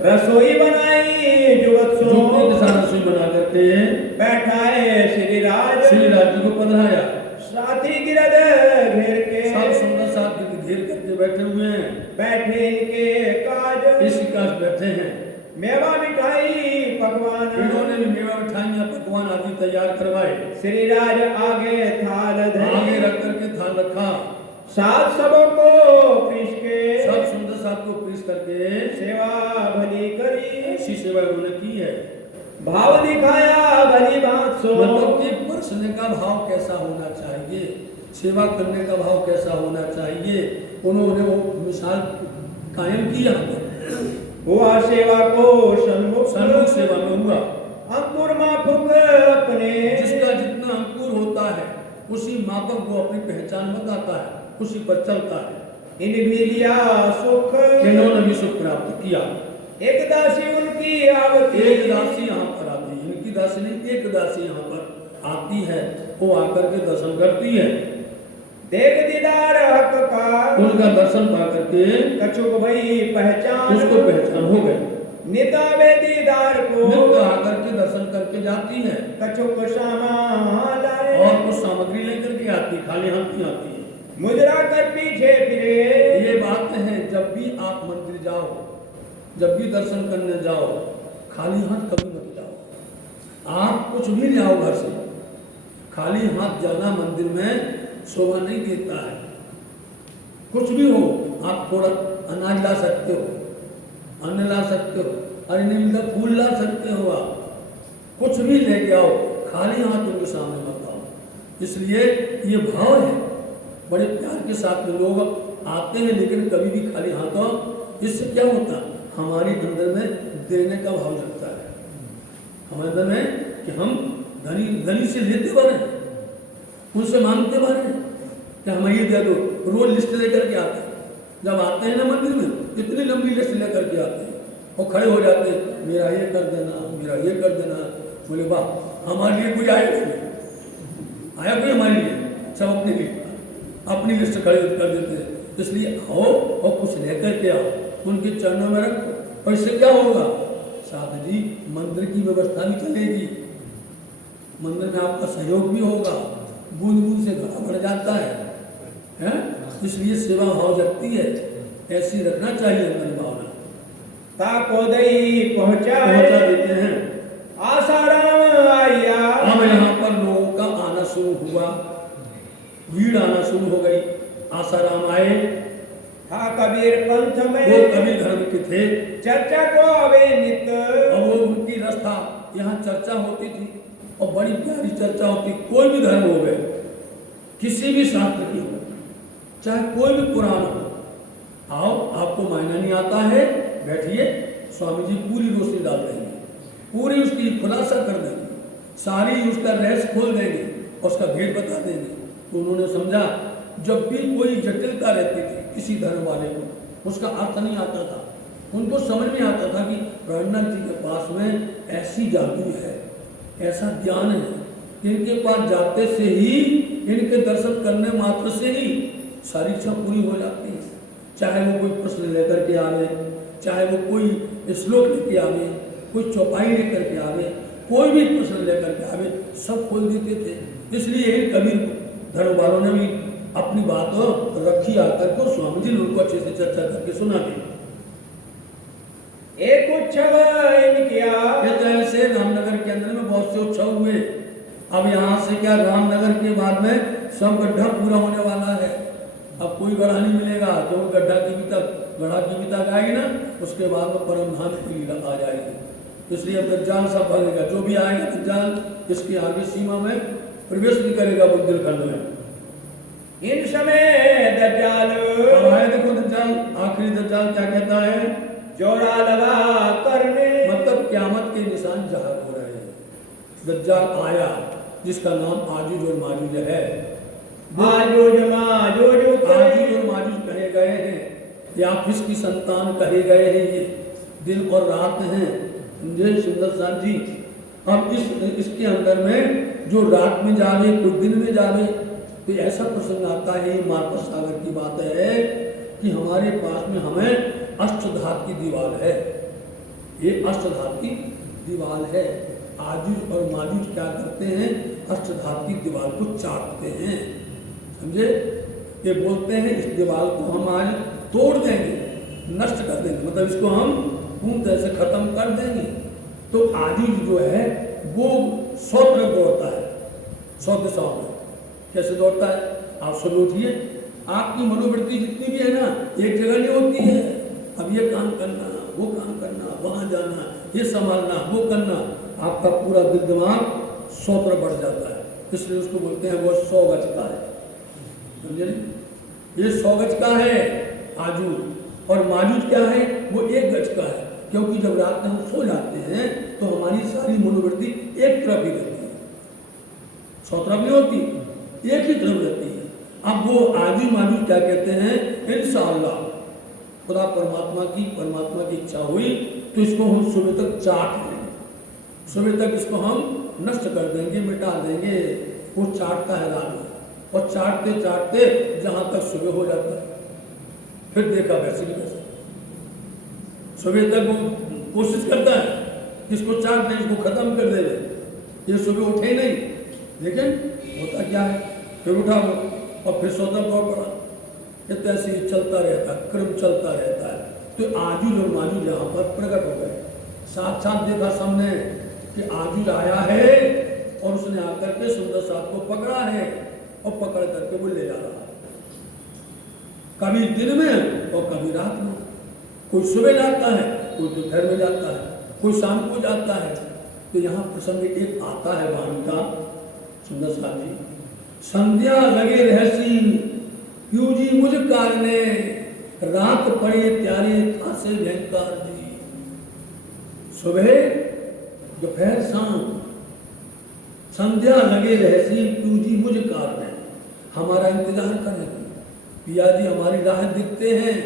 रसोई बनाई जुगत सो, जुगती के साथ रसोई बना करके बैठाए श्री राज जी को पधराया। साथी गिरद घेर के, सब सुंदर साथ घेर करके बैठे हुए हैं, बैठे इनके काज इसी काज बैठे हैं। मेवा मिठाई पकवान, इन्होंने भी मेवा मिठाइयाँ पकवान आदि तैयार करवाए। श्री राज आगे थाल आगे धरे, रख करके थाल रखा। सात सबों को पीस के, सब सुंदर साथ को पीस करके सेवा भली करी, ऐसी सेवा उन्होंने की है। भाव दिखाया भली बात सो, मतलब कि परसने का भाव कैसा होना चाहिए, सेवा करने का भाव कैसा होना चाहिए, उन्होंने वो मिसाल कायम की यहाँ पर। हुआ सेवा को सन्मुख सेवा में हुआ। अंकुर माफुक अपने, जिसका जितना अंकुर होता है उसी मापक को अपनी पहचान बताता है, उसी पर चलता है। इन भी लिया सुख, इन्होंने भी सुख प्राप्त किया। एक दासी उनकी आवती, एक दासी यहाँ पर आती है, इनकी दासी नहीं, एक दासी यहाँ पर आती है, वो आकर के दर्शन करती है। देख दीदार हक का, उनका दर्शन पा करके कछुक भई पहचान, उसको पहचान हो गई। निताबे दीदार को, नित्य आकर के दर्शन करके जाती है कछुक सामा लाए, और कुछ सामग्री लेकर के आती, खाली हाथ नहीं आती है। मुजरा कर पीछे फिरे, ये बात है, जब भी आप मंदिर जाओ, जब भी दर्शन करने जाओ, खाली हाथ कभी मत जाओ। आप कुछ भी ले आओ घर से, खाली हाथ जाना मंदिर में शोभा नहीं देता है। कुछ भी हो, आप थोड़ा अनाज ला सकते हो, अन्न ला सकते हो, अरे नहीं मिलता फूल ला सकते हो, आप कुछ भी लेके आओ, खाली हाथ उनके सामने मत आओ। इसलिए ये भाव है, बड़े प्यार के साथ में लोग आते हैं, लेकिन कभी भी खाली हाथ आओ। इससे क्या होता, हमारी अंदर में देने का भाव लगता है, हमारे अंदर में कि हम धनी से लेते बने, उनसे मांगते बने कि हमें ये दे दो। रोज लिस्ट लेकर के आते हैं, जब आते हैं ना मंदिर में, इतनी लंबी लिस्ट लेकर के आते हैं और खड़े हो जाते हैं, मेरा ये कर देना, मेरा ये कर देना। बोले वाह, हमारे लिए कोई आया नहीं, आया कोई हमारे लिए, सब अपनी लिस्ट खड़े कर देते हैं। इसलिए आओ और कुछ लेकर के आओ, उनके चरणों में रखो। और इससे क्या होगा, साथ जी मंदिर की व्यवस्था भी चलेगी, मंदिर में आपका सहयोग भी होगा, बूंद बूंद से घड़ा बढ़ जाता है? इसलिए सेवा भाव जगती है, ऐसी रखना चाहिए हमारी भावना। ताको दई पहुंचा देते हैं। आसाराम आया, अब यहाँ पर लोगों का आना शुरू हुआ, भीड़ आना शुरू हो गई। आसाराम आए, था कबीर पंथ में, वो कबीर धर्म के थे, चर्चा को अवे नित, और वो उनकी रस्ता यहाँ चर्चा होती थी, और बड़ी प्यारी चर्चा होती। कोई भी धर्म हो गए, किसी भी शास्त्र की हो, चाहे कोई भी पुराण हो, आओ, आपको मायना नहीं आता है, बैठिए, स्वामी जी पूरी रोशनी डाल देंगे, पूरी उसकी खुलासा कर देंगे, सारी उसका रहस्य खोल देंगे और उसका भेद बता देंगे। तो उन्होंने समझा, जब भी कोई जटिलता रहती थी किसी धर्म वाले को, उसका अर्थ नहीं आता था, उनको समझ में आता था कि रघुनाथ जी के पास में ऐसी जादू है, ऐसा ज्ञान है, इनके पास जाते से ही, इनके दर्शन करने मात्र से ही सारी इच्छा पूरी हो जाती है। चाहे वो कोई प्रश्न लेकर के आवे, चाहे वो कोई श्लोक लेके आवे, कोई चौपाई लेकर के आवे, कोई भी प्रश्न लेकर के आवे, सब खोल देते थे। इसलिए कबीर धर्म वालों ने भी अपनी बात रखी आकर को, स्वामी जी ने उनको अच्छे से चर्चा करके सुना दी। एक उत्सव ऐसे रामनगर के अंदर में बहुत से उत्सव हुए। अब यहाँ से क्या, रामनगर के बाद में सब गड्ढा पूरा होने वाला है, अब कोई गड्ढा नहीं मिलेगा। जो गड्ढा की भी तक आएगी ना, उसके बाद में परम धाम की लीला आ जाएगी। इसलिए अब दज्जाल सब भरेगा, जो भी आएगा दज्जाल इसके आगे सीमा में प्रवेश भी करेगा बुंदेलखंड में। इन समय दज्जाल, देखो दज्जाल, आखिरी दज्जाल क्या कहता है, जोड़ा लगा करने, मतलब क़यामत के निशान जाहिर हो रहे हैं। दज्जाल आया, जिसका नाम आजूज और माजूज है। आजूज माजूज कहे गए हैं, या फिस की संतान कहे गए हैं। ये दिन और रात हैं। सुंदर साथ जी, अब इसके अंदर में जो रात में जावे, कुछ दिन में जावे, तो ऐसा प्रसंग आता है, ये मार्कस सागर की बात है कि हमारे पास में हमें अष्टधात की दीवार है, ये अष्टधातुकी दीवार है। आजुज और माजुज क्या करते हैं? अष्टधातुकी दीवार को चाटते हैं, समझे? ये बोलते हैं इस दीवार को हम आज तोड़ देंगे, नष्ट कर देंगे, मतलब इसको हम पूर्ण तरह से खत्म कर देंगे। तो आजुज जो है वो 100 तरफ दौड़ता है, 100 दिशाओं में। कैसे दौड़ता है? आप सब उठिए, आपकी मनोवृत्ति जितनी भी है ना, एक जगह नहीं होती है। अब ये काम करना, वो काम करना, वहां जाना, ये संभालना, वो करना, आपका पूरा दिल दिमाग 100 तरफ बढ़ जाता है। इसलिए उसको बोलते हैं वो 100 गज का है, समझे? ये 100 गज का है आजूज, और माजूज क्या है? वो 1 गज का है। क्योंकि जब रात में हम सो जाते हैं तो हमारी सारी मनोवृत्ति एक तरफ ही रहती है, 100 तरफ नहीं होती, एक ही तरफ रहती है। अब वो आजू माजू क्या कहते हैं? इंशाअल्लाह खुदा परमात्मा की इच्छा हुई तो इसको हम सुबह तक चाट लेंगे, सुबह तक इसको हम नष्ट कर देंगे, मिटा देंगे। वो चाटता है रात में, और चाटते चाटते जहां तक सुबह हो जाता है, फिर देखा वैसे भी वैसे सुबह तक वो कोशिश करता है इसको चाट दें, इसको खत्म कर दे। ये सुबह उठे नहीं, लेकिन होता क्या है? फिर उठा वो और फिर सोता दौड़ पड़ा। ये तो ऐसे ही चलता रहता है, क्रम चलता रहता है। तो आजूज और माजूज यहाँ पर प्रकट हो गए। साथ साथ देखा सामने कि आजूज आया है और उसने आकर के सुंदर साथ को पकड़ा है, और पकड़ करके वो ले जा रहा है, कभी दिन में और कभी रात में। कोई सुबह जाता है, कोई दोपहर में जाता है, कोई शाम को जाता है। तो यहाँ प्रसंग एक आता है वाणी का, सुंदर साथ जी। संध्या लगे रहसी क्यों जी मुझ कारने, रात पड़े त्यारे खासे भयंकर जी। सुबह दोपहर शाम संध्या लगे रहसी क्यों जी मुझ कारने, हमारा इंतजार करें पिया जी, हमारी राह दिखते हैं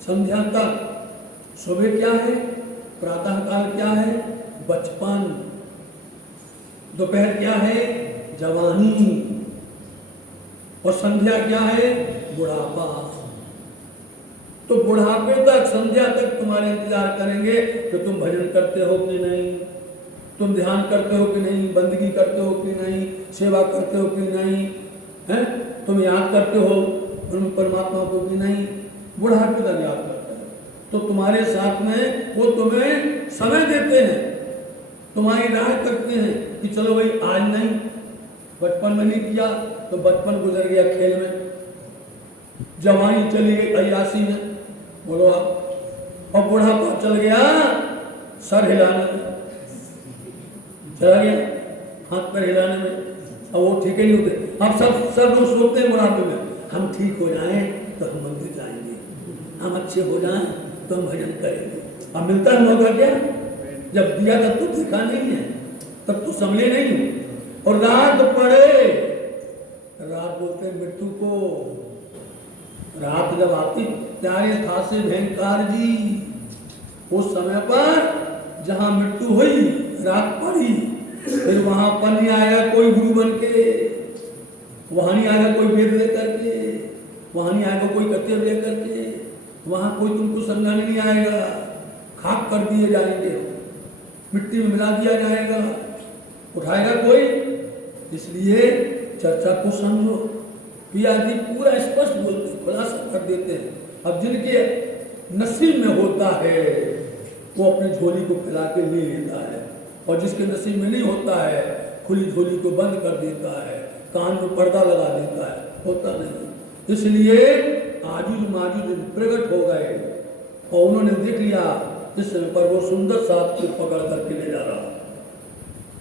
संध्या तक। सुबह क्या है? प्रातः काल क्या है? बचपन। दोपहर क्या है? जवानी। और संध्या क्या है? बुढ़ापा। तो बुढ़ापे तक, संध्या तक तुम्हारे इंतजार करेंगे कि तुम भजन करते हो कि नहीं, तुम ध्यान करते हो कि नहीं, बंदगी करते हो कि नहीं, सेवा करते हो कि नहीं, हैं? तुम याद करते हो परमात्मा को कि नहीं। बुढ़ापे तक याद करते हो तो तुम्हारे साथ में वो तुम्हें समय देते हैं, तुम्हारी राह करते हैं कि चलो भाई आज नहीं, बचपन में नहीं किया तो बचपन गुजर गया खेल में, जवानी चली गई अय्यासी में, बोलो आप, और बुढ़ापा चल गया सर हिलाने में, चला गया हाथ पैर हिलाने में। अब वो ठीक ही नहीं होते। अब सब लोग सोचते हैं बुढ़ापे में हम ठीक हो जाएं तो हम मंदिर जाएंगे, हम अच्छे हो जाएं तो हम भजन करेंगे। अब मिलता है मौका क्या? जब दिया तब तो देखा नहीं है, तब तो समझे नहीं। और रात पड़े, रात बोलते हैं मृत्यु को, रात जब आती प्यारे खासे भयंकर जी, उस समय पर जहां मृत्यु हुई, रात पड़ी, फिर वहां पर नहीं आएगा कोई गुरु बन के, वहां नहीं आएगा कोई वेद लेकर के, वहां नहीं आएगा कोई कर्तव्य लेकर के, वहां कोई तुमको समझाने नहीं आएगा। खाक कर दिए जाएंगे, मिट्टी में मिला दिया जाएगा, उठाएगा कोई। इसलिए चर्चा को समझो। पिया जी पूरा स्पष्ट बोलते, खुलासा कर देते हैं। अब जिनके नसीब में होता है वो अपनी झोली को फैला के ले लेता है, और जिसके नसीब में नहीं होता है खुली झोली को बंद कर देता है, कान में पर्दा लगा देता है, होता नहीं। इसलिए आजुज माजुज प्रकट हो गए और उन्होंने देख लिया इस समय पर वो सुंदर साथ को पकड़ करके ले जा रहा।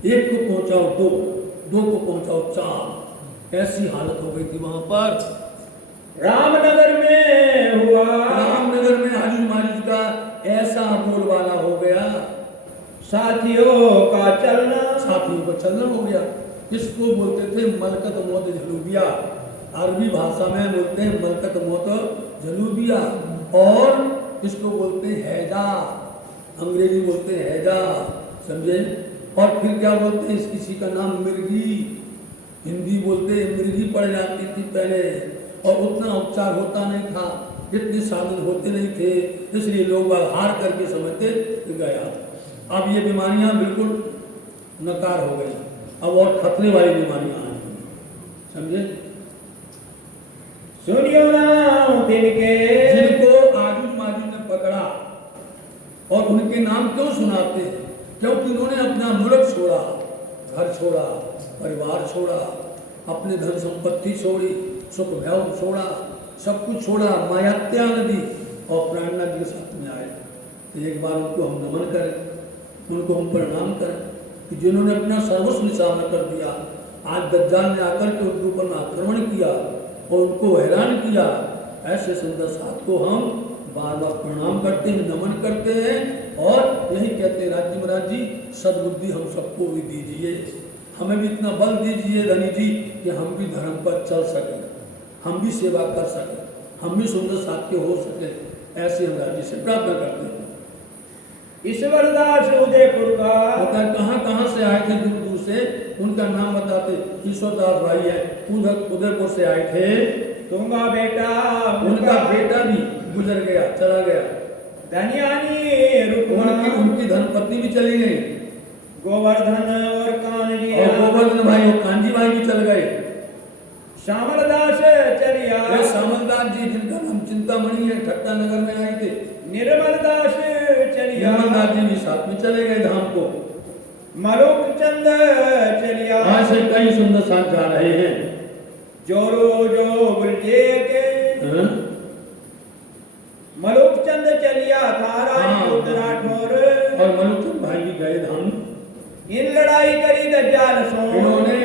एक को पहुंचाओ दो, दो को पहुंचाओ चार, ऐसी हालत हो गई थी वहां पर। रामनगर में हुआ, रामनगर में आजुज माजुज का ऐसा बोलबाला हो गया, साथियों का चलना, साथियों का चलना हो गया। इसको बोलते थे मलकत मौत झलूबिया, अरबी भाषा में बोलते हैं मलकत मौत झलूबिया, और इसको बोलते हैं हैजा, अंग्रेजी बोलते हैं हैजा, समझे। और फिर क्या बोलते हैं, किसी का नाम मिर्गी, हिंदी बोलते हैं मिर्गी पड़ जाती थी पहले, और उतना उपचार होता नहीं था, इतने साधन होते नहीं थे, इसलिए लोग हार करके समझते कि गया। अब ये बीमारियां बिल्कुल नकार हो गई, अब और खतरे वाली बीमारियां आ गई, समझे। सुनियो नाम तिनके जिनको आजू माजू ने पकड़ा, और उनके नाम क्यों सुनाते हैं? क्योंकि उन्होंने अपना मुल्क छोड़ा, घर छोड़ा, परिवार छोड़ा, अपने धन संपत्ति छोड़ी, सुख भैव छोड़ा, सब कुछ छोड़ा, माया त्याग दी और प्राणनाथ जी के साथ में आए। तो एक बार उनको हम नमन करें, उनको हम प्रणाम करें कि जिन्होंने अपना सर्वस्व निशाना कर दिया। आज दज्जाल ने आकर के उनके ऊपर आक्रमण किया और उनको हैरान किया। ऐसे सुंदर साथ को हम बार बार प्रणाम करते हैं, नमन करते हैं और यही कहते हैं, राज्य महाराज जी सद्बुद्धि हम सबको भी दीजिए, हमें भी इतना बल दीजिए धनी जी कि हम भी धर्म पर चल सकें, हम भी सेवा कर सकें, हम भी सुंदर साथ के हो सके। ऐसे हम राज्य से प्रार्थना करते हैं। ईश्वरदास उदयपुर का कहाँ कहाँ से आए थे, दूर दूर से, उनका नाम बताते। ईश्वरदास भाई है, उदयपुर से आए थे। तुंगा बेटा, उनका बेटा भी गुजर गया, चला गया। धनियानी उनकी धर्मपत्नी भी चली गई। गोवर्धन और कानजी, और गोवर्धन भाई और कांजी भाई भी चल गए। श्यामलदास चलिया, श्यामलदास जी जिनका नाम चिंतामणि है, ठट्टा नगर में आए थे। निर्मलदास चलिया, निर्मलदास जी भी साथ में चले गए धाम को। मरुक चंद चलिया, आज से कई सुंदर साथ जा रहे हैं। जोरो जो बुलजे के मलुक चंद चलिया था राजपूत राठौर, और मलुक चंद भाई भी गए धाम। इन लड़ाई करी दज्जाल सो, इन्होंने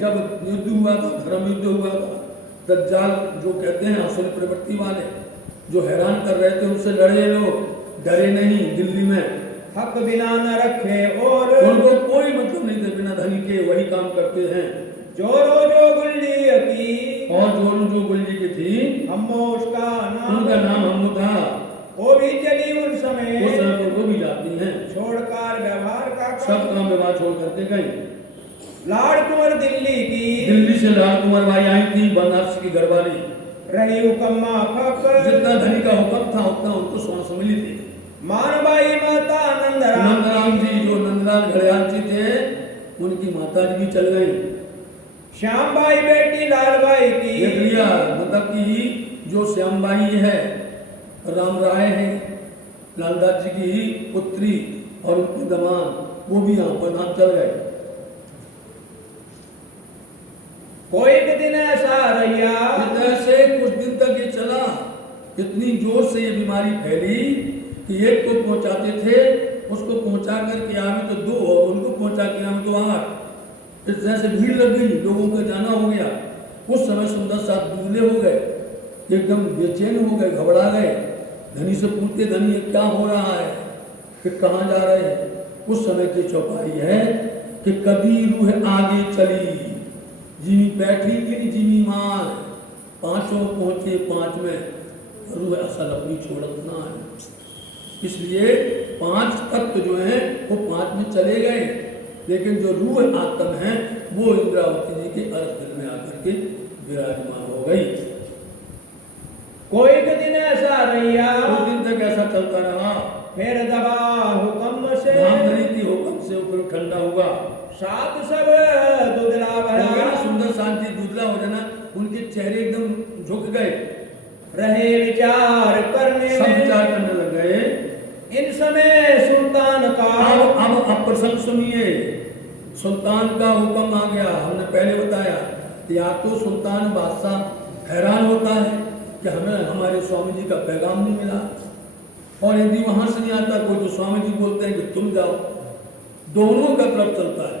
जब युद्ध हुआ था, धर्म युद्ध हुआ था, दज्जाल जो कहते हैं असुर प्रवृत्ति वाले, जो हैरान कर रहे थे, उनसे लड़े लोग, डरे नहीं। दिल्ली में हक बिना न रखे और उनको कोई मतलब नहीं थे, बिना धनी के वही काम करते हैं। जोरो जो गुल्ली की, और जो गुल्ली की थी, हमो उसका नाम, उनका नाम हमो था। वो भी चली उन समय, उस समय वो भी जाती हैं, छोड़कर व्यवहार का सब काम व्यवहार छोड़ करके गई। लाड़ कुंवर दिल्ली की, दिल्ली से लाड़ कुंवर भाई आई थी, बनारस की घरवाली रही हुक्मा फक, जितना धनी का हुक्म था उतना उनको सोना मिली थी। मानबाई माता नंदराम जी, जो नंदलाल घड़ियाल जी थे, उनकी माता जी भी चल गई। श्यामबाई बेटी लालबाई की, मतलब कि जो श्यामबाई है, राम राय है, लालदास जी की पुत्री और उनकी दमान, वो भी यहाँ पर नाम चल गए। कोई एक दिन ऐसा रहिया, ऐसे कुछ दिन तक ये चला, इतनी जोर से ये बीमारी फैली कि एक को पहुंचाते थे, उसको पहुंचा करके आवे तो 2 और उनको पहुंचा के आवे तो 8। इस तरह से भीड़ लग गई, लोगों को जाना हो गया। उस समय सुंदर साथ दुबले हो गए, एकदम बेचैन हो गए, घबरा गए। धनी से पूछते, धनी ये क्या हो रहा है, कि कहाँ जा रहे हैं? उस समय की चौपाई है कि कभी रूह आगे चली, जिमी बैठी गिन जिमी मार, 5 पहुंचे 5 में, रूह असल अपनी छोड़त ना है। इसलिए 5 तत्व जो हैं वो 5 में चले गए, लेकिन जो रूह आत्म है वो इंद्रावती जी के अर्थ दिल में आकर के विराजमान हो गई। कोई एक दिन ऐसा रहिया, कुछ दिन तक ऐसा चलता रहा। फिर दबा हुक्म से, धामधनी की हुक्म से ऊपर ठंडा हुआ। सात सब दुधला भरा, सुंदर शांति दुधला हो जाना, उनके चेहरे एकदम झुक गए, रहे विचार करने सब में, विचार करने लग गए। इन समय सुल्तान का, अब प्रसंग सुनिए। सुल्तान का हुक्म आ गया। हमने पहले बताया कि या तो सुल्तान बादशाह हैरान होता है कि हमें हमारे स्वामी जी का पैगाम नहीं मिला, और यदि वहां से नहीं आता कोई, तो स्वामी जी बोलते हैं कि तुम जाओ। दोनों का तरफ चलता है।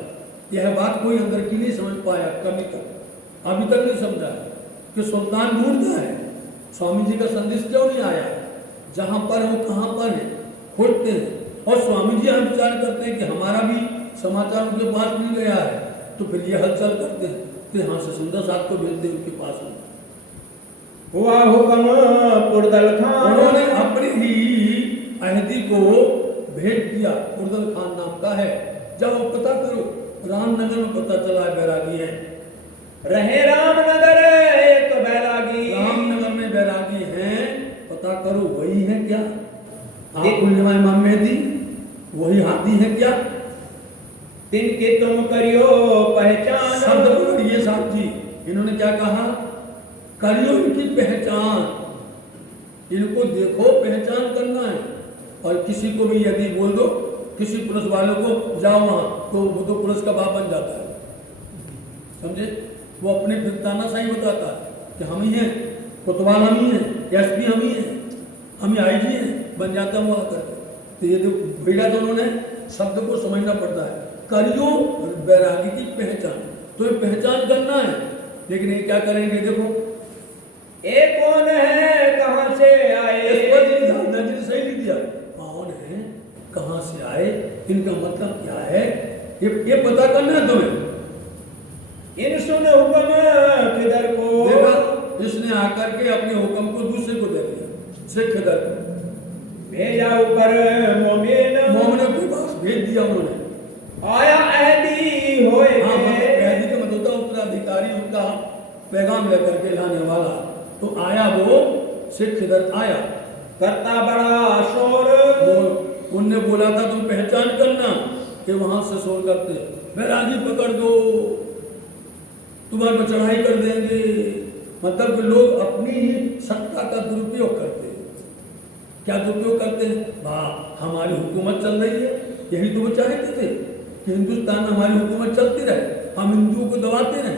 यह बात कोई अंदर की नहीं समझ पाया कभी तक, अभी तक नहीं समझा कि सुल्तान ढूंढता है स्वामी जी का संदेश क्यों नहीं आया, जहां पर वो कहां पर है, खोजते हैं। और स्वामी जी हम विचार करते हैं कि हमारा भी समाचार उनके पास नहीं गया है, तो फिर ये हलचल करते हैं कि यहाँ से सुंदर साहब को भेज दे उनके पास। हुआ हुक्म पुरदल खान, उन्होंने अपनी ही अहदी को भेज दिया। पुरदल खान नाम का है, जाओ पता करो। रामनगर में पता चला है बैरागी है। रहे रामनगर एक बैरागी, रामनगर में बैरागी है, पता करो वही है क्या? आप उल्लेमा इमाम मेहदी वही हाथी है क्या? तिनके तुम करियो पहचान। शब्द पकड़िए साहब जी, इन्होंने क्या कहा? करियो इनकी पहचान, इनको देखो, पहचान करना है। और किसी को भी यदि बोल दो, किसी पुलिस वालों को जाओ वहां, तो वो तो पुलिस का बाप बन जाता है, समझे? वो अपने फिरताना सही बताता है कि हम ही हैं, कोतवाल हम ही हैं, एसपी हम ही हैं, हम ही आईजी हैं, बन जाता है वो आकर। तो ये तो भैया दोनों ने शब्द को समझना पड़ता है। करियो बैरागी की पहचान, तो ये पहचान करना है। लेकिन ये क्या करेंगे? देखो, ये कौन है, कहां से आए? दादाजी ने सही लिख दिया, कौन है, कहां से आए, इनका मतलब क्या है, ये पता करना है तुम्हें। इन सुन हुक्म किधर को? देखा, इसने आकर के अपने हुक्म को दूसरे को दे दिया, सिख किधर को भेजा ऊपर मोमिन के पास भेज दिया उन्होंने। आया अहदी होए। हाँ, अहदी का मतलब होता है उत्तराधिकारी, उनका पैगाम लेकर के लाने वाला। तो आया वो सिख किधर आया, करता बड़ा शोर। उनने बोला था तुम पहचान करना, कि वहां से शोर करते, बैरागी पकड़ दो, तुम्हारे पर चढ़ाई कर देंगे। मतलब कि लोग अपनी ही सत्ता का दुरुपयोग करते हैं। क्या दुरुपयोग करते हैं? वाह, हमारी हुकूमत चल रही है, यही तो वो चाहते थे कि हिंदुस्तान में हमारी हुकूमत चलती रहे, हम हिंदुओं को दबाते रहे,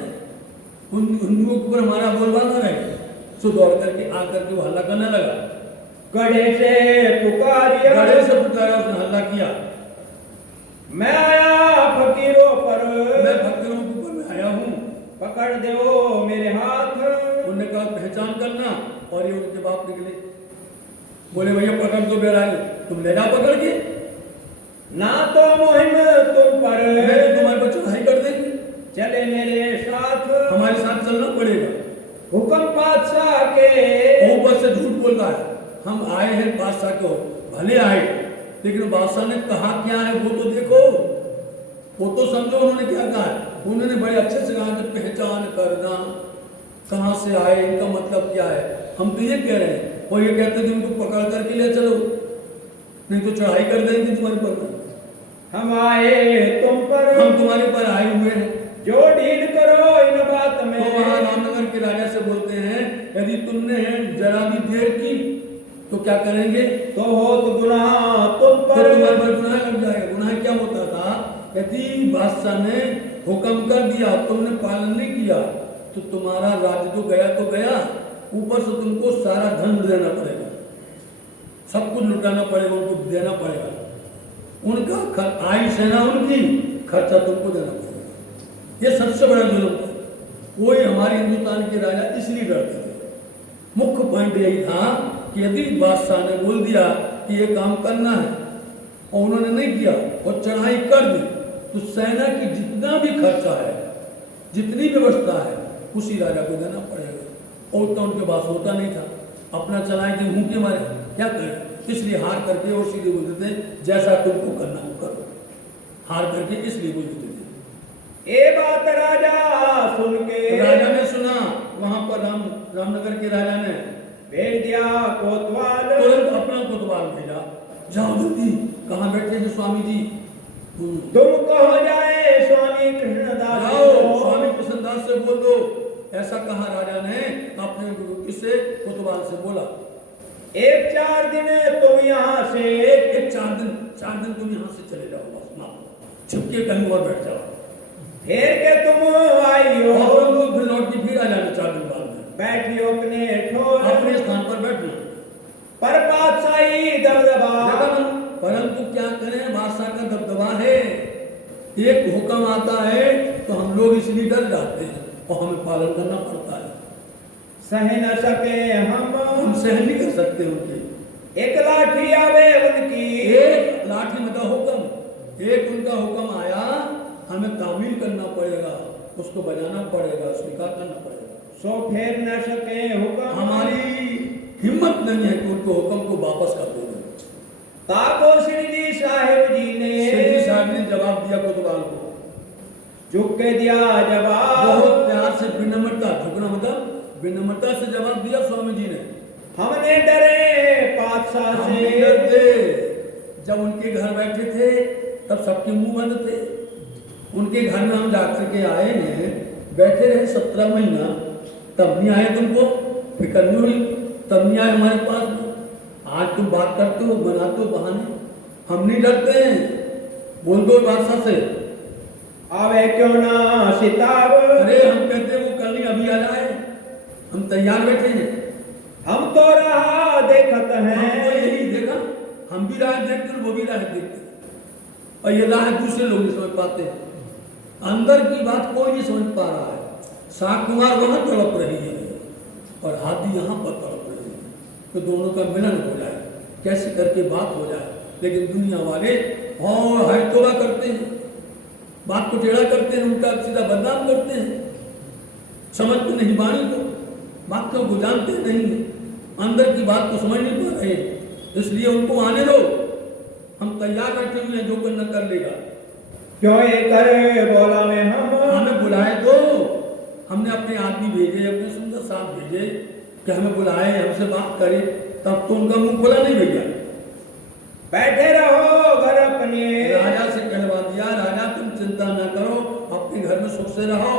उन हिंदुओं के ऊपर हमारा बोलबाला रहे। सो दौड़ करके आकर के वो हल्ला करने लगा, गड़े से पुकारिया, गड़े से पुकारा, उसने हल्ला किया, मैं आया फकीरों पर, मैं फकीरों के ऊपर में आया हूँ, पकड़ दो मेरे हाथ। उन्होंने कहा पहचान करना, और ये उनके बाप निकले, बोले भैया पकड़ दो बैरागी, तुम ले जाओ पकड़ के, ना तो मुहिम तुम पर, मैं तो तुम्हारे पर चढ़ाई कर देंगे, चले मेरे साथ, हमारे साथ चलना पड़ेगा। हुक्म बादशाह के, ऊपर से झूठ बोल रहा है, हम आए हैं बादशाह को, भले आए, लेकिन बादशाह ने कहा क्या है वो तो देखो, वो तो समझो उन्होंने क्या कहा है। उन्होंने बड़े अच्छे से कहा कि पहचान करना, कहां से आए, इनका मतलब क्या है। हम तो ये कह रहे हैं, और ये कहते थे उनको पकड़ करके ले चलो, नहीं तो चढ़ाई कर देंगे तुम्हारे पर। हम आए तुम पर, हम तुम्हारे पर आए हुए हैं, जो ढील करो इन बात में। तो वहां रामनगर के राजा से बोलते हैं, यदि तुमने जरा भी देर की तो क्या करेंगे? तो हो तो गुनाह तुम तो पर, तुम्हारे पर गुनाह लग जाएगा। गुनाह क्या होता था? यदि बादशाह ने हुक्म कर दिया, तुमने पालन नहीं किया, तो तुम्हारा राज्य तो गया, ऊपर से तुमको सारा धन देना पड़ेगा, सब कुछ लुटाना पड़ेगा, उनको देना पड़ेगा, उनका आयु सेना उनकी, खर्चा तुमको देना पड़ेगा। ये सबसे बड़ा जुल्म था। कोई हमारे हिंदुस्तान के राजा इसलिए डरते थे। मुख्य पॉइंट यही था कि यदि बादशाह ने बोल दिया कि ये काम करना है और उन्होंने नहीं किया और चढ़ाई कर दी, तो सेना की जितना भी खर्चा है, जितनी व्यवस्था है, उसी राजा को देना पड़ेगा। और तो उनके पास होता नहीं था, अपना चलाए थे मुंह के मारे, क्या करें? इसलिए हार करके और सीधे बोलते थे जैसा तुमको करना हो करो, हार करके इसलिए बोलते थे। ये बात राजा सुन के, राजा ने सुना, वहां पर रामनगर के राजा ने भेज दिया कोतवाल, तुरंत अपना कोतवाल भेजा, जाओ जल्दी, कहाँ बैठे हैं स्वामी जी, तुम कहो जाए स्वामी कृष्णदास, जाओ स्वामी कृष्णदास से बोल दो। ऐसा कहा राजा ने अपने किससे? कोतवाल से बोला। 1-4 दिन तुम यहाँ से, एक 4 दिन तुम यहाँ से चले जाओ, बस ना छुपके कहीं और बैठ जाओ, फिर के तुम आइयो, और फिर लौट के फिर आ जाना 4 दिन बाद में, बैठियो अपने ठोर, अपने स्थान पर बैठना। पर बादशाही दबदबा, परंतु क्या करें, बादशाह का दबदबा है, एक हुक्म आता है तो हम लोग इसलिए डर जाते हैं और हमें पालन करना पड़ता है। सह न सके हम सहन नहीं कर सकते उनके। एक लाठी आवे उनकी, एक लाठी मतलब हुक्म, एक उनका हुक्म आया, हमें तामील करना पड़ेगा, उसको बजाना पड़ेगा, स्वीकार करना पड़ेगा। सो फेर न सके हुक्म, हमारी हिम्मत नहीं है कि उनको हुक्म को वापस कर दें। ताको श्री साहिब जी ने, श्री साहब ने जवाब दिया कोतवाल को, झुक के दिया जवाब, बहुत प्यार से, विनम्रता, झुकना मतलब विनम्रता से जवाब दिया स्वामी जी ने। हमने डरे बादशाह हम से। नहीं डरते। जब उनके घर बैठे थे तब सबके मुंह बंद थे। उनके घर में हम जाकर के आए हैं, बैठे रहे 17 महीना, तब नहीं आए तुमको फिक्र नहीं हुई, तब नहीं आए हमारे पास में। आज तुम बात करते हो, बनाते हो बहाने। हम नहीं डरते हैं, बोल दो बादशाह से। आवे क्यों ना सिताब। अरे हम कहते वो कल नहीं अभी आ जाए, हम तैयार बैठे हैं। हम तो राह देखत हमको हैं। यही देखा, हम भी राह देखते हैं, वो भी राह देखते हैं, और ये राह दूसरे लोग नहीं समझ पाते हैं। अंदर की बात कोई नहीं समझ पा रहा है। शाह कुमार वहां तड़प रही है और हाथी यहाँ पर तड़प रही है, तो दोनों का मिलन हो जाए, कैसे करके बात हो जाए। लेकिन दुनिया वाले और हाय तोबा करते हैं, बात को टेढ़ा करते हैं, उनका सीधा बदनाम करते हैं, समझते नहीं वाणी को, बातों को जानते नहीं, अंदर की बात को समझ नहीं पा रहे। इसलिए उनको आने दो, हम तैयार बैठे हुए हैं, जो करना कर लेगा। क्यों ये करे बोला में हम। हमें बुलाए तो, हमने अपने आदमी भेजे, अपने सुंदर साथ भेजे कि हमें बुलाए, हमसे बात करे, तब तो उनका मुंह खुला नहीं भैया। बैठे रहो घर अपने। राजा से कहलवा दिया, राजा तुम चिंता न करो, अपने घर में सुख से रहो,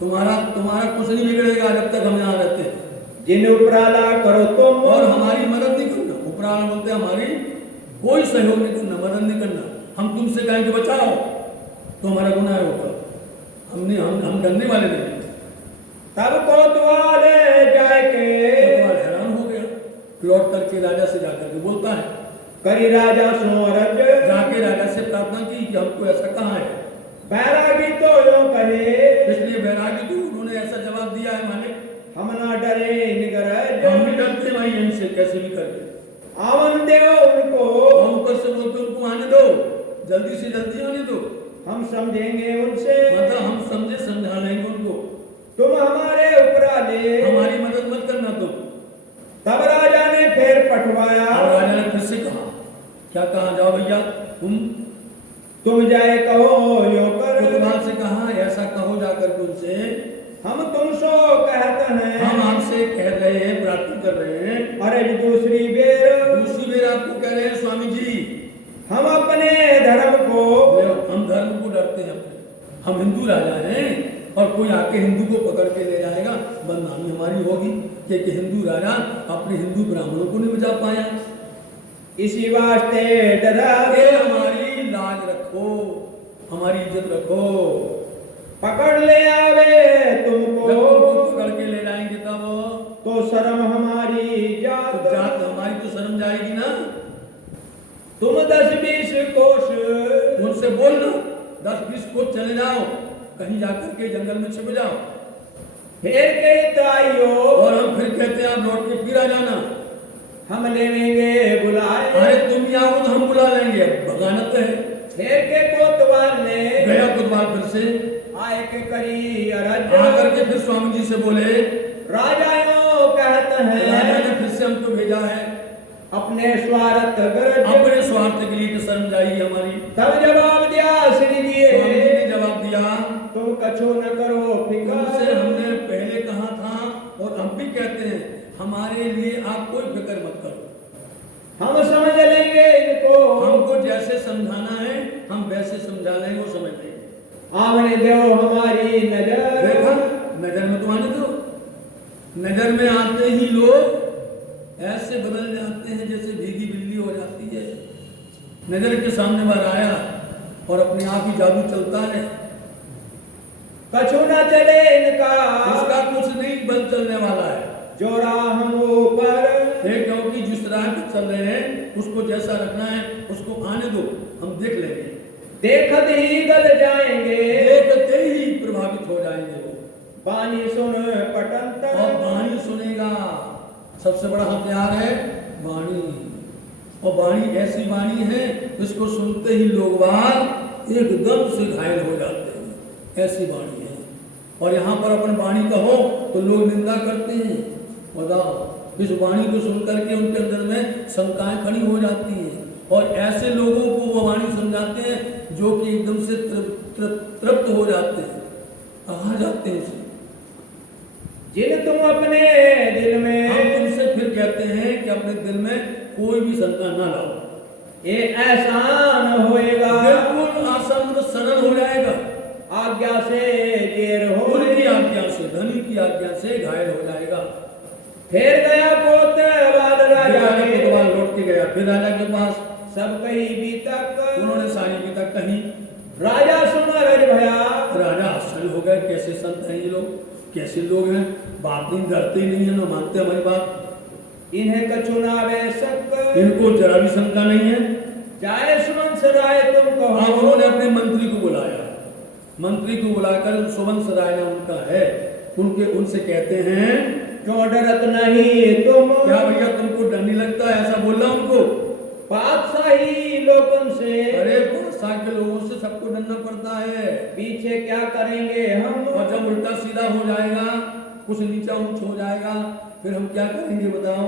तुम्हारा कुछ नहीं बिगड़ेगा जब तक हम यहाँ रहते हैं। जिन उपराला करो तुम। और हमारी मदद नहीं करना, उपराला बोलते हमारी कोई सहयोग नहीं करना, मदद नहीं करना। हम तुमसे कहेंगे बचाओ तो हमारा गुनाह होगा, हम डरने वाले नहीं। तब कोतवाल जाए के। कोतवाल हैरान हो गया, लौट करके राजा से जाकर के बोलता है, करी राजा सोरज। जाके राजा से प्रार्थना की कि हमको ऐसा कहाँ है। बैरागी तो यो कहे। इसलिए बैरागी को उन्होंने ऐसा जवाब दिया है, माने हम ना डरे निगरज। हम नहीं डरते भाई इनसे, कैसे भी करके आवन दो उनको। हम ऊपर से बोलते उनको आने दो, जल्दी से जल्दी आने दो, हम समझेंगे उनसे। मतलब हम समझे समझा लेंगे उनको, तुम हमारे उपराले। हमारी मदद मत करना तुम। तब राजा ने फिर पठवाया। और राजा ने फिर से कहा, क्या कहा, जाओ भैया तुम जाए कहो यो कर। कोतवाल से कहा, ऐसा कहो जाकर के उनसे, हम तुमसो कहते हैं। हम आपसे कह रहे हैं, प्रार्थना कर रहे हैं। अरे दूसरी बेर। दूसरी बेर आपको कह रहे हैं स्वामी जी, हम अपने धर्म को। हम धर्म को डरते हैं, हम हिंदू राजा हैं, और कोई आके हिंदू को पकड़ के ले जाएगा, बदनामी हमारी होगी कि हिंदू राजा अपने हिंदू ब्राह्मणों को नहीं बचा पाया। इसी वास्ते डरा। हमारी लाज रखो, हमारी इज्जत रखो। पकड़ ले आवे तुमको। जब तुमको पकड़ के ले जाएंगे तब तो शर्म हमारी जात। तो जात हमारी तो शर्म जाएगी ना। तुम 10-20 कोस। उनसे बोलना 10-20 कोस चले जाओ, कहीं जाकर के जंगल में छिप जाओ। फिर के ताइयो। और हम फिर कहते हैं आप लौट के फिर आ जाना, हम लेंगे बुलाए। अरे तुम ही आओ तो हम बुला लेंगे, भगानत है। फिर के कोतवाल ने। गया कोतवाल फिर से आए के करी अरज। आकर के फिर स्वामी जी से बोले, राजा यो कहते हैं। राजा ने फिर से हमको भेजा है, अपने स्वार्थ गरज। अपने स्वार्थ के लिए तो शर्म जाएगी हमारी। तब जवाब दिया श्री जी स्वामी जी ने जवाब दिया, तुम कछो न करो फिकर। तुमसे हमने पहले कहा था और हम भी कहते हैं, हमारे लिए आप कोई फिक्र मत करो, हम समझ लेंगे इनको। हमको जैसे समझाना है हम वैसे समझा लेंगे, वो समझ लेंगे। आने दो हमारी नजर। देखा, नजर में तो आने दो। नजर में आते ही लोग ऐसे बदल जाते हैं जैसे भीगी बिल्ली हो जाती है। नजर के सामने बार आया और अपने आप ही जादू चलता है, कछु न चले इनका। उसका कुछ नहीं बल चलने वाला है। जो राह हम ऊपर। क्योंकि जिस राह पे चल रहे हैं उसको जैसा रखना है उसको आने दो, हम देख लेंगे। देखत ही गल जाएंगे। देखते ही प्रभावित हो जाएंगे वो। बानी सुन पटंत। और वाणी सुनेगा, सबसे बड़ा हथियार है वाणी। और वाणी ऐसी वाणी है जिसको सुनते ही लोग बाहर एकदम से घायल हो जाते हैं, ऐसी वाणी है। और यहाँ पर अपन वाणी कहो तो लोग निंदा करते हैं। बताओ, इस वाणी को सुनकर के उनके अंदर में शंकाएं खड़ी हो जाती हैं, और ऐसे लोगों को वो वाणी समझाते हैं जो कि एकदम से तृप्त हो जाते हैं, आ जाते हैं उसे। जिन तुम अपने दिल हम में तुमसे फिर कहते हैं कि अपने दिल में कोई भी शंका ना लाओ। ये आसान होएगा, बिल्कुल आसान और सरल हो जाएगा। आज्ञा से देर हो, उनकी आज्ञा से, धनी की आज्ञा से घायल हो जाएगा। फिर गया कोतवाल राजा के, कोतवाल लौट के गया फिर राजा के पास। सब कही बीतक, उन्होंने सारी बीतक कही। राजा सुन रज भया, राजा आश्चर्य हो गए, कैसे संत हैं ये लोग, कैसे लोग हैं, बात नहीं, डरते ही नहीं है, ना मानते हमारी बात। इन्हें कछु नावे शक, इनको जरा भी शंका नहीं है। चाहे सुवंश राय तुम अब कहो, उन्होंने अपने मंत्री को बुलाया। मंत्री को बुलाकर सुवंश राय ना उनका है, उनसे कहते हैं क्यों डरत नहीं तुम, क्या भैया तुमको डर नहीं लगता, ऐसा बोला उनको। पातशाही लोगों से, अरे बादशाह के लोगों से सबको डरना पड़ता है। पीछे क्या करेंगे हम, और जब उल्टा सीधा हो जाएगा, कुछ नीचा ऊंच हो जाएगा, फिर हम क्या करेंगे बताओ।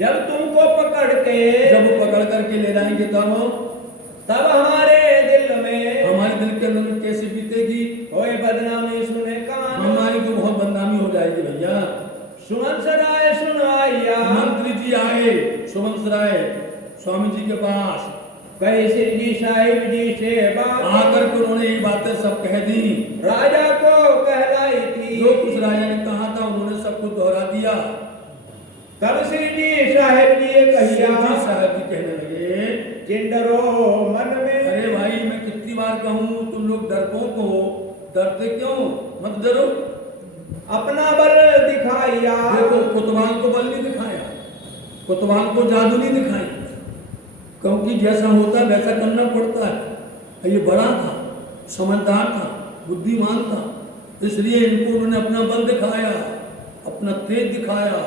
जब तुमको पकड़ के, जब वो पकड़ करके ले जाएंगे तब हमारे दिल में, हमारे दिल के अंदर में कैसे बीतेगी, होए बदनामी सुने कान, हमारी तो बहुत बदनामी हो जाएगी भैया। सुवंश राय सुन आया, मंत्री जी आए सुवंश राय स्वामी जी के पास, कहे श्री जी साहिब जी से बात, आकर के उन्होंने ये बातें सब कह दी, राजा को कहलाई थी। जो कुछ राजा ने कहा था उन्होंने सब कुछ दोहरा दिया। तब श्री जी साहिब जी कहिया, साहब जी कहने लगे, चिंडरो मन में, अरे भाई मैं कितनी बार कहूँ, तुम लोग डरपोक हो, डरते क्यों, मत डरो। अपना बल दिखाया, देखो कोतवाल को बल नहीं दिखाया, कोतवाल को जादू नहीं दिखाई, क्योंकि जैसा होता वैसा करना पड़ता है। ये बड़ा था, समझदार था, बुद्धिमान था, इसलिए इनको उन्होंने अपना बल दिखाया, अपना तेज दिखाया,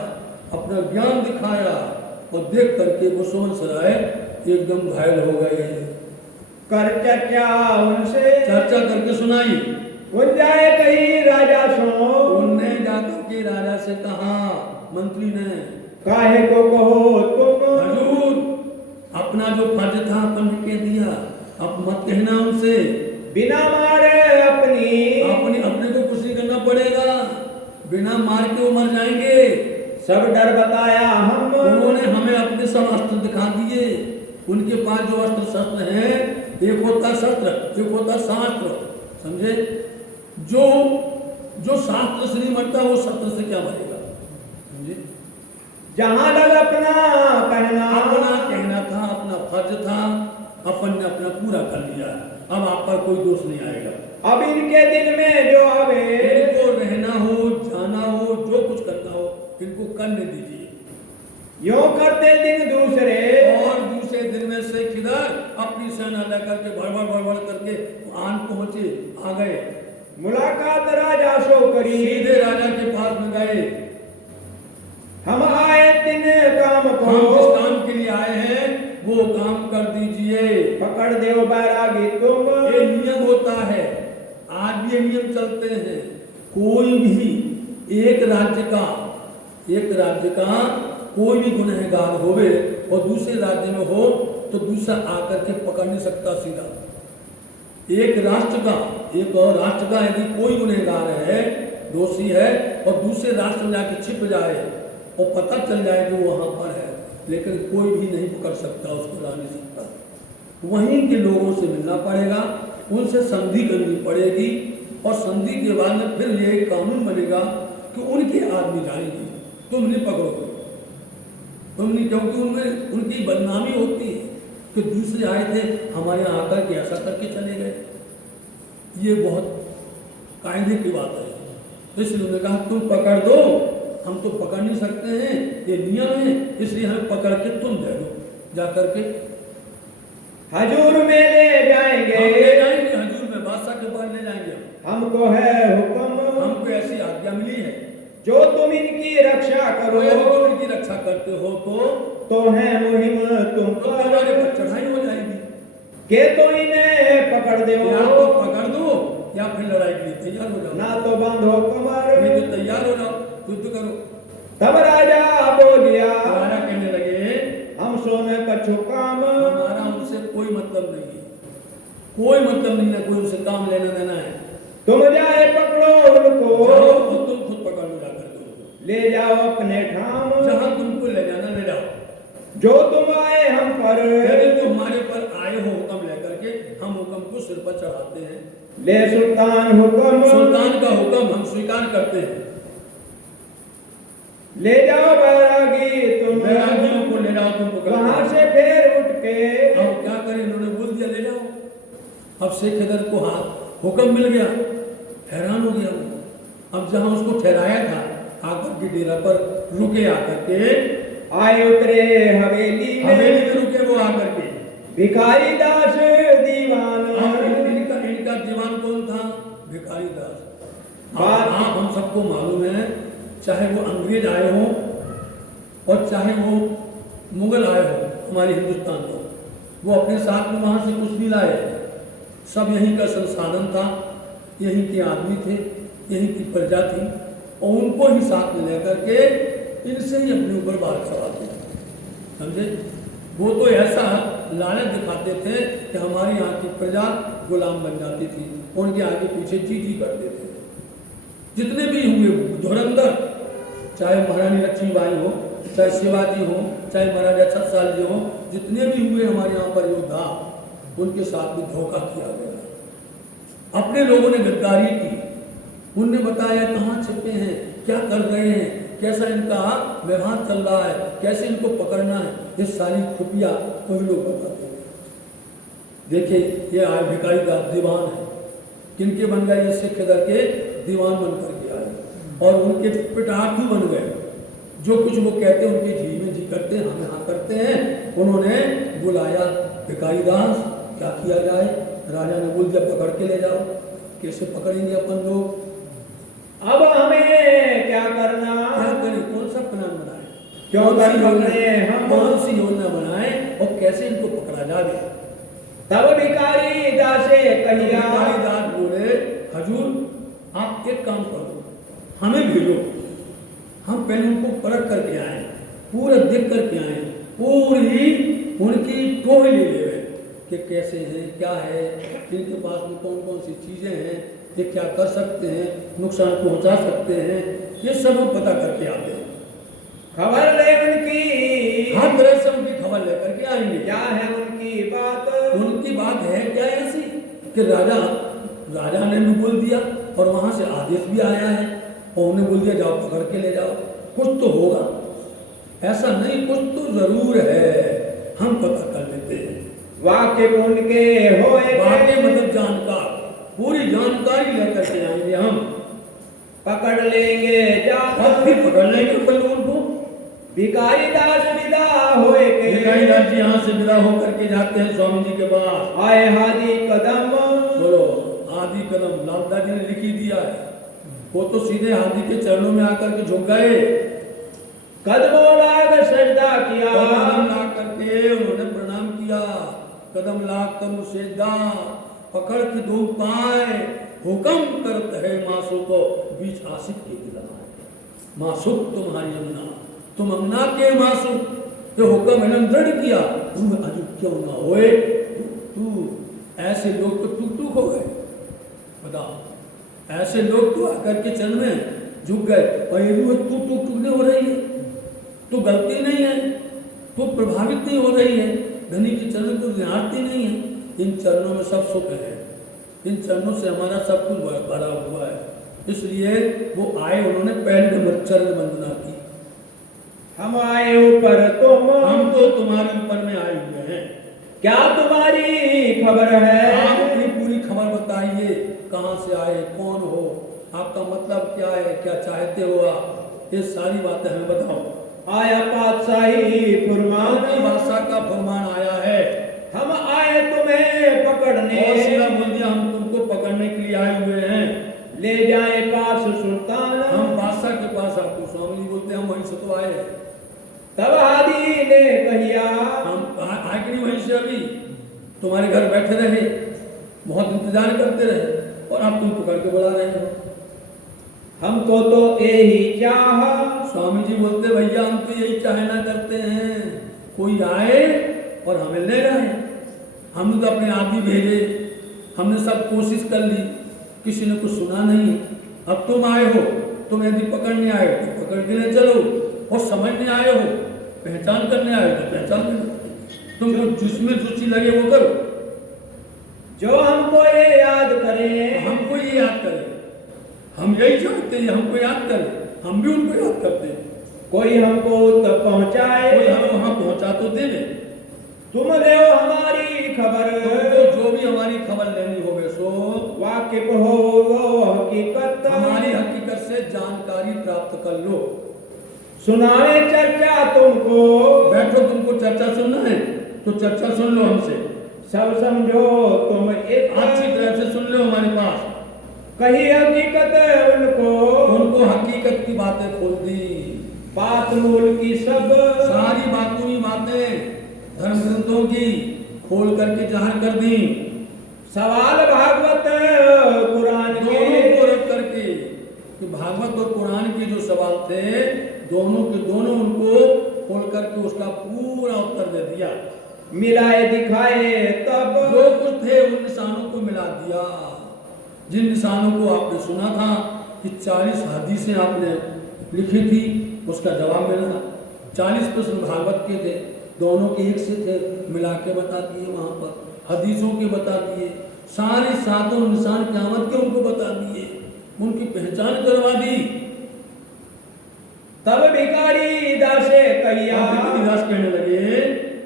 अपना ज्ञान दिखाया, और देख करके वो सुवंश राय एकदम घायल हो गए। कर चर्चा उनसे, चर्चा करके सुनाई, उन जाए कही राजा सो, उनने जाकर के राजा से कहा, मंत्री ने, काहे को कहो तुम, हजूर अपना जो फर्ज था अपन ने कह दिया, अब मत कहना उनसे, बिना मारे अपनी अपने को कुछ नहीं करना पड़ेगा, बिना मार के वो मर जाएंगे। सब डर बताया हम, उन्होंने हमें अपने सब अस्त्र दिखा दिए। उनके पास जो अस्त्र शस्त्र हैं, एक होता शस्त्र, एक होता शास्त्र, समझे। जो शास्त्र से नहीं मरता वो शस्त्र से क्या मरेगा, समझे। जहां लग अपना कहना था, अपना फर्ज था, अपन ने अपना पूरा कर लिया, अब आप पर कोई दोष नहीं आएगा। अब इनके दिल में जो आवे, इनको रहना हो, जाना हो, जो कुछ करना हो, इनको करने दीजिए। यूं करते दिन दूसरे, और दूसरे दिन में से किधर अपनी सेना लेकर के भड़बड़ करके आन पहुंचे, आ गए। मुलाकात राजा सो करी, सीधे राजा के पास में गए। हम आए तीन काम को, हम जिस काम के लिए आए हैं वो काम कर दीजिए। पकड़ देव बैरागी तुम, ये नियम होता है, आज भी ये नियम चलते हैं। कोई भी एक राज्य का कोई भी गुनहगार होवे और दूसरे राज्य में हो तो दूसरा आकर के पकड़ नहीं सकता सीधा। एक और राष्ट्र का यदि कोई गुनहगार है, दोषी है, और दूसरे राष्ट्र में जाके छिप जाए और पता चल जाए कि वो वहां पर है, लेकिन कोई भी नहीं पकड़ सकता, उसको ला नहीं सकता। वहीं के लोगों से मिलना पड़ेगा, उनसे संधि करनी पड़ेगी, और संधि के बाद में फिर ये कानून बनेगा कि उनके आदमी जाएंगे, तुम नहीं पकड़ोगे, तुम नहीं, क्योंकि उनमें उनकी बदनामी होती है कि दूसरे आए थे हमारे यहाँ आकर के ऐसा करके चले गए। ये बहुत कायदे की बात है, इसलिए उन्होंने कहा तुम पकड़ दो, हम तो पकड़ नहीं सकते हैं, ये नियम है, इसलिए हमें पकड़ के तुम दे दो, जाकर के हजूर में ले जाएंगे, हजूर में बादशाह के पास ले जाएंगे। हमको है हुक्म, हमको ऐसी आज्ञा मिली है, जो तुम इनकी रक्षा करो, तुम इनकी रक्षा करते हो तो है मुहिम तुम तो तुम्हारे पर चढ़ाई हो जाएगी। के तो इन्हें पकड़ दो, या तो पकड़ दो या फिर लड़ाई के लिए तैयार हो जाओ, ना तो बांधो कमर, नहीं तो तैयार हो जाओ, युद्ध करो। तब राजा बोलिया, राजा कहने लगे, हम सोने कछु काम, हमारा उनसे कोई मतलब नहीं है, कोई मतलब नहीं है, कोई उनसे काम लेना देना है। तुम जाए पकड़ो उनको, जाओ तो तुम खुद पकड़ लो जाकर के। ले जाओ अपने ठाम, जहां तुमको ले जाना ले जाओ। जो तुम आए हम पर, यदि तुम हमारे पर आए हो हुक्म लेकर के, हम हुक्म को सिर पर चढ़ाते हैं। ले सुल्तान हुक्म, सुल्तान का हुक्म हम स्वीकार करते हैं। ले जाओ बैरागी तुम, बैरागियों को ले जाओ तुमको। वहां से फिर उठ के, अब क्या करें, इन्होंने बोल दिया ले जाओ। अब शेख हैदर को हाथ हुक्म मिल गया, हैरान हो गया वो। अब जहां उसको ठहराया था आकर के डेरा पर रुके, आकर के आए उतरे हवेली में रुके वो आकर के। भिखारी दास दीवान, इनका दीवान कौन था? भिखारी दास। आप हम सबको मालूम है, चाहे वो अंग्रेज आए हो और चाहे वो मुगल आए हो हमारे हिंदुस्तान को, वो अपने साथ में वहां से कुछ नहीं लाए। सब यहीं का संसाधन था, यहीं के आदमी थे, यहीं की प्रजा थी, और उनको ही साथ में लेकर के इनसे ही अपने ऊपर बात चलाते थे। समझे? वो तो ऐसा लालच दिखाते थे कि हमारे यहाँ की प्रजा गुलाम बन जाती थी, उनके आगे पीछे जी करते थे। जितने भी हुए धुरंधर, चाहे महारानी लक्ष्मीबाई हो, चाहे शिवाजी हो, चाहे महाराजा छत्रसाल जी हो, जितने भी हुए हमारे यहाँ पर योद्धा, उनके साथ में धोखा किया गया। अपने लोगों ने गद्दारी की, उनने बताया कहाँ छिपे हैं, क्या कर रहे हैं, कैसा इनका व्यवहार चल रहा है, कैसे इनको पकड़ना है, ये सारी खुफिया कोई लोग बताते हैं। देखिए ये आए भिखारी का दीवान है, किनके बन गए? ये शेख हैदर के दीवान बन करके आए और उनके पिटार्थी बन गए। जो कुछ वो कहते हैं उनकी जी में जी करते हैं, हम यहाँ करते हैं। उन्होंने बुलाया भिखारी दास, क्या किया जाए? राजा ने बोल दिया पकड़ के ले जाओ। कैसे पकड़ेंगे अपन लोग? अब हमें क्या करना? क्या करें? कौन सा प्लान बनाए? क्यों हम कौन सी योजना बनाए और कैसे इनको पकड़ा जाए? तब भिखारी दासे कहिया, भिखारी दास बोले हजूर आप एक काम करो, हमें भेजो, हम पहले उनको परख करके आए, पूरा देख करके आए, पूरी उनकी टोली ले ले कि कैसे हैं, क्या है, इनके पास में कौन कौन सी चीजें हैं, ये क्या कर सकते हैं, नुकसान पहुंचा सकते हैं, ये सब हम पता करके आते हैं। खबर ले उनकी, हर तरह से उनकी खबर लेकर के आएंगे। क्या है उनकी बात? उनकी बात है क्या ऐसी कि राजा ने भी बोल दिया और वहां से आदेश भी आया है और उन्हें बोल दिया जाओ पकड़ के ले जाओ। कुछ तो होगा, ऐसा नहीं, कुछ तो जरूर है, हम पता कर लेते हैं। वाकिफ उनके होए, वाकिफ मतलब जानकार, पूरी जानकारी लेकर के आएंगे हम, पकड़ लेंगे और फिर पकड़ लेंगे बलून को। भिखारी दास विदा होए के, भिखारी दास जी यहाँ से विदा होकर के जाते हैं स्वामी जी के पास। आए हादी कदम, बोलो आदि कदम लालदा जी ने लिखी दिया है, वो तो सीधे हादी के चरणों में आकर के झुक गए, कदमों लाग सजदा किया, कदम ला करके उन्होंने प्रणाम किया। कदम लाग कर सजदा, पकड़ के दो पाए, हुक्म करते है मासू को बीच आशिक के दिलाए। मासूक तुम्हारी अमना, तुम अमना के मासूक, ये हुक्म मैंने दृढ़ किया, तुम अजू क्यों ना होए, तू ऐसे लोग तो टूक हो गए। बताओ, ऐसे लोग तो आकर के चरण में झुक गए और ये भी तू टूक नहीं हो रही है, तो गलती नहीं है, तो प्रभावित नहीं हो रही है, धनी के चरण को निहारती नहीं है। इन चरणों में सब सुख है, इन चरणों से हमारा सब कुछ भरा हुआ है, इसलिए वो आए, उन्होंने पहले नंबर चरण वंदना की। हम आए ऊपर तुम, हम तो तुम्हारे ऊपर में आए हुए हैं, क्या तुम्हारी खबर है? आप अपनी पूरी खबर बताइए, कहाँ से आए, कौन हो, आपका मतलब क्या है, क्या चाहते हो आप, ये सारी बातें हमें बताओ। आया पातशाही फुरमान, बादशाह का फरमान आया है, हम आए तुम्हें पकड़ने, और सीधा बोल दिया हम तुमको पकड़ने के लिए आए हुए हैं, ले जाए पास सुल्तान। हम बादशाह के पास आपको स्वामी जी बोलते हैं, हम वहीं से तो आए हैं। तब हादी ने कहिया, हम आए कि नहीं वहीं से, अभी तुम्हारे घर बैठे रहे, बहुत इंतजार करते रहे और आप तुम पकड़ के बुला रहे हो। हमको तो यही चाह, स्वामी जी बोलते भैया हम तो यही चाहना करते हैं, कोई आए और हमें ले जाए। हमने तो अपने आप ही भेजे, हमने सब कोशिश कर ली, किसी ने कुछ सुना नहीं। अब तुम आए हो, तुम यदि पकड़ने आए हो तो पकड़ के ले चलो, और समझने आए हो, पहचान करने आए हो तो पहचान लो, तुमको जिसमें रुचि लगे वो करो। जो हमको ये याद करे, हमको ये याद करे, हम यही चाहते हैं हमको याद करे, हम भी उनको याद करते हैं। कोई हमको तक पहुँचाए, कोई हमें वहाँ पहुँचा तो दे दे। तुम देव हमारी खबर, तुमको जो भी हमारी खबर लेनी होवे सो वाकिफ हो वो हकीकत, हमारी हकीकत से जानकारी प्राप्त कर लो। सुनावे चर्चा तुमको, बैठो, तुमको चर्चा सुनना है तो चर्चा सुन लो हमसे, सब समझो तुम एक अच्छी तरह से सुन लो हमारे पास। कही हकीकत उनको हकीकत की बातें खोल दी, बात मूल की सब, सारी बातों की बातें धर्म ग्रंथों की खोल करके जाहिर कर दी। सवाल भागवत कुरान दोनों के, को रख करके कि भागवत और कुरान के जो सवाल थे दोनों के दोनों उनको खोल करके उसका पूरा उत्तर दे दिया। मिलाए दिखाए तब, जो कुछ थे उन निशानों को मिला दिया। जिन निशानों को आपने सुना था कि 40 हदीसें आपने लिखी थी, उसका जवाब मिला। 40 प्रश्न भागवत के थे, दोनों के एक से थे, मिला के बता दिए, वहां पर हदीसों के बता दिए, सारे सातों निशान क़यामत के उनको बता दिए, उनकी पहचान करवा दी। तब भिखारी दासे कहिया, दास कहने लगे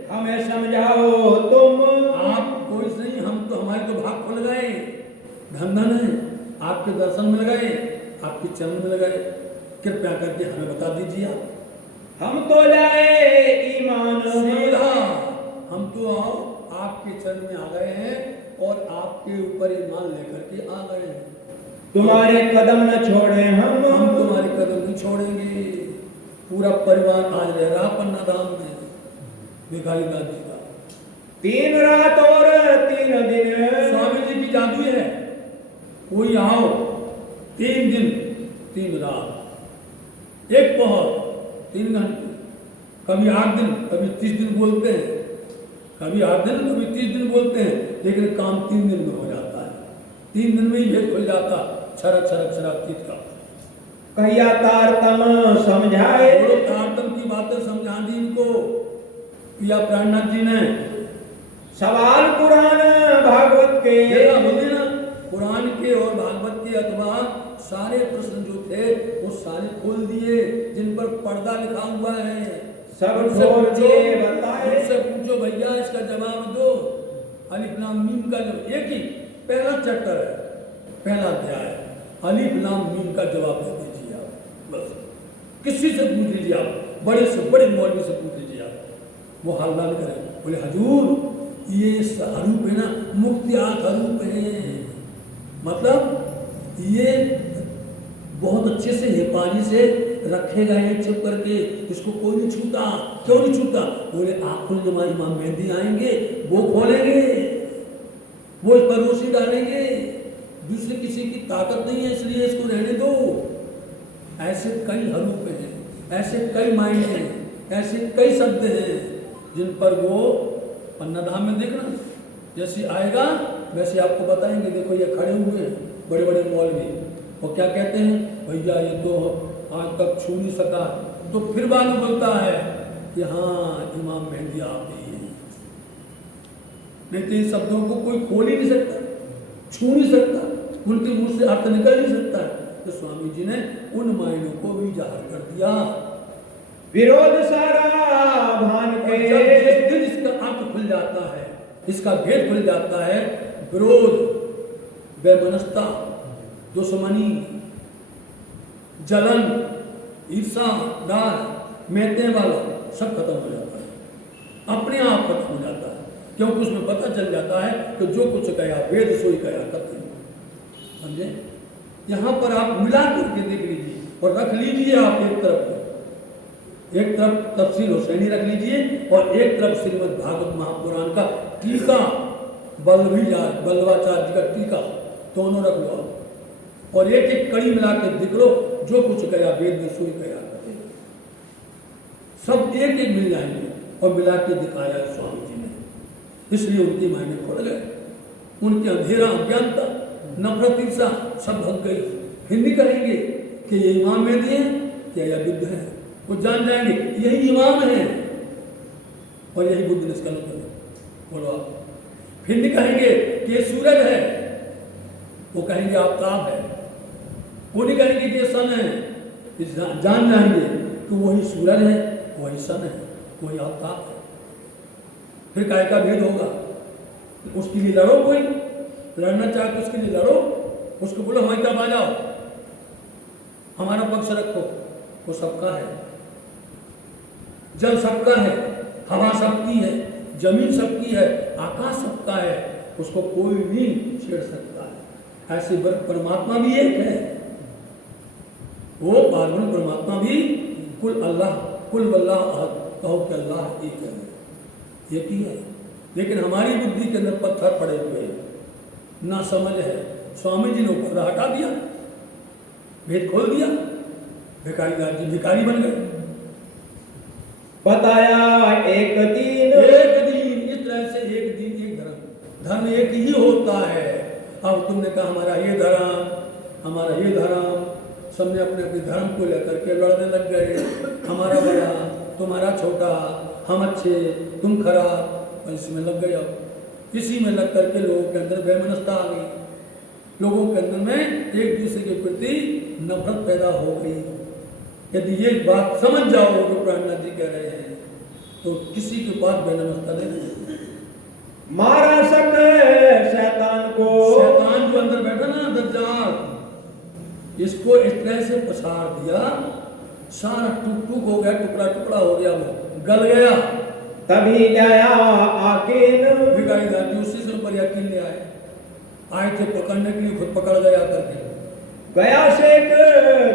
हमें समझाओ तुम, आप कोई नहीं, हम तो हमारे तो भाग खुल गए, धन है, आपके दर्शन मिल गए, आपके चरण मिल गए, कृपया करके हमें बता दीजिए आप। हम तो लाए ईमान, सीधा हम तो आओ आपके चरण में आ गए हैं और आपके ऊपर ईमान लेकर के आ गए हैं। तुम्हारे कदम न छोड़े हम तुम्हारे कदम नहीं छोड़ेंगे। पूरा परिवार आज रह रहा पन्ना धाम में भिखारी दास जी का। 3 रात और 3 दिन, स्वामी जी की जादू है, कोई आओ 3 दिन 3 रात, एक पहर 3 घंटे, कभी 8 दिन, कभी 30 दिन बोलते हैं, कभी 8 दिन, कभी 30 दिन बोलते हैं, लेकिन काम 3 दिन में हो जाता है। 3 दिन में ही भेद खुल जाता, छरक छरक छरक तीत का। कहिया तारतम समझाए, तारतम की बातें समझा दी इनको पिया प्राणनाथ जी ने। सवाल कुरान भागवत के, बोले ना कुरान के और भागवत के अथवा सारे प्रश्न जो थे वो सारे खोल दिए, जिन पर पर्दा लिखा हुआ है, सब खोल दिए बताए। उनसे पूछो भैया इसका जवाब दो। अलिफ लाम मीम का जो एक ही पहला चैप्टर है, पहला अध्याय है, अलिफ लाम मीम का जवाब दे दीजिए आप। बस किसी से पूछ लीजिए आप, बड़े से बड़े मौलवी से पूछ लीजिए आप, वो हल्ला नहीं करें। बोले हजूर ये हरूप है ना, मुक्तियात हरूप है, मतलब ये बहुत अच्छे से हिफाजी से रखे गए छिप करके, इसको कोई नहीं छूता। क्यों नहीं छूता? बोले आखिर जब इमाम मेहदी आएंगे वो खोलेंगे, वो इस पर रोशनी डालेंगे, दूसरे किसी की ताकत नहीं है, इसलिए इसको रहने दो। ऐसे कई हरूप हैं, ऐसे कई मायने हैं, ऐसे कई शब्द हैं जिन पर वो पन्ना धाम में देखना जैसे आएगा वैसे आपको बताएंगे। देखो ये खड़े हुए हैं बड़े बड़े मौलवी, वो क्या कहते हैं, भैया ये तो आज तक छू नहीं सका, तो फिर मालूम बोलता है कि हाँ इमाम मेहदी आप ही हैं। नहीं तो इन शब्दों को कोई खोल ही नहीं सकता, छू नहीं सकता, उनके मुंह से अर्थ निकल नहीं सकता। तो स्वामी जी ने उन मायनों को भी जाहिर कर दिया। विरोध सारा भान के, जिस दिन इसका अर्थ खुल जाता है, इसका भेद खुल जाता है, विरोध, बेमनस्ता, दुश्मनी, जलन, ईर्षा, दार, मैते वाला सब खत्म हो जाता है, अपने आप खत्म हो जाता है, क्योंकि उसमें पता चल जाता है कि जो कुछ कहा वेद सोई कहा करते, समझे। यहाँ पर आप मिला करके देख लीजिए और रख लीजिए आप एक तरफ तफसीर हुसैनी रख लीजिए और एक तरफ श्रीमद् भागवत महापुराण का टीका, बल्लवाचार्य जी का टीका, दोनों रख लो आप और एक एक कड़ी मिला के दिख लो, जो कुछ कहा वेद में सोई कहा करते, सब एक एक मिल जाएंगे और मिला के दिखाया स्वामी जी ने। इसलिए उनके मायने खुल गए, उनके अंधेरा अज्ञानता नफरत ईर्षा सब भग गई। फिर नहीं कहेंगे कि ये इमाम मेहदी हैं, सत्य या बुद्ध है, वो जान जाएंगे यही इमाम है और यही बुद्ध निष्कल है। बोलो आप। फिर नहीं कहेंगे कि ये सूरज है, वो कहेंगे आफ्ताब है। वो नहीं कहेंगे कि ये सन है, जान जाएंगे कि वही सूरज है, वही सन है, वही आफ्ताब है। फिर काय का भेद होगा? उसके लिए लड़ो, कोई लड़ना चाहे तो उसके लिए लड़ो, उसको बोलो हमारी तरफ आ जाओ, हमारा पक्ष रखो। वो सबका है, जल सबका है, हवा सबकी है, जमीन सबकी है, आकाश सबका है, उसको कोई भी छेड़ सकता है। ऐसे परमात्मा भी एक है, वो पारब्रह्म परमात्मा भी कुल अल्लाह, कुल वल्लाह अहद, कहो कि अल्लाह एक है, एक ही है। लेकिन हमारी बुद्धि के अंदर पत्थर पड़े हुए हैं, ना समझ है। स्वामी जी ने ऊपर हटा दिया, भेद खोल दिया, भिखारी दास जी भिखारी बन गए। बताया एक दिन, इस तरह से एक दिन एक धर्म, धर्म एक ही होता है। अब तुमने कहा हमारा ये धर्म, हमारा ये धर्म, सबने अपने अपने धर्म को लेकर के लड़ने लग गए। हमारा बड़ा, तुम्हारा छोटा, हम अच्छे, तुम खराब, और इसमें लग गए। अब इसी में लग करके लोगों के अंदर वैमनस्यता आ गई, लोगों के अंदर में एक दूसरे के प्रति नफरत पैदा हो गई। यदि ये बात समझ जाओ जो प्राणनाथ जी कह रहे हैं, तो किसी के पास वैमनस्यता नहीं। मारा सक शैतान को, शैतान जो अंदर बैठा ना दज्जाल, इसको इस तरह से पसार दिया, सारा टूक टूक हो गया, टुकड़ा टुकड़ा हो गया, वो गल गया। तभी लाया आकिन, भिखारी दास जी उसी से ऊपर यकीन ले आए थे पकड़ने के लिए, खुद पकड़ गया करके गया शेख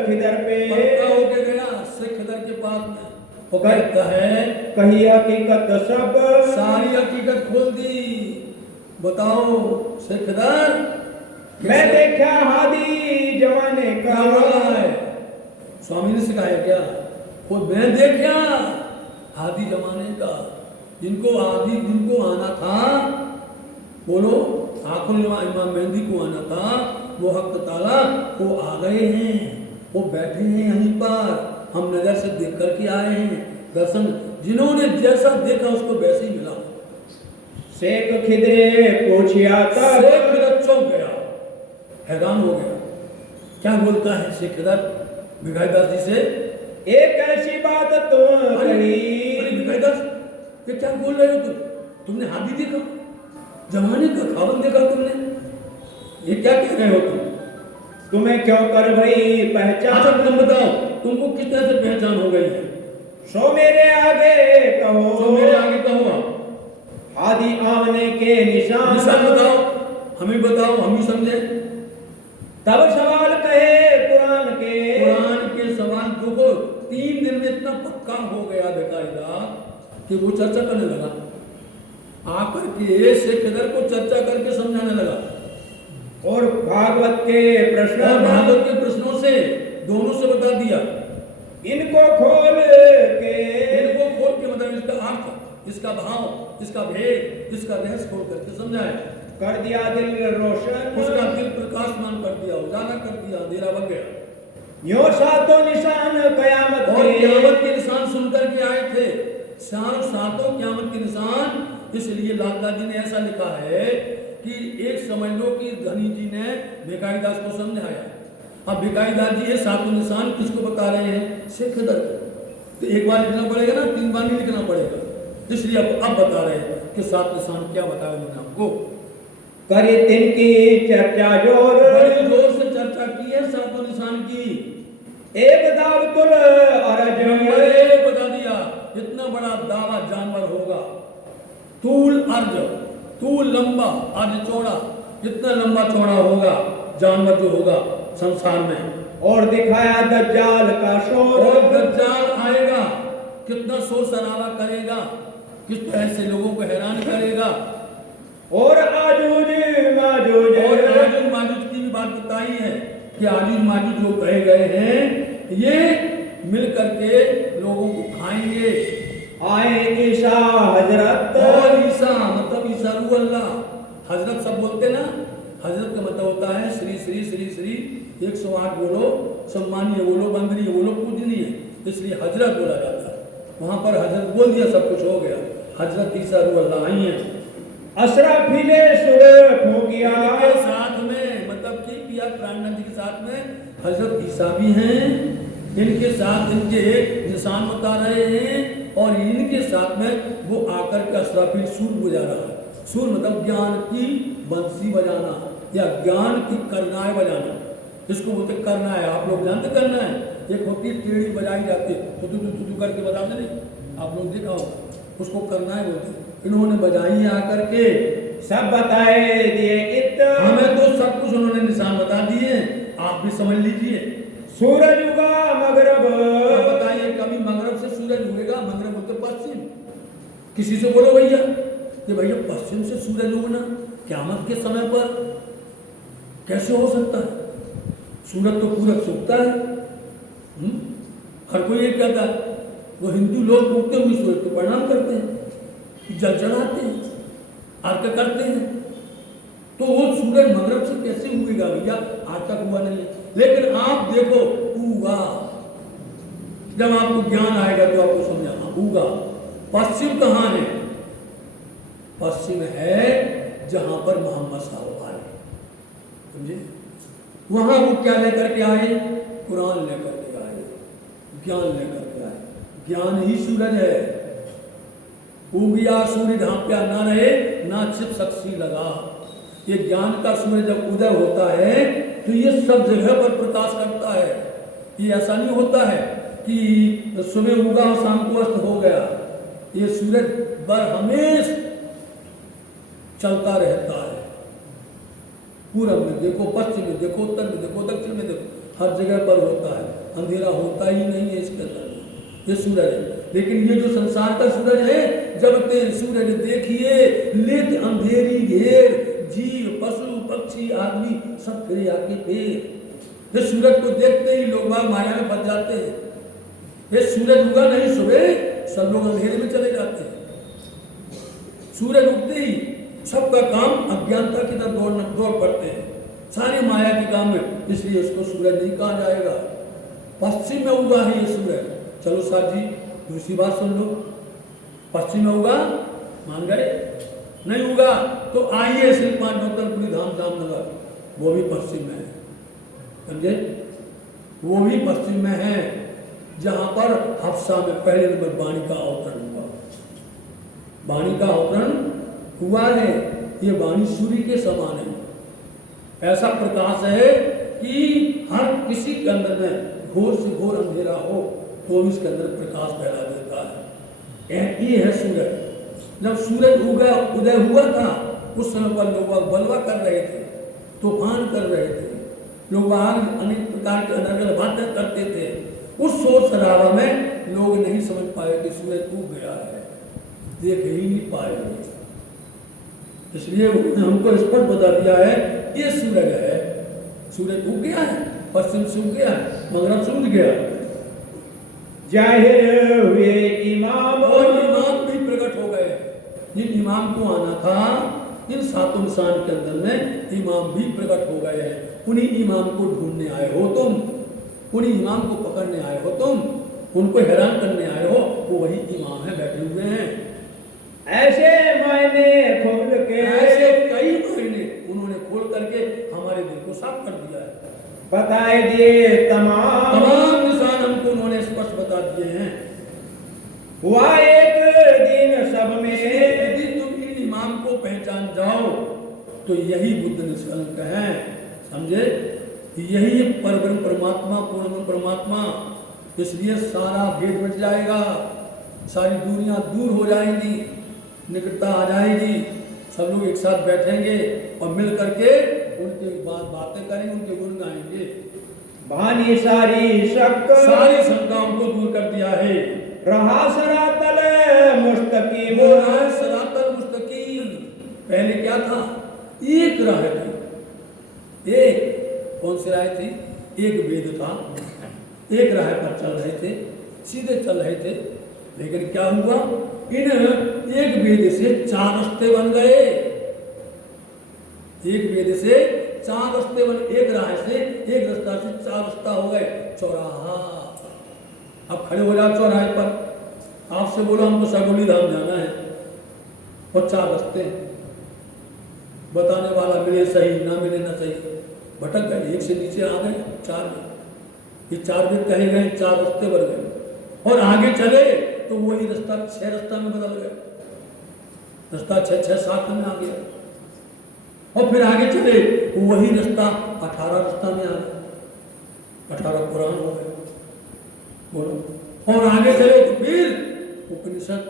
खिदर पे, पक्का होके गया शेख खिदर के पास में। वो कहता है कही हकीकत सब, सारी हकीकत खोल दी। बताओ शेख खिदर, मैं देखा हादी जमाने का, क्या बोला है? स्वामी ने सिखाया क्या? खुद मैं देखा आदि जमाने का, जिनको आदि जिनको आना था, बोलो आखिर इमाम मेहंदी को आना था, वो हक ताला वो आ गए हैं, वो बैठे हैं यहीं पर, हम नजर से देख करके आए हैं। दर्शन जिन्होंने जैसा देखा उसको वैसे ही मिला। शेख खिदरे पूछिया तब, शेख खिदर चौंक गया, हैरान हो गया। क्या बोलता है शेख खिदर भिखारी दास जी से? एक ऐसी बात तुम कही, भिखारी दास ये क्या बोल रहे हो तुम? तुमने हाथी देखा, जमाने का खावन देखा तुमने, ये क्या कह रहे हो तुम? तुम्हें क्यों कर भाई पहचान, अच्छा तुम बताओ तुमको किस तरह से पहचान हो गई है? सो मेरे आगे कहो, तो मेरे आगे कहो आप, हादी आमने के निशान, निशान बताओ, हमें बताओ, हम ही समझे। तब सवाल कहे कुरान के सवाल को 3 दिन में इतना पक्का हो गया बेकायदा कि वो चर्चा करने लगा, आकर के शेख खिदर को चर्चा करके समझाने लगा, और भागवत के प्रश्नों से दोनों से बता दिया। इनको खोल के मतलब इसका अर्थ, इसका भाव, इसका भेद, इसका रहस्य खोल करके समझाया, कर दिया दिल रोशन, उसका दिल प्रकाशमान कर दिया, उजाला कर दिया, अंधेरा बन गया। यो सातों निशान कयामत और क़यामत के निशान सुनकर के आए थे, सातों क़यामत के निशान। इसलिए लाला जी ने ऐसा लिखा है कि एक समझ लो कि धनी जी ने भिखारी दास को समझाया। अब भिखारी दास जी ये सातों निशान किसको बता रहे हैं? शेख खिदर को। तो एक बार लिखना पड़ेगा ना, 3 बार नहीं लिखना पड़ेगा। इसलिए अब बता रहे हैं कि 7 निशान क्या बताया उन्होंने आपको। करी तिनकी चर्चा जोर, बड़ी जोर से चर्चा की है सातों निशान की। एक दावतुल अरज, बता दिया इतना बड़ा दावा जानवर होगा, तूल अर्ज, तूल लंबा, अर्ज चौड़ा, इतना लंबा चौड़ा होगा जानवर जो होगा संसार में। और दिखाया दज्जाल का शोर, और दज्जाल आएगा, कितना शोर शराबा करेगा, किस तरह से लोगों को हैरान करेगा। और आजूज माजूज, और आजूज माजूज की भी बात बताई है कि आजूज माजूज जो कहे गए हैं ये मिल करके लोगों को खाएंगे। आए ईसा हजरत, और ईसा मतलब ईसा रूह अल्लाह, हजरत सब बोलते ना, हजरत का मतलब होता है श्री श्री श्री श्री 108 बोलो, सम्मानीय बोलो, वंदनीय बोलो, पूजनीय, इसलिए हजरत बोला जाता है। वहां पर हजरत बोल दिया, सब कुछ हो गया। हजरत ईसा रूह अल्लाह आई है। असराफिले सुर फूकिया इनके साथ में मतलब कि पिया प्राणनाथ जी के साथ में हजरत ईसा भी हैं, इनके साथ इनके एक निशान बता रहे हैं, और इनके साथ में वो आकर के असराफिल सूर बजा रहा है। सूर मतलब ज्ञान की बंसी बजाना या ज्ञान की करनाएं बजाना, इसको बोलते करनाएं। आप लोग जानते करनाएं, एक होती है टेढ़ी बजाई जाती है, तो करके बजाते नहीं, आप लोग देखा होगा, उसको करनाएं बोलते। इन्होंने बजाई आकर के सब बताए दिए हमें तो सब कुछ उन्होंने निशान बता दिए, आप भी समझ लीजिए। सूरज उगा मगरब, बताइए कभी मगरब से सूरज उगेगा? मगरब बोलते पश्चिम। किसी से बोलो भैया कि भैया पश्चिम से सूरज उगना क़यामत के समय पर कैसे हो सकता है? सूरज तो पूरब से उगता है। हर कोई ये कहता है। वो हिंदू लोग उगते हुए सूरज को प्रणाम करते हैं, जल चढ़ाते हैं, अर्घ करते हैं, तो वो सूरज मगरब से कैसे उगेगा भैया? आज तक हुआ नहीं है। लेकिन आप देखो उगा, जब आपको ज्ञान आएगा तो आपको समझाना उगा। पश्चिम कहाँ है? पश्चिम है जहां पर मोहम्मद साहब आए, समझे? वहां वो क्या लेकर के आए? कुरान लेकर के आए, ज्ञान लेकर के आए। ज्ञान ही सूरज है। उगिया सूर्य ढांप्या ना रहे, ना छिप सक्सी लगा। ये ज्ञान का सूर्य जब उदय होता है तो ये सब जगह पर प्रकाश करता है। ये ऐसा नहीं होता है कि सुबह उगा और शाम को अस्त हो गया। ये सूरज बर हमेश चलता रहता है। पूरब में देखो, पश्चिम में देखो, उत्तर में देखो, दक्षिण में देखो, हर जगह पर होता है। अंधेरा होता ही नहीं है इसके अंदर। ये सूरज है। लेकिन ये जो संसार का सूरज है, जब ते सूरज देखिए लेत अंधेरी घेर, जीव पशु पक्षी आदमी सब फिरे आके पेड़। ये सूरज को देखते ही लोग बाग माया में बच जाते हैं। ये सूरज उगा नहीं सुबह, सब लोग अंधेरे में चले जाते हैं। सूरज उगते ही सबका काम अज्ञानता की तरफ दौड़ पड़ते हैं, सारे माया के काम में। इसलिए उसको सूरज नहीं कहा जाएगा। पश्चिम में उगा है ये सूरज। चलो साथ जी दूसरी बात सुन लो। पश्चिम में उगा, मान गए? नहीं उगा तो आइए शिल्पान नौतनपुरी धाम जामनगर, वो भी पश्चिम में है, समझे? वो भी पश्चिम में है, जहां पर हफ्सा में पहले नंबर वाणी का अवतरण हुआ। वाणी का अवतरण हुआ है। ये वाणी सूर्य के समान है। ऐसा प्रकाश है कि हर किसी के अंदर में घोर से घोर अंधेरा हो तो इसके अंदर प्रकाश फैला देता है। ये है सूरज। जब सूरज उदय हुआ था उस समय पर लोग बलवा कर रहे थे, तूफान कर रहे थे, लोग अनेक प्रकार के अलग बातें करते थे। उस सोच शराबा में लोग नहीं समझ पाए कि सूरज उग गया है, देख ही नहीं पाए। इसलिए हमको स्पष्ट बता दिया है ये सूरज है। सूरज उग गया है, पश्चिम से उग गया है, मगरब से उग गया। जाहिर हुए इमाम, और इमाम भी प्रकट हो गए। जिन इमाम को आना था, इन सातों निशान के अंदर में इमाम भी प्रकट हो गए हैं। उन्हीं इमाम को ढूंढने आए हो तुम, उन्हीं इमाम को पकड़ने आए हो तुम, उनको हैरान करने आए हो। वो वही इमाम है, बैठे हुए हैं। ऐसे मायने खोल के, ऐसे कई मायने उन्होंने खोल करके हमारे दिल को साफ कर दिया है। बताए दिए तमाम निशान हमको उन्होंने स्पष्ट बता दिए हैं। हुआ एक दिन सब में, यदि तुम इन इमाम को पहचान जाओ तो यही बुद्ध निष्कलंक है, समझे? यही परब्रह्म परमात्मा, पूर्ण परमात्मा। इसलिए सारा भेद मिट जाएगा, सारी दुनिया दूर हो जाएंगी, निकटता आ जाएगी। सब लोग एक साथ बैठेंगे और मिल करके उनके बाद बातें करेंगे, उनके गुण गाएंगे। भानी सारी शंकाओं को दूर कर दिया है। रहा सरातल मुस्तकीम, वो राह सरातल मुस्तकीम। पहले क्या था? एक राह थी। एक कौन सी राह थी? एक वेद था, एक राह पर चल रहे थे, सीधे चल रहे थे। लेकिन क्या हुआ? इन एक वेद से चार रास्ते बन गए। एक वेद से 4 रास्ते बने, एक राह से, एक रास्ता से 4 रास्ता हो गए, चौराहा। अब खड़े हो जाओ चौराहे पर, आपसे बोलो हमको सगोली धाम जाना है और 4 रास्ते हैं, बताने वाला मिले सही ना मिले ना सही, भटक गए, एक से नीचे आ गए 4 में, ये 4 वेद कहे गए, 4 रास्ते बन गए। और आगे चले तो वही रास्ता 6 रास्ता में बदल गए, रास्ता 6 7 में आ गया। और फिर आगे चले वही रास्ता 18 रास्ता में आ गया, 18 पुराण हो गए, बोलो। और आगे चले तो फिर उपनिषद,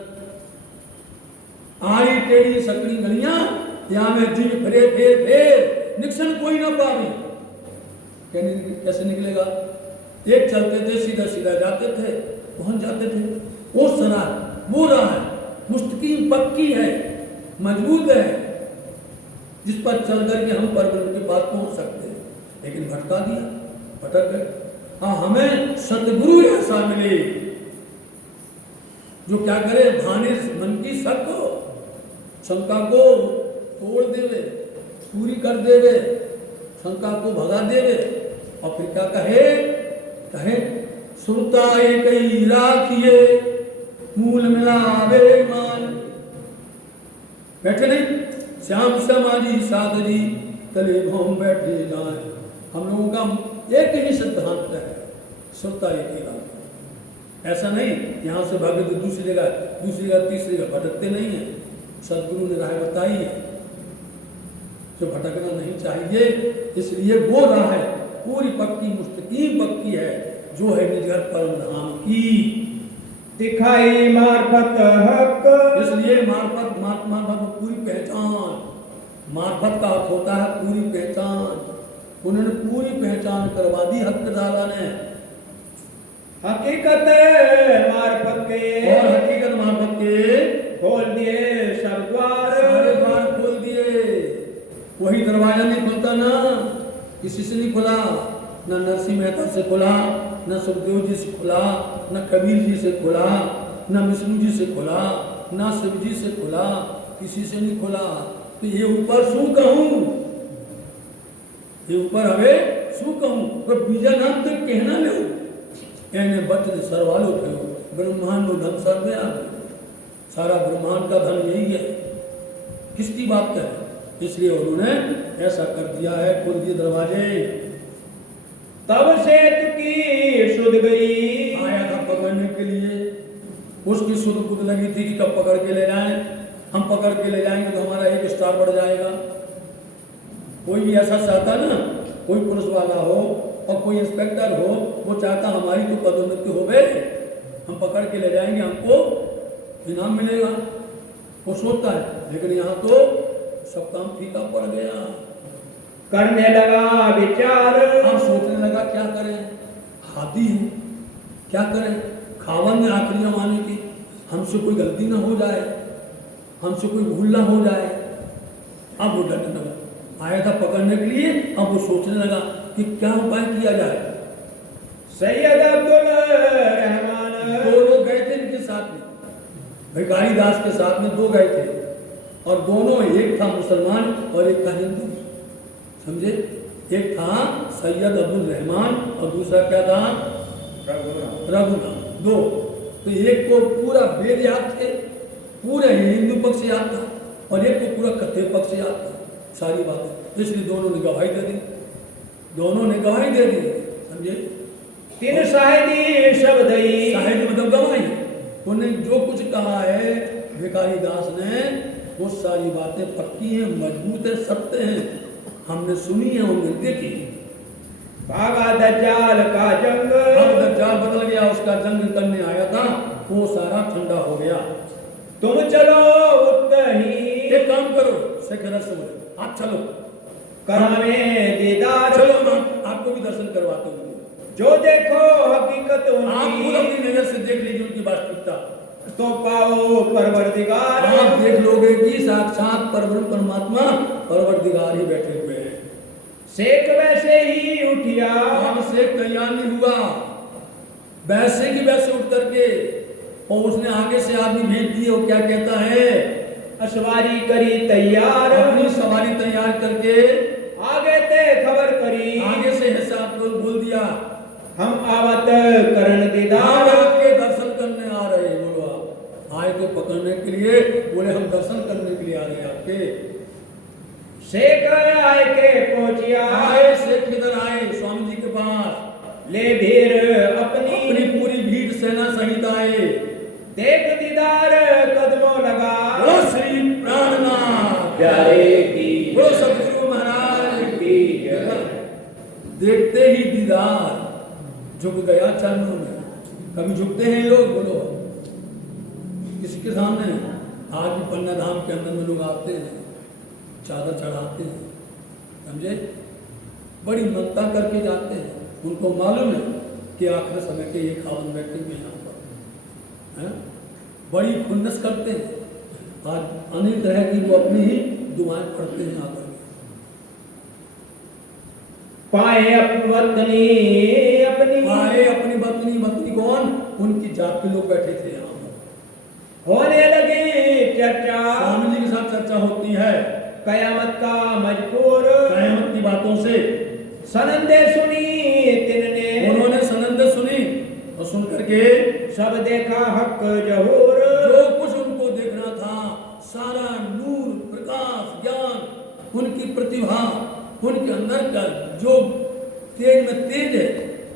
आई टेढ़ी सकड़ी गलियां, यहाँ में जीव फिरे फेर फेर, निकसन कोई ना पावे। कैसे निकलेगा? एक चलते थे, सीधा सीधा जाते थे, पहुंच जाते थे। वो सरा वो रहा है, मुस्तकीम पक्की है, मजबूत है, जिस पर चल करके हम परब्रह्म के पास पहुंच सकते हैं। लेकिन भटका दिया, भटक गए। हाँ, हमें सतगुरु ऐसा मिले जो क्या करे, भाने मन की शंका को तोड़ देवे, पूरी कर देवे, शंका को भगा देवे। और फिर क्या कहे सुरता एक ही राखिए, मूल मिलावे मान। बैठे नहीं, श्याम समाजी साधरी तले भौम बैठे जाए। हम लोगों का एक ही सिद्धांत है, सुरता एक ही राखिए। ऐसा नहीं यहाँ से भागे तो दूसरी जगह तीसरी जगह भटकते नहीं है। सदगुरु ने राह बताई है, जो भटकना नहीं चाहिए। इसलिए वो राह है पूरी पक्की, मुस्तकीम पक्की है, जो है निजगर परम धाम की। दिखाई मार्फत हक, इसलिए मार्फत पूरी पहचान, मार्फत का अर्थ होता है पूरी पहचान। उन्होंने पूरी पहचान करवा दी हक दादा ने। हकीकत मार्फत के, और हकीकत मार्फत के खोल दिए सब द्वार, सारे द्वार खोल दिए। वही दरवाजा नहीं खुलता ना, किसी से नहीं खुला, न नरसिंह मेहता से खुला, न सुखदेव जी से खुला, न कबीर जी से खुला, न विष्णु जी से खुला, न शिव जी से खुला, किसी से नहीं खुला। तो ये ऊपर शू कहूं, ये ऊपर हमें शू कहूं, तो बीजा नाम तो कहना ले एने बच सरवालो थयो, ब्रह्मांड धन सर्वे आ, सारा ब्रह्मांड का धन यही है, किसकी बात है? इसलिए उन्होंने ऐसा कर दिया है, खोल दिए दरवाजे। तब सेतु की सुध गई, आया था पकड़ने के लिए, उसकी सुध बुध लगी थी कि कब पकड़ के ले जाएं, हम पकड़ के ले जाएंगे तो हमारा 1 स्टार बढ़ जाएगा। कोई भी ऐसा चाहता ना, कोई पुलिस वाला हो और कोई इंस्पेक्टर हो, वो चाहता हमारी तो पदोन्नति हो गए, हम पकड़ के ले जाएंगे, हमको इनाम मिलेगा, वो सोचता है। लेकिन यहाँ तो सब काम फीका पड़ गया। करने लगा विचार, अब सोचने लगा क्या करें, हादी है, क्या करें, खावन में आखिरी जमाने की, हमसे कोई गलती ना हो जाए, हमसे कोई भूल ना हो जाए। अब वो डरने लगा, आया था पकड़ने के लिए, अब वो सोचने लगा कि क्या उपाय किया जाए। सैयद अब्दुल रहमान दो लोग गए थे इनके साथ में, भिखारी दास के साथ में 2 गए थे, और दोनों, एक था मुसलमान और एक था हिंदू, समझे? एक था सैयद अब्दुल रहमान और दूसरा क्या था? रघुनाथ। 2। तो एक को पूरा वेद याद थे, पूरे हिंदू पक्ष याद था, और एक को पूरा कथ्य पक्ष याद था, सारी बातें। इसलिए दोनों ने गवाही दे दी, समझे? 3 शाहिदी शब्द शाहिदी मतलब गवाही। उन्होंने जो कुछ कहा है भिखारी दास ने, वो सारी बातें पक्की हैं, मजबूत है, सत्य हैं, हमने सुनी है, हमने देखी। भागा दज्जाल का जंग, अब दज्जाल बदल गया, उसका जंग करने आया था, वो सारा ठंडा हो गया। तुम चलो उतनी, एक काम करो, शेखर से बोले, आप चलो करावे दीदार, चलो मैं आपको भी दर्शन करवाते हूँ। जो देखो हकीकत आप उनकी, पूरा अपनी नजर से देख लीजिए उनकी वास्तविकता, तो पाओ परवरदिगार। आप देख लोगे कि साक्षात परब्रह्म परमात्मा परवरदिगार ही बैठे हुए हैं। शेख वैसे ही उठिया, अब शेख तैयार नहीं हुआ, वैसे की वैसे उठ करके, और उसने आगे से आदमी भेज दिए। वो क्या कहता है? अश्वारी करी तैयार अपनी सवारी तैयार करके आगे ते खबर करी आगे से हिसाब को बोल दिया, हम आवत करण हम दीदार आपके दर्शन करने आ रहे हैं। बोलो आप आए तो पकड़ने के लिए, बोले हम दर्शन करने के लिए आ रहे हैं आपके। शेख आए के पहुंचिया आए शेख किधर आए? स्वामी जी के पास। ले भीड़ अपनी अपनी पूरी भीड़ सेना सहित आए। देख दीदार कदमों लगा बोलो श्री प्राणनाथ प्यारे की बोलो सदगुरु महाराज की जय। देखते ही दीदार झुक गया चरणों में। कभी झुकते हैं लोग? बोलो किसके सामने? आज भी पन्ना धाम के अंदर में लोग आते हैं, चादर चढ़ाते हैं, समझे, बड़ी ममता करके जाते हैं। उनको मालूम है कि आखिर समय के ये खावन बैठे हुए यहाँ पर हैं, बड़ी खुन्नस करते हैं। आज अनेक तरह की वो अपनी ही दुआएं पढ़ते हैं आकर के। पाए अपनी अपनी बतनी, बतनी कौन? उनकी जात के लोग बैठे थे यहाँ पर। होने लगी चर्चा स्वामी जी के साथ चर्चा होती है कयामत का मजबूर कयामत की बातों से। सनंदे सुनी तिनने उन्होंने सनंदे सुनी और सुन करके सब देखा हक जहूर जो कुछ उनको देखना था, सारा नूर, प्रकाश, ज्ञान, उनकी प्रतिभा, उनके अंदर का जो तेज में तेज है,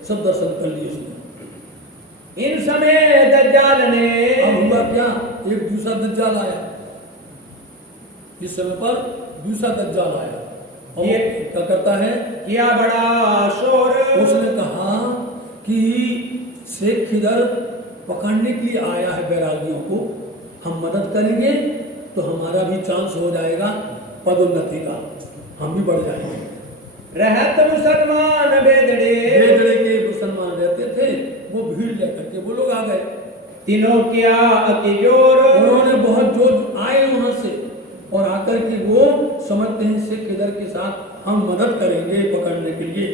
सब दर्शन कर लिए उसने। इन समय दज्जाल ने अब हुआ क्या? एक दूसरा दज्जाल आया। इस समय पर दूसरा दज्जाल आया और ये क्या करता है? किया बड़ा शोर उसने कहा कि शेख खिदर पकड़ने के लिए आया है बैरागियों को, हम मदद करेंगे तो हमारा भी चांस हो जाएगा पदोन्नति का, हम भी बढ़ जाएंगे। रहत मुसलमान बेदड़े बेदड़े के मुसलमान रहते थे, वो भीड़ लेकर के वो लोग आ गए। तीनों किया अति जोर उन्होंने बहुत जोर आए वहां से और आकर के वो समझते हैं शेख खिदर के साथ हम मदद करेंगे पकड़ने के लिए।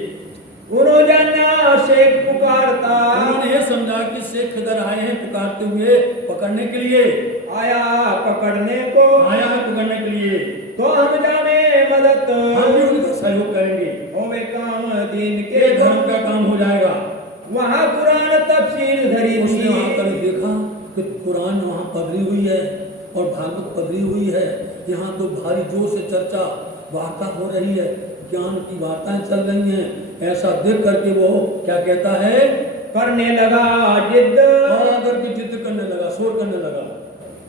उन्होंने जाना शेख पुकारता उन्होंने ये समझा कि शेख खिदर आए हैं पुकारते हुए पकड़ने के लिए, आया पकड़ने को आया है पकड़ने के लिए, तो हम जाने मदद हम भी उनका सहयोग करेंगे, होवे काम दीन ये के धर्म का काम हो जाएगा। वहाँ कुरान तफसीर धरी उसने वहां थी पर देखा कि कुरान वहां पधरी हुई है और भागवत पधरी हुई है। यहाँ तो भारी जोर से चर्चा वार्ता हो रही है, ज्ञान की वार्ताएं चल रही हैं। ऐसा देख करके वो क्या कहता है? करने लगा जिद और आकर के जिद करने लगा, शोर करने लगा,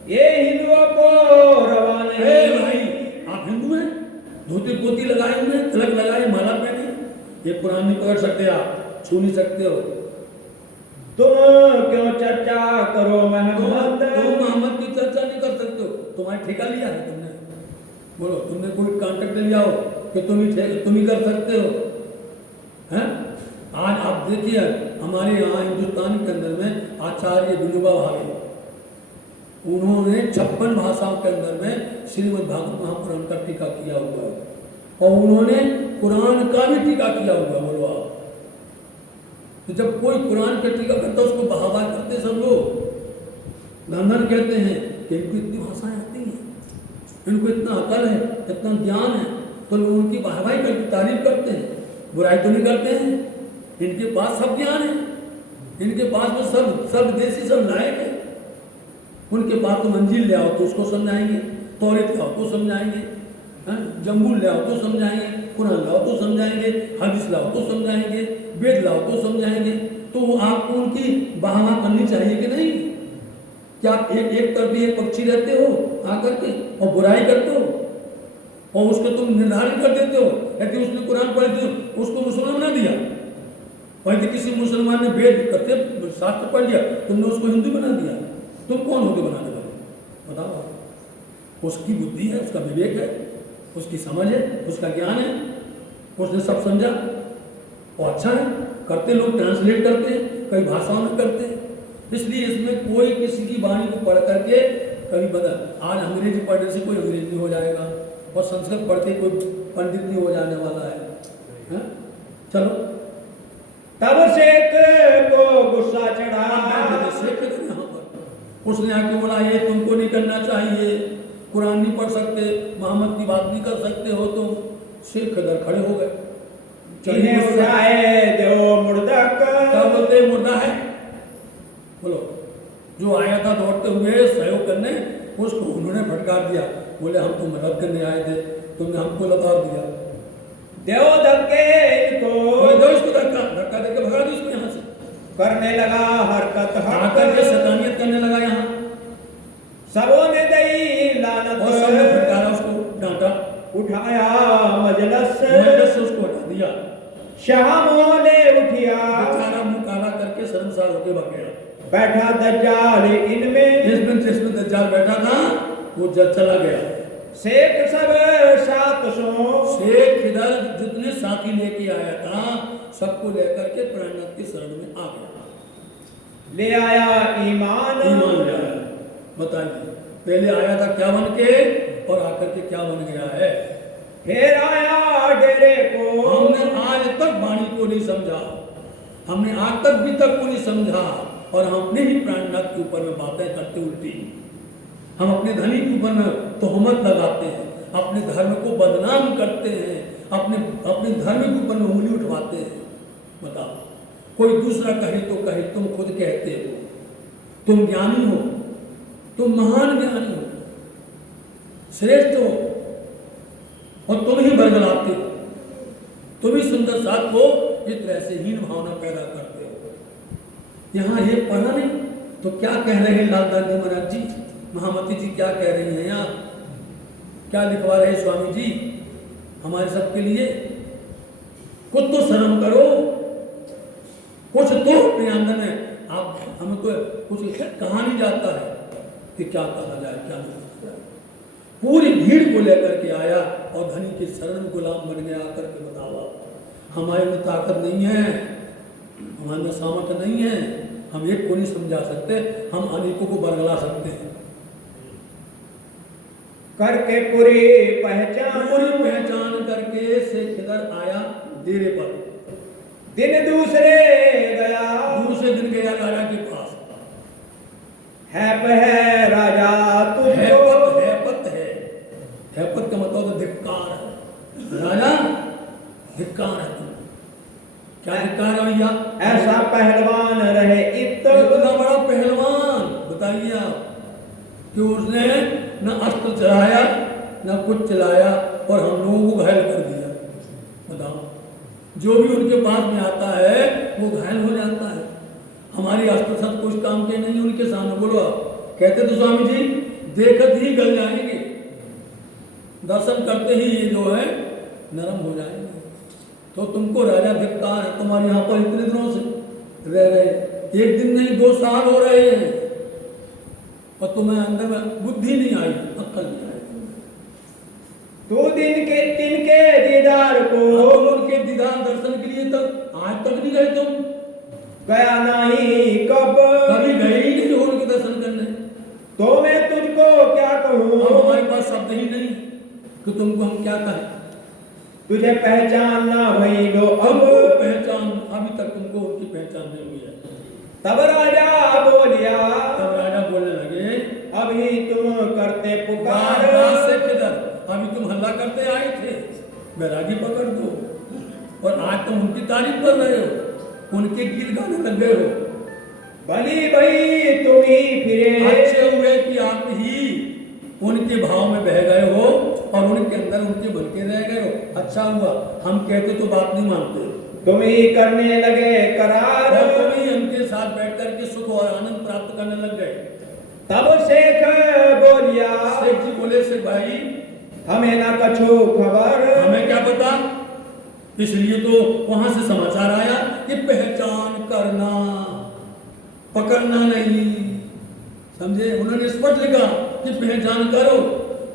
ये हिंदुओं को रवा ए नहीं भाई आप हिंदू हैं, धोती पोती लगाए हुए, तिलक लगाए, माला पहने, ये कुरान नहीं पकड़ सकते, आप छू नहीं सकते हो। तुम क्यों चर्चा करो तुम मोहम्मद मोहम्मद की चर्चा नहीं कर सकते हो, तुम्हारा ठेका लिया है तुमने? बोलो तुमने कोई कॉन्ट्रैक्ट लिया हो कि तुम ही कर सकते हो? हैं? आज आप देखिए हमारे यहाँ हिंदुस्तान के अंदर में आचार्य विनोबा भावे, उन्होंने 56 भाषाओं के अंदर में श्रीमद् भागवत महापुराण का टीका किया हुआ है और उन्होंने कुरान का भी टीका किया हुआ। बोलो आप, तो जब कोई कुरान का टीका करता है उसको बहावा करते सब लोग, धन कहते हैं कि इनको इतनी भाषाएं आती हैं, इनको इतना अकल है, इतना ज्ञान है, तो लोग उनकी वाहवाही करके तारीफ करते हैं, बुराई तो नहीं करते हैं। इनके पास सब ज्ञान है, इनके पास में सब देसी सब लायक है। उनके पास तो मंजिल ले आओ तो उसको समझाएंगे, तौरेत लाओ तो समझाएंगे, जम्बूल ले आओ तो समझाएंगे, कुरान लाओ तो समझाएंगे, हदीस लाओ तो समझाएंगे, वेद लाओ तो समझाएंगे। तो आपको उनकी वाहवाही करनी चाहिए कि नहीं? क्या आप एक तरफ एक पक्षी रहते हो आकर के और बुराई करते हो और उसको तुम निर्धारित कर देते हो कि उसने कुरान पढ़ दिया उसको मुसलमान बना दिया, और यदि किसी मुसलमान ने वेद करते शास्त्र पढ़ लिया तुमने उसको हिंदू बना दिया, तुम कौन होते बनाने वाले? बताओ। उसकी बुद्धि है, उसका विवेक है, उसकी समझ है, उसका ज्ञान है, उसने सब समझा और अच्छा है। करते लोग ट्रांसलेट करते हैं, कई भाषाओं में करते हैं, इसलिए इसमें कोई किसी की वाणी को पढ़ करके कभी बदल, आज अंग्रेजी पढ़ने से कोई अंग्रेज नहीं हो जाएगा और संस्कृत पढ़ के कोई पंडित नहीं हो जाने वाला है। चलो तब शेख को गुस्सा चढ़ा शेख यहाँ पर उसने आके बोला ये तुमको नहीं करना चाहिए कुरान नहीं पढ़ सकते, मोहम्मद की बात नहीं कर सकते हो तुम। शेख खिदर खड़े हो गए। इन्हें उठाए दो मुर्दक। क्या बोलते मुर्दा है? बोलो। जो आया था दौड़ते हुए सहयोग करने, उसको उन्होंने फटकार दिया। बोले हम तो मदद करने आए थे, तुमने हमको लताड़ दिया। देव धक्के इनको। बोले दो इसको धक्का, धक्का देके भगा दो इसको यहाँ से। करने लगा हरकत आकर के शैतानियत करने लगा यहाँ। सबों ने दई लानत। और सबने फटकारा उसको, डांटा। उठाया मजलस से उसको हटा दिया। शाह मोहले उठिया। बेचारा मुंह काला करके शर्मसार होके भाग गया। बैठा दज्जाल इनमें। जिसमें दज्जाल बैठा था वो चला गया। शेख सब सात सो। शेख खिदर जितने साथी लेके आया था सबको लेकर के प्राणनाथ की शरण में आ गया। ले आया ईमान। ईमान ले आया। बताइए पहले आया था क्या बन के और आकर के क्या बन गया है। फिर आया डेरे को। हमने आज तक वाणी को नहीं समझा, हमने आज तक भी तक को नहीं समझा, और हम अपने ही प्राणनाथ के ऊपर में बातें करते उल्टी। हम अपने धनी के ऊपर में तोहमत लगाते हैं, अपने धर्म को बदनाम करते हैं, अपने धर्म के ऊपर में उंगली उठवाते हैं। बताओ कोई दूसरा कहे तो कहे, तुम खुद कहते हो तुम ज्ञानी हो, तुम महान ज्ञानी हो, श्रेष्ठ हो, और तुम ही बरगलाते हो, तुम ही सुंदर साथ हो, इस तरह से हीन भावना पैदा करते हो। यहाँ ये पढ़ा नहीं तो क्या कह रहे हैं लाल दादी महाराज जी, महामती जी क्या कह रही हैं यहाँ, क्या लिखवा रहे हैं स्वामी जी हमारे सबके लिए। कुछ तो शर्म करो, कुछ तो अपने अंदर में। आप हमें तो कुछ कहा नहीं जाता है कि क्या कहा जाए क्या नहीं कहा जाए। पूरी भीड़ को लेकर के आया और धनी के शरण में गुलाम बन गया। आकर के बताओ हमारे में ताकत नहीं है, हमारे में सामर्थ्य नहीं है, हम एक को नहीं समझा सकते, हम अनेकों को बरगला सकते हैं। करके पूरी पहचान करके शेख खिदर आया डेरे पर। दिन दूसरे गया। दूसरे दिन गया राजा के पास। है राजा तुझको। हैपत का मतलब तो धिक्कार है। राजा धिक्कार है तुम। क्या धिक्कार है भैया? ऐसा पहलवान रहे इतना बड़ा पहलवान, बताइए आप, कि उसने न अस्त्र चलाया न कुछ चलाया और हम लोगों को घायल कर दिया। बताओ जो भी उनके पास में आता है वो घायल हो जाता है। हमारी अस्त्र शस्त्र कुछ काम के नहीं उनके सामने। बोलो आप कहते तो स्वामी जी देखत ही गल जाएंगे, दर्शन करते ही ये जो है नरम हो जाएंगे। तो तुमको राजा धिक्कार है, तुम्हारे यहाँ पर इतने दिनों से रह रहे, एक दिन नहीं 2 साल हो रहे हैं और तुम्हें अंदर में बुद्धि नहीं आई, अक्ल नहीं आई। तू तिनके दीदार को। तुम उनके दीदार दर्शन के लिए तक आज तक नहीं गए तुम? गया नहीं कब। कभी गए ही नहीं हो उनके दर्शन करने। तो मैं तुझको क्या कहूँ। अब हमारे पास शब्द ही नहीं कि तुमको हम क्या कहें। तुझे पहचानना भई लो अब। पहचान अभी तक तुमको उनकी पहचान नहीं हुई है। तब राजा बोलिया। तब राजा बोलने लगे अभी तुम करते पुकार। से किधर अभी तुम हल्ला करते आए थे, बैरागी पकड़ दो, और आज तुम उनकी तारीफ कर रहे हो, उनके गीत गाने लग गए हो। भली भाई तुम ही फिरे। अच्छे हुए कि आप ही उनके भाव में बह गए हो और उनके अंदर उनके बन के रह गए हो। अच्छा हुआ, हम कहते तो बात नहीं मानते। तुम ही करने लगे करार। तुम ही उनके साथ बैठ करके सुख और आनंद प्राप्त करने लग गए। तब शेख बोलिया। शेख जी बोले शेख भाई हमें ना कछो खबर। हमें क्या पता, इसलिए तो वहां से समाचार आया कि पहचान करना, पकड़ना नहीं। समझे? उन्होंने स्पष्ट लिखा कि पहचान करो,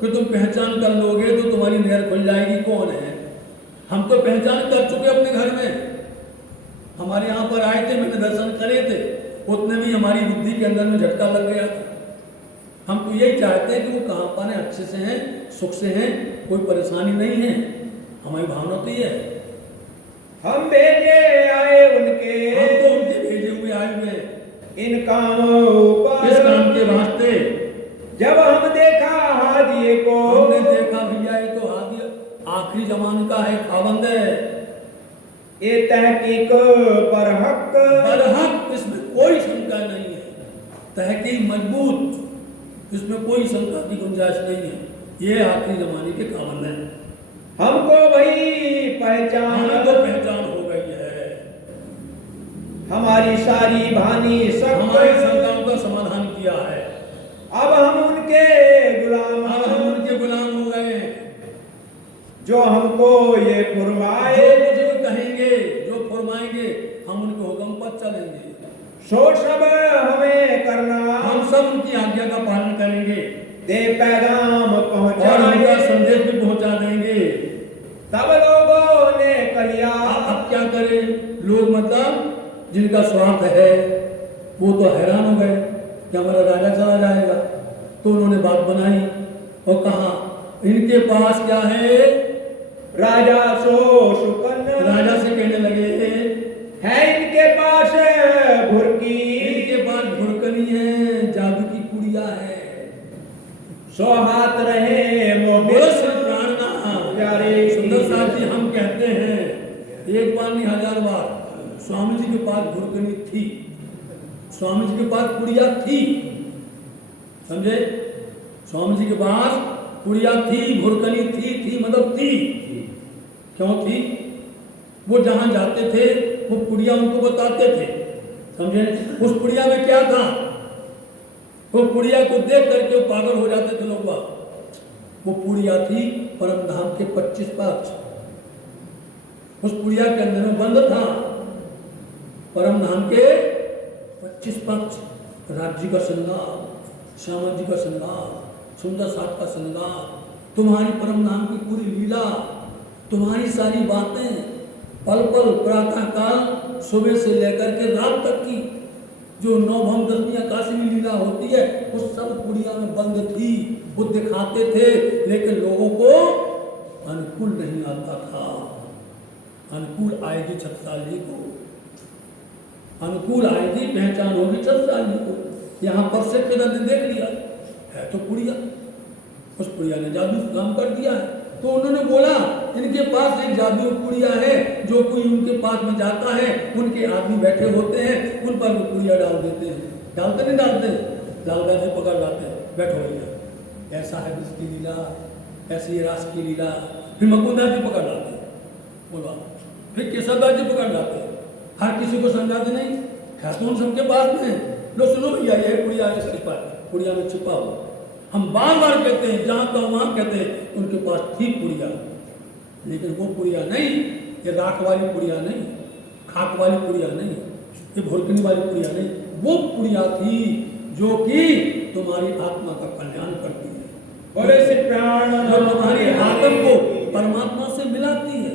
कि तुम पहचान कर लोगे तो तुम्हारी नहर खुल जाएगी। कौन है? हम तो पहचान कर चुके अपने घर में। हमारे यहाँ पर आए थे, मैंने दर्शन करे थे, उतने में हमारी बुद्धि के अंदर में झटका लग गया था। हम तो यही चाहते हैं कि वो कहाँ पाने अच्छे से हैं, सुख से हैं, कोई परेशानी नहीं है। हमारी भावना तो ये है। हम भेजे आए उनके। हम तो उनके भेजे हुए आए हुए हैं इन कामों पर। इस काम के वास्ते। जब हम देखा हाजिए जमाने का है, खाबंद है, ये तहकीक बरहक, बरहक, इसमें कोई शंका नहीं है, तहकीक मजबूत, इसमें कोई शंका की गुंजाइश नहीं है, ये आखिरी जमाने के खाबंद है। हमको वही पहचान, हमें तो पहचान हो गई है, हमारी सारी भानी सब हमारी शंकाओं का समाधान किया है, अब हम उनके गुलाम, अब हम उनके गुलाम हो गए, जो हमको ये फरमाए, जो कुछ भी कहेंगे, जो फरमाएंगे, हम उनके हुक्म पर चलेंगे, सो सब हमें करना, हम सब उनकी आज्ञा का पालन करेंगे, दे पैगाम और उनका पहुंचाए, संदेश भी पहुंचा देंगे। तब लोगों ने कहिया, अब क्या करें, लोग मतलब जिनका स्वार्थ है वो तो हैरान हो गए कि हमारा राजा चला जाएगा, तो उन्होंने बात बनाई और कहा इनके पास क्या है, राजा सो शुकन, राजा से कहने लगे है इनके पास भुरकी, इनके पास भुरकनी है, जादू की कुड़िया है, सो हाथ रहे मोमिन, बोलो श्री प्राणनाथ। प्यारे सुंदर साहब जी, हम कहते हैं एक बार नहीं 1000 बार, स्वामी जी के पास भुरकनी थी, स्वामी जी के पास कुड़िया थी, समझे, स्वामी जी के पास कुड़िया थी, भुरकनी थी मतलब थी, क्यों थी, वो जहां जाते थे वो कुड़िया उनको बताते थे, समझे, उस कुड़िया में क्या था, वो कुड़िया को देख करके वो पागल हो जाते थे लोग, वो कुड़िया थी परम धाम के 25 पक्ष, उस कुड़िया के अंदर में बंद था परम धाम के 25 पक्ष, राज्य का श्रृंगार, श्यामा जी का श्रृंगार, सुंदर साथ का श्रृंगार, तुम्हारी परम धाम की पूरी लीला, तुम्हारी सारी बातें, पल पल प्रातः काल सुबह से लेकर के रात तक की जो 9 भम 10वीं आकाशी में लीला होती है, वो सब कुड़िया में बंद थी, वो दिखाते थे, लेकिन लोगों को अनुकूल नहीं आता था, अनुकूल आएगी छत्रसाल जी को, अनुकूल आएगी, पहचान होगी छत्रसाल जी को, यहाँ पर से किधर ने देख लिया है तो कुड़िया, उस कुड़िया ने जादू काम कर दिया है, तो उन्होंने बोला इनके पास एक जादू कुड़िया है, जो कोई उनके पास में जाता है, उनके आदमी बैठे होते हैं, उन पर वो कुड़िया डाल देते हैं, डालते नहीं डालते, लालगा से पकड़ लाते हैं, बैठो भैया, ऐसा है इसकी लीला, ऐसी है रास की लीला, फिर मुकुंदा जी पकड़ लाते हैं, बोला फिर केशवदास जी पकड़ लाते हैं, हर किसी को समझाते नहीं है, तो उन सबके पास में लो सुनो भैया ये कुड़िया छिपा, कुड़िया में छिपा हुआ, हम बार बार कहते हैं, जहां का वहां कहते हैं उनके पास थी कुड़िया, लेकिन वो कुड़िया नहीं, ये राख वाली कुड़िया नहीं, खाक वाली कुड़िया नहीं, ये भुरकनी वाली कुड़िया नहीं, वो कुड़िया थी जो कि तुम्हारी आत्मा का कल्याण करती है, बोले से प्राण, जो तुम्हारी आत्मा को परमात्मा से मिलाती है,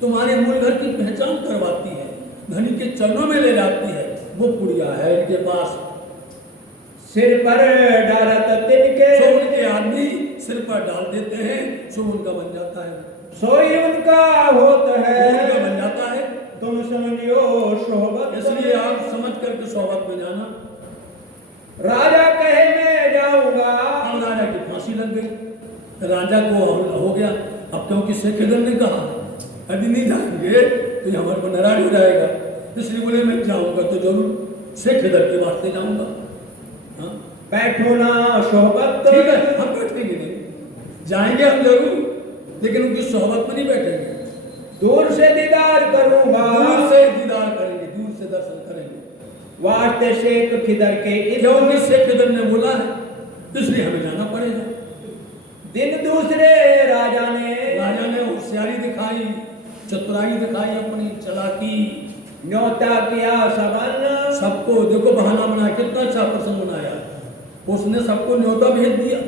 तुम्हारे मूल घर की पहचान करवाती है, धनी के चरणों में ले जाती है, वो कुड़िया है इनके पास। सिर पर डालत तिनके, सो उनके आदमी सिर पर डाल देते हैं, सो उनका बन जाता है, सोई उनका होत है, उनका बन जाता है, तुम समझियो सोहबत, इसलिए आप समझ करके सोहबत में जाना। राजा कहे मैं जाऊंगा, अब राजा की फांसी लग गई, राजा को हो गया, अब क्योंकि शेखर ने कहा यदि नहीं जाएंगे तो ये हमारे को नाराज हो जाएगा, इसलिए बोले मैं जाऊंगा तो जरूर शेखर के वास्ते जाऊंगा, हाँ बैठो ना सोहबत, ठीक है हम बैठेंगे नहीं, जाएंगे हम जरूर, लेकिन उनकी सोहबत में नहीं बैठेंगे, दूर से दीदार करूंगा, दूर से दीदार करेंगे, दूर से दर्शन करेंगे, वास्ते शेख खिदर के क्योंकि शेख खिदर ने बोला है, इसलिए हमें जाना पड़ेगा। दिन दूसरे राजा ने होशियारी दिखाई, चतुराई दिखाई, अपनी चालाकी, न्योता किया सबन, सबको देखो बहाना बनाया, कितना अच्छा प्रसंग बनाया, उसने सबको न्योता भेज दिया,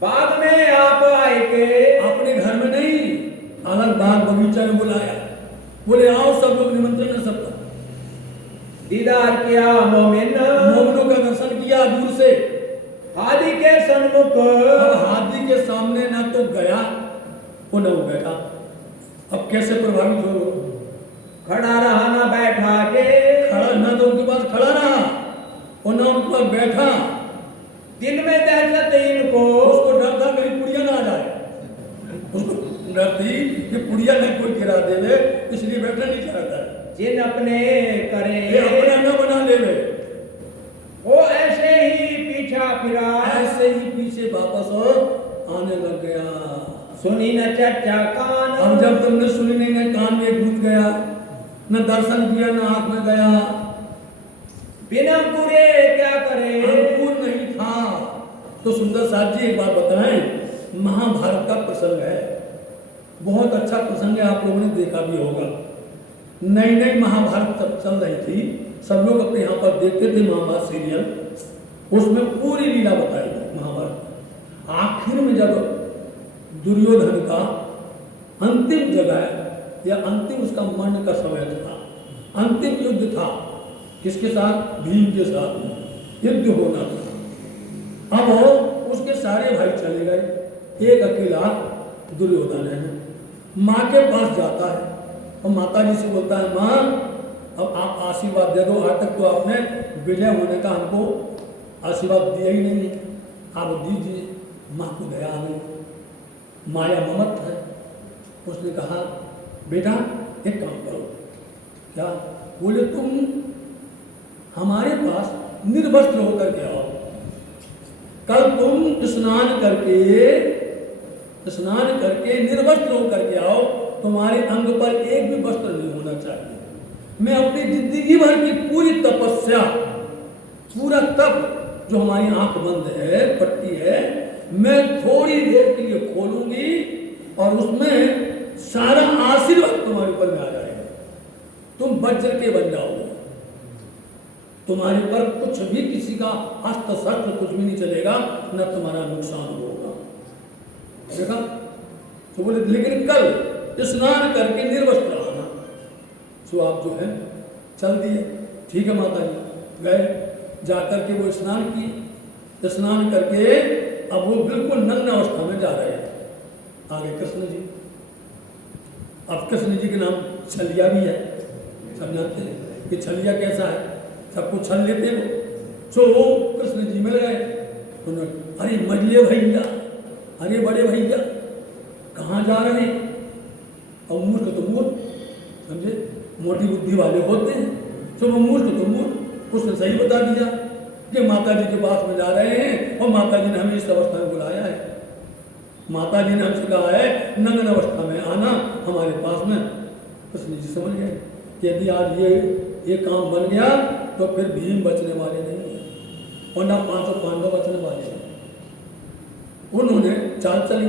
बाग में आप आए के, अपने घर में नहीं, अलग बाग बगीचा में बुलाया, बोले आओ सब लोग, निमंत्रण है सबका, दीदार किया मोमिन, मोमिनों का दर्शन किया दूर से, हादी के सन्मुख, अब हाथी के सामने ना तो गया वो न बैठा, अब कैसे प्रभावित हो, खड़ा रहा ना बैठा के, खड़ा ना तो उनके पास खड़ा रहा और ना उनके पास बैठा, दिल में दहशत इनको, उसको डर था कहीं कुड़िया ना आ जाए, उसको डर थी कि पुड़िया न कोई गिरा देवे, इसलिए बैठना नहीं चाहता है। जिन अपने करे ये अपना न बना लेवे, वो ऐसे ही पीछा फिरा, ऐसे ही पीछे वापस आने लग गया। सुनी न चर्चा कान, अब जब तुमने सुनी नहीं, न कान में घुस गया, न दर्शन किया, न आंख में गया, बिना पूरे क्या करे, अंकुर नहीं था। तो सुंदर साथ जी एक बात बताएं, महाभारत का प्रसंग है, बहुत अच्छा प्रसंग है, आप लोगों ने देखा भी होगा। नई नई महाभारत तब चल रही थी, सब लोग अपने यहाँ पर देखते थे महाभारत सीरियल, उसमें पूरी लीला बताई गई महाभारत। आखिर में जब दुर्योधन का अंतिम जगह या अंतिम उसका मरण का समय था, अंतिम युद्ध था, किसके साथ? भीम के साथ युद्ध होना था। अब उसके सारे भाई चले गए, एक अकेला दुर्योधन है। माँ के पास जाता है और माता जी से बोलता है, माँ अब आप आशीर्वाद दे दो, आज तक तो आपने विजय होने का हमको आशीर्वाद दिया ही नहीं, आप दीजिए। माँ को दया आ गई, माया ममत है। उसने कहा, बेटा एक काम करो। क्या? बोले, तुम हमारे पास निर्वस्त्र होकर के आओ, कल तुम स्नान करके निर्वस्त्र होकर के आओ, तुम्हारे अंग पर एक भी वस्त्र नहीं होना चाहिए। मैं अपनी जिंदगी भर की पूरी तपस्या, पूरा तप जो हमारी आंख बंद है, पट्टी है, मैं थोड़ी देर के लिए खोलूंगी और उसमें सारा आशीर्वाद तुम्हारे ऊपर में आ जाएगा। तुम वज्र के बन जाओगे, तुम्हारे पर कुछ भी किसी का हस्त शस्त्र कुछ भी नहीं चलेगा, न तुम्हारा नुकसान होगा। देखा? तो बोले, लेकिन कल स्नान करके निर्वस्त्र आना। सो आप जो है चल दिए, ठीक है माता जी। गए, जाकर के वो स्नान किए, स्नान करके अब वो बिल्कुल नग्न अवस्था में जा रहे हैं। आगे कृष्ण जी, अब कृष्ण जी के नाम छलिया भी है, सब जानते हैं कि छलिया कैसा है, सबको छल लेते हैं वो। सो कृष्ण जी मिल गए, उन्होंने, अरे मजले भैया, अरे बड़े भैया कहाँ जा रहे हैं? और मूर्ख तो मूर्ख, समझे, मोटी बुद्धि वाले होते हैं, तो वो मूर्ख तो मूर्ख, उसने सही बता दिया कि माता जी के पास में जा रहे हैं और माता जी ने हमें इस अवस्था में बुलाया है। माता जी ने हमसे कहा है नग्न अवस्था में आना हमारे पास में। कृष्ण जी समझ गए कि यदि आज ये काम बन गया तो फिर भीम बचने वाले नहीं है और ना 500 पांडव बचने वाले हैं। उन्होंने चाल चली,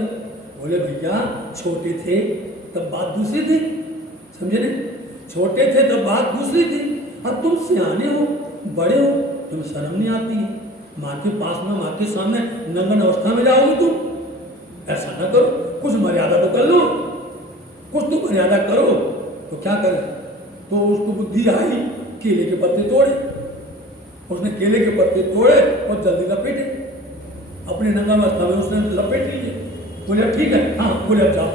बोले भैया छोटे थे तब बात दूसरी थी, समझे नहीं, छोटे थे तब बात दूसरी थी, अब तुम सियाने हो, बड़े हो, तुम्हें शर्म नहीं आती है? माँ के पास में, माँ के सामने नग्न अवस्था में जाओगे तुम? ऐसा ना करो, कुछ मर्यादा तो कर लो, कुछ तो मर्यादा करो। तो क्या करे, तो उसको बुद्धि आई, केले के पत्ते तोड़े, उसने केले के पत्ते तोड़े और जल्दी लपेटे, अपने नग्न अवस्था में उसने लपेट लिए। बोले ठीक है, हाँ बोले अब जाओ।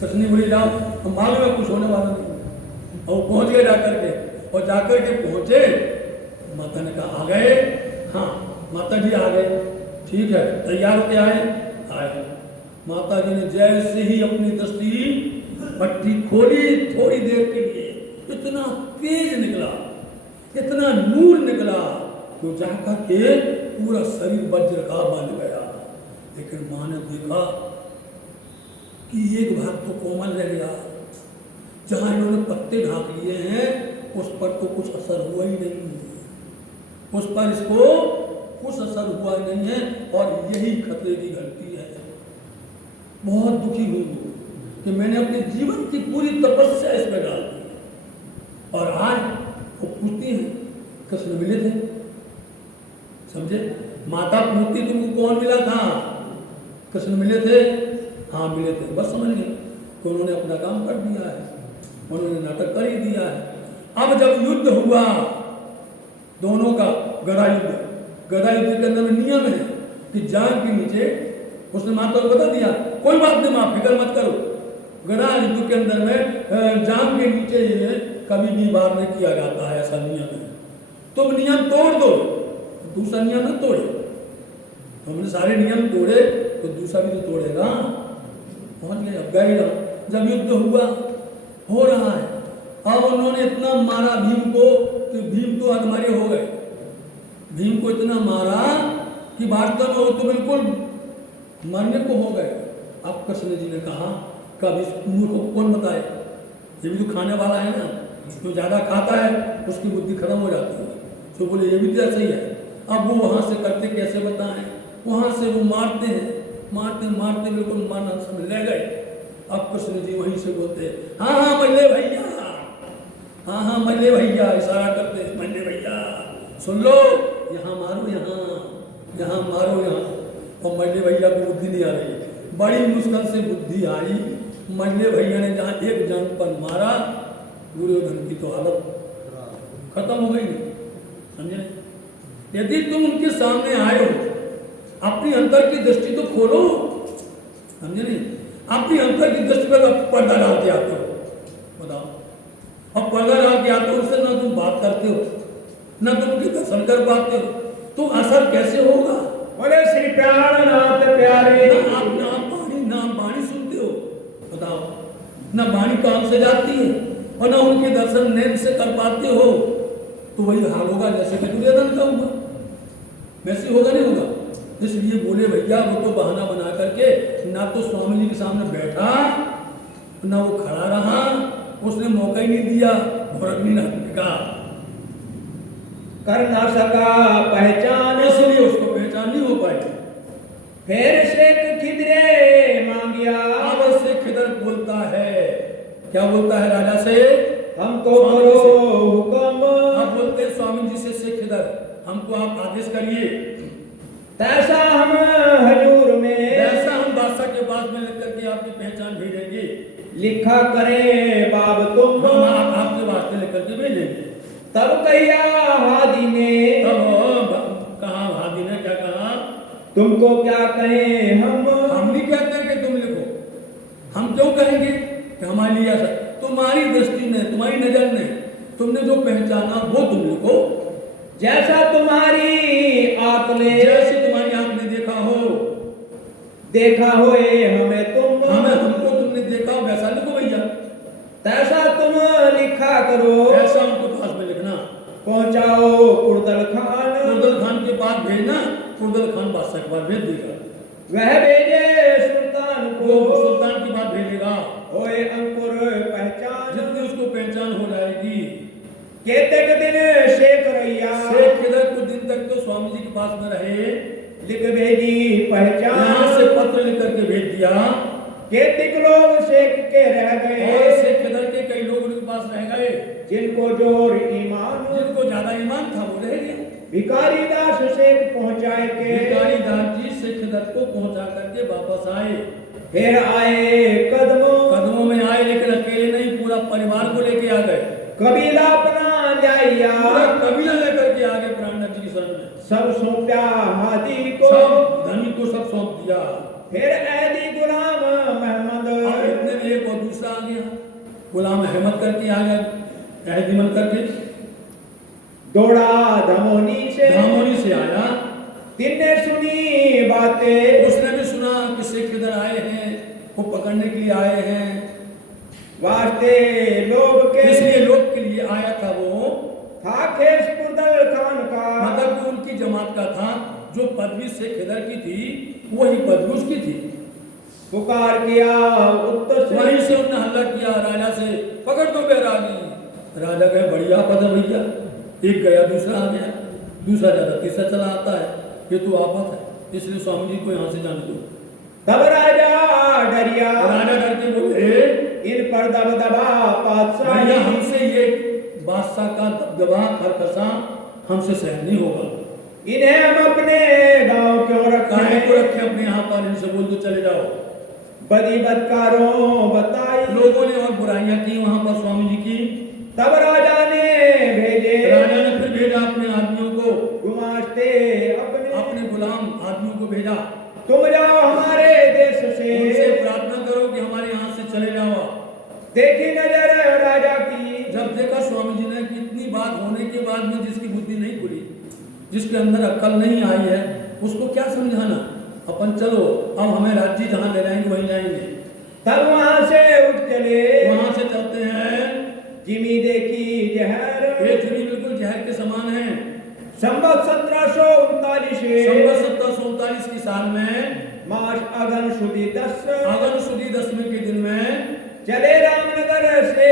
कृष्ण बोले जाओ, हम मालूम है कुछ होने वाला नहीं। और पहुंच गए जाकर के, और जाकर के पहुंचे, माता ने कहा आ गए? हाँ माता जी आ गए, ठीक है, तैयार होके आए। माता जी ने जैसे ही अपनी दृष्टि पट्टी खोली, थोड़ी देर के लिए इतना तेज निकला, इतना नूर निकला, तो जाकर के पूरा शरीर वज्र का बन गया। लेकिन माँ ने देखा कि एक भाग तो कोमल रह गया, जहां इन्होंने पत्ते ढांक लिए हैं उस पर तो कुछ असर हुआ ही नहीं, उस पर इसको कुछ असर हुआ नहीं है, और यही खतरे की घंटी है। बहुत दुखी हुई कि मैंने अपने जीवन की पूरी तपस्या इसमें डाल दी, और आज वो पूछती है कृष्ण मिले थे, समझे, माता पूछती तुमको कौन मिला था? कृष्ण मिले थे? हाँ मिले थे, बस समझ गए तो उन्होंने अपना काम कर दिया है, उन्होंने नाटक कर ही दिया है। अब जब युद्ध हुआ दोनों का, गदा युद्ध, गदा युद्ध के अंदर में नियम है कि जांग के नीचे, उसने माता को बता दिया कोई बात नहीं मां फिक्र मत करो, गदा युद्ध के अंदर में जांग के नीचे कभी भी वार नहीं किया जाता है, ऐसा नियम है। तुम नियम तोड़ दो, दूसरा नियम न तोड़े, हमने सारे नियम तोड़े तो दूसरा भी तो तोड़ेगा, पहुंच गए, अब गए ना। जब युद्ध हुआ हो रहा है, अब उन्होंने इतना मारा भीम को कि भीम तो अधमरे हो गए। भीम को इतना मारा कि वास्तव में वो तो बिल्कुल मरने को हो गए। अब कृष्ण जी ने कहा कभी मूर्ख को कौन बताए, ये भी तो खाने वाला है ना, जो ज़्यादा खाता है उसकी बुद्धि खत्म हो जाती है। तो बोले ये भी तो ऐसे ही है। अब वो वहाँ से करते कैसे बताएं, वहाँ से वो मारते हैं, मारते मारते बिल्कुल मारना समझ ले गए। अब कृष्ण जी वहीं से बोलते हाँ हाँ मल्ले भैया, हाँ हाँ मल्ले भैया, इशारा करते मल्ले भैया सुन लो, यहाँ मारो, यहाँ मारो, यहाँ। और मल्ले भैया को बुद्धि नहीं आ रही, बड़ी मुश्किल से बुद्धि आई। मल्ले भैया ने जहाँ एक जान पर मारा, दुर्योधन की तो हालत खत्म हो गई, समझे। यदि तुम उनके सामने आए हो, अपनी अंतर की दृष्टि तो खोलो, समझे नहीं। अपनी अंतर की दृष्टि पर पर्दा डाल के आते हो, बताओ। अब पर्दा डाल के आते हो, उससे ना तुम बात करते हो, ना तुम उनके दर्शन कर पाते हो, तो असर कैसे होगा। बोले श्री प्राणनाथ प्यारे, ना आप नाम बाणी सुनते हो, बताओ। ना बाणी काम से जाती है और ना उनके दर्शन नेत्र से कर पाते हो, तो वही हाल होगा जैसे कि दुर्योधन का हुआ, वैसे होगा नहीं होगा। इसलिए बोले भैया वो तो बहाना बना करके ना तो स्वामी जी के सामने बैठा, ना वो खड़ा रहा, उसने मौका ही नहीं दिया, का कर ना सका पहचान, इसलिए उसको पहचान नहीं हो पाई। फिर से खिदरे मांगिया, अब से खिदर बोलता है, क्या बोलता है राजा से, हमको करो हुक्म। आप बोलते स्वामी जी से खिदर, हमको आप आदेश करिए, तैसा हम हजूर में, ऐसा हम बादशाह के पास में लिख करके आपकी पहचान भेजेंगे, लिखा करे बाब तुम, हम आपके वास्ते लिख करके भेजेंगे। तब कहिया हादी ने, तब कहा हादी ने क्या कहा, तुमको क्या कहें हम नहीं कहते कि तुम लिखो, हम क्यों कहेंगे कि हमारे लिए ऐसा, तुम्हारी दृष्टि ने, तुम्हारी नजर ने, तुमने जो पहचाना वो तुम लिखो, जैसा तुम्हारी आंख ने, जैसे तुम्हारी आंख ने देखा होए हमें तुम, हमको तुमने देखा वैसा लिखो भैया, तैसा तुम लिखा करो, ऐसा उनको पास में लिखना, पहुंचाओ कुर्दल खान के पास भेजना, कुर्दल खान बादशाह के पास भेज देगा, वह भेजे सुल्तान को, सुल्तान के पास भेजेगा, होए अंकुर पहचान, जितनी उसको पहचान हो जाएगी। केतक दिन शेख रैया, शेख किधर कुछ दिन तक तो स्वामी जी के पास में रहे, लिख भेजी पहचान, यहाँ से पत्र लिख करके भेज दिया, केतिक लोग शेख के रह गए, और शेख किधर के कई लोग उनके पास रह गए, जिनको जोर ईमान, जिनको ज्यादा ईमान था वो रह गए। भिखारी दास शेख पहुंचाए के, भिखारी दास जी शेख किधर को पहुंचा करके वापस आए, फिर आए कदमों में आए, लेकिन अकेले नहीं, पूरा परिवार को लेके आ गए, कबीला अपना जाइया, पूरा कबीला लेकर के आ गए प्राणनाथ जी की शरण में, सब सौंपा हादी को, सब धनी को सब सौंप दिया। फिर ऐदी गुलाम महमद, और इतने में एक और दूसरा आ गया, गुलाम अहमद करके आ गया, ऐदी मन करके दौड़ा धमोनी से आया, तिन्ने सुनी बातें, उसने भी सुना कि शेख इधर आए हैं, वो पकड़ने के लिए आए हैं, वास्ते लोग के, इसलिए लोग के लिए आया था, वो था खेस कुर्दल खान का, मतलब कि उनकी जमात का था, जो पदवी शेख इधर की थी वही पदवी उसकी थी। पुकार किया उत्तर से, वहीं से उन्होंने हल्ला किया राजा से, पकड़ दो बैरागी। राजा कहे बढ़िया पद है भैया, एक गया दूसरा आ गया, दूसरा जाता तीसरा चला आता है, ये तो आफत है, इसलिए स्वामी जी को यहाँ से जाने दो। तब राजा डरिया, राजा डर के बोले इन पर दबदबा पातशाही, हमसे ये बादशाह का दबदबा खरकसा हमसे सहन नहीं होगा, इन्हें हम अपने गांव क्यों रखे अपने यहाँ पर, इनसे बोल दो चले जाओ। बदी बदकारों बताई, लोगों ने और बुराइयां की वहां पर स्वामी जी की। तब राजा ने भेजे, राजा ने फिर भेजा अपने आदमियों को, गुमाश्ते अपने गुलाम आदमियों को भेजा, तुम जाओ हमारे देश से, उनसे प्रार्थना करो कि हमारे यहाँ से चले जाओ। देखी नजर राजा की, जब देखा स्वामी जी ने कि इतनी बात होने के बाद में जिसकी बुद्धि नहीं खुली, जिसके अंदर अक्ल नहीं आई है, उसको क्या समझाना, अपन चलो अब हमें राज्य जहाँ ले जाएंगे वहीं जाएंगे, तब वहां से उठ चले, वहां से चलते हैं। जिमी देखी जहर, ये जिमी बिल्कुल जहर के समान है। संवत 1739 संवत 1739 की साल में मास अगन सुदी 10 अगन सुदी 10वें के दिन में चले रामनगर से,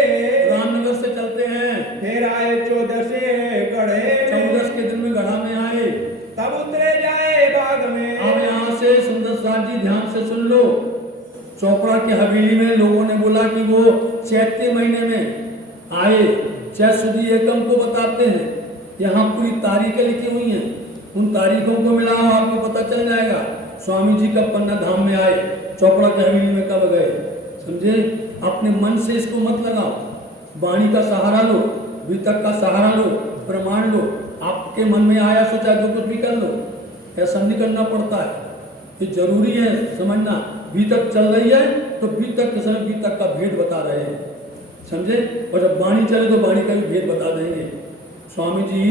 रामनगर से चलते हैं। फिर आए 14 से गढ़े, 14 के दिन में गढ़ा में आए। तब उतरे जाए बाग में। अब यहाँ से सुंदर साथ जी ध्यान से सुन लो। चोपड़ा की हवेली में लोगों ने बोला कि वो चैत्र महीने में आए, चैत्र सुदी एकम को बताते हैं। यहाँ पूरी तारीखें लिखी हुई हैं, उन तारीखों को मिलाओ आपको पता चल जाएगा। स्वामी जी कब पन्ना धाम में आए, चोपड़ा की हवेली में कब गए, समझे। अपने मन से इसको मत लगाओ, वाणी का सहारा लो, वितक का सहारा लो, प्रमाण लो। आपके मन में आया सोचा जो कुछ भी कर लो, ऐसा नहीं करना पड़ता है। ये जरूरी है समझना। बीतक चल रही है तो बीतक के समय बीतक का भेद बता रहे हैं, समझे। और जब वाणी चले तो वाणी का भी भेद बता देंगे। स्वामी जी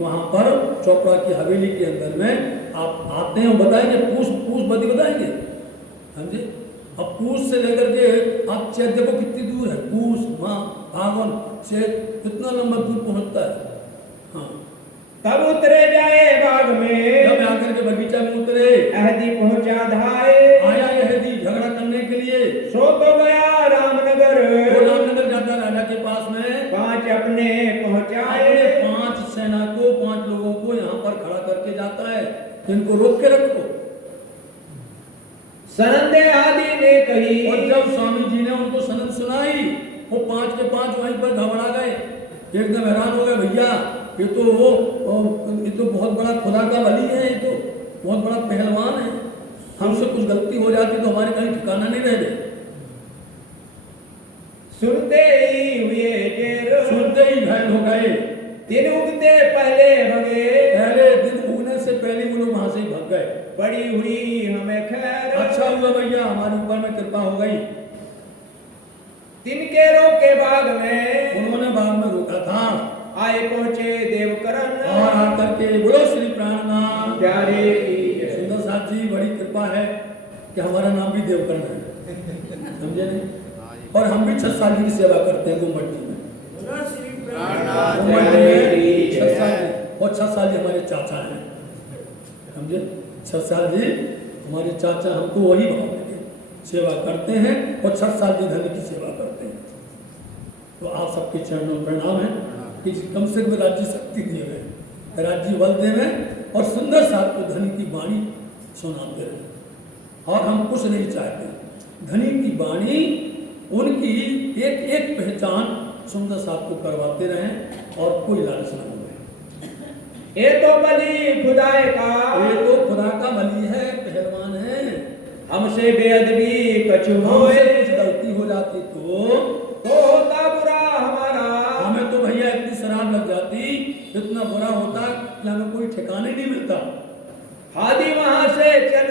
वहाँ पर चोपड़ा की हवेली के अंदर में आप आते हैं, बताएंगे पूछ बदी बताएंगे, समझे। अब पूछ से लेकर के आप चैत देखो कितनी दूर है, पूछ माँ भागवन चैत कितना लंबा दूर पहुँचता है। हाँ, तब उतरे जाए बाग में, जब आकर के बगीचा में उतरे, अहदी पहुंचा धाए, आया यहदी झगड़ा करने के लिए। सो तो गया रामनगर, वो रामनगर जाता राजा के पास में, 5 अपने पहुंचाए, अपने 5 सेना को 5 लोगों को यहाँ पर खड़ा करके जाता है, इनको रोक के रखो। सनंदे आदि ने कही, और जब स्वामी जी ने उनको सनद सुनाई, वो 5 के 5 वहीं पर घबरा गए, एकदम हैरान हो गए। भैया ये तो बहुत बड़ा खुदा का वली है, ये तो बहुत बड़ा पहलवान है, हमसे कुछ गलती हो जाती तो हमारे कहीं ठिकाना नहीं रह गए। सुनते ही हुए जेर, सुनते ही घायल हो गए। दिन उगते पहले भगे, पहले दिन उगने से पहले वो लोग वहां से ही भाग गए। बड़ी हुई हमें खैर, अच्छा हुआ भैया हमारे ऊपर में कृपा हो गई। तिनके रोके बाग में, उन्होंने बाग में रोका था। आए पहुंचे देवकरण, और आकर के बोलो श्री प्राणनाथ प्यारे की। सुंदर साथ जी बड़ी कृपा है कि हमारा नाम भी देवकरण है, समझे नहीं। और हम भी 6 साल की सेवा करते हैं गुम्मटी में, गुम्मटी में 6 साल। और 6 साल जी हमारे चाचा हैं, समझे। 6 साल जी हमारे चाचा, हमको वही भाव लगे, सेवा करते हैं और 6 साल जी धन की सेवा करते हैं। तो आप सबके चरणों में प्रणाम है कि कम से कम राज्य शक्ति दिए हुए, राज्य बल दे में, और सुंदर साथ को धनी की वाणी सुनाते रहे। और हम कुछ नहीं चाहते, धनी की वाणी उनकी एक एक पहचान सुंदर साथ को करवाते रहें और कोई लालच न हो। ये तो बली खुदाए का, ये तो खुदा का बली है, पहलवान है। हमसे बेअदबी कछु हमसे होए, कुछ गलती हो जाती तो होता बुरा हमारा। हमें तो भैया इतनी शराब लग जाती, इतना बुरा होता कि हमें कोई ठिकाने नहीं मिलता। हादी वहां से चल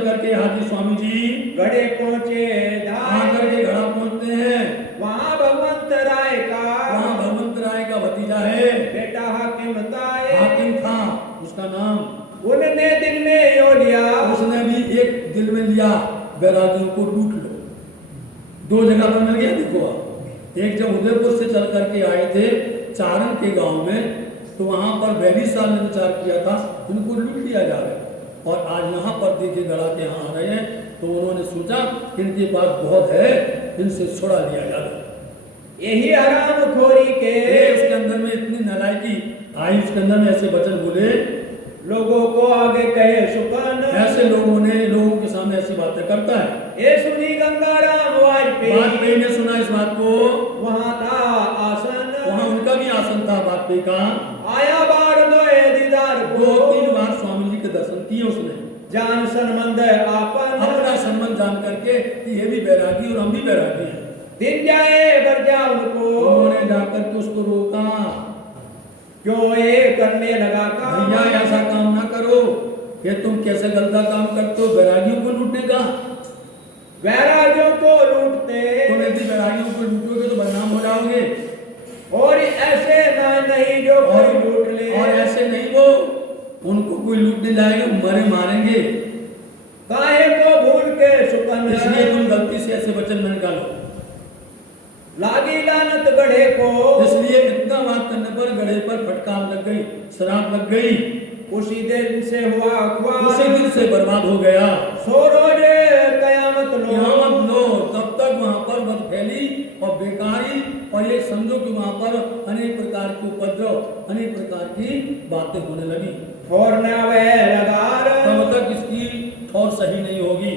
करके हाजी स्वामी जी गढ़े पहुंचे, आकर के घड़ा पहुंचते हैं। वहाँ भगवंत राय का, वहाँ भगवंत राय का भतीजा है, बेटा हाकिम हाकिम था उसका नाम। उनने दिल में यो लिया, उसने भी एक दिल में लिया, बैरागियों को लूट लो। 2 जगह पर मिल गया। देखो आप, एक जब उदयपुर से चल करके आए थे चारण के गांव में, तो वहां पर वैली साल ने विचार किया था उनको लूट लिया जाए, और आज यहाँ पर देखिए गड़ा के यहाँ आ रहे हैं, तो उन्होंने सोचा इनके पास बहुत है, इनसे छुड़ा लिया जाए। यही हराम खोरी के, उसके अंदर में इतनी नालायकी आई, उसके अंदर में ऐसे वचन बोले, लोगों को आगे कहे सुकन, ऐसे लोगों के सामने ऐसी बातें करता है। ये सुनी गंगाराम वाजपेयी ने सुना इस बात को, वहाँ था आसन, वहाँ उनका भी आसन था वाजपेयी का। आया बार दोए दीदार को, 2-3 बार स्वामी जी के दर्शन किए उसने। जान संबंध आपन, अपना संबंध जान करके कि ये भी बैरागी और हम भी बैरागी हैं। दिन जाए बर जा उनको, उन्होंने जाकर के उसको रोका, क्यों ये करने लगा काम, भैया ऐसा काम ना करो, ये तुम कैसे गलता काम करते हो, बैरागियों को लूटने का। वैरागियों को लूटते, तुम यदि बैरागियों को लूटोगे तो बदनाम हो जाओगे, और ऐसे ना नहीं जो कोई लूट ले, और ऐसे नहीं वो उनको कोई लूटने जाएगा, मरे मारेंगे। काहे को भूल के सुकन, इसलिए तुम गलती से वचन में निकालो। लागी लानत गढ़े को, इसलिए इतना बात करने पर गढ़े पर फटकार लग गई, शराब लग गई, उसी दिन से हुआ अखबार, उसी दिन से बर्बाद हो गया। सो रोजे कयामत लो, कयामत लो, तब तक वहां पर बद फैली और बेकारी, और ये समझो कि वहां पर अनेक प्रकार के उपद्रव, अनेक प्रकार की बातें होने लगी। और न वे लगार, तब तक इसकी ठोर सही नहीं होगी।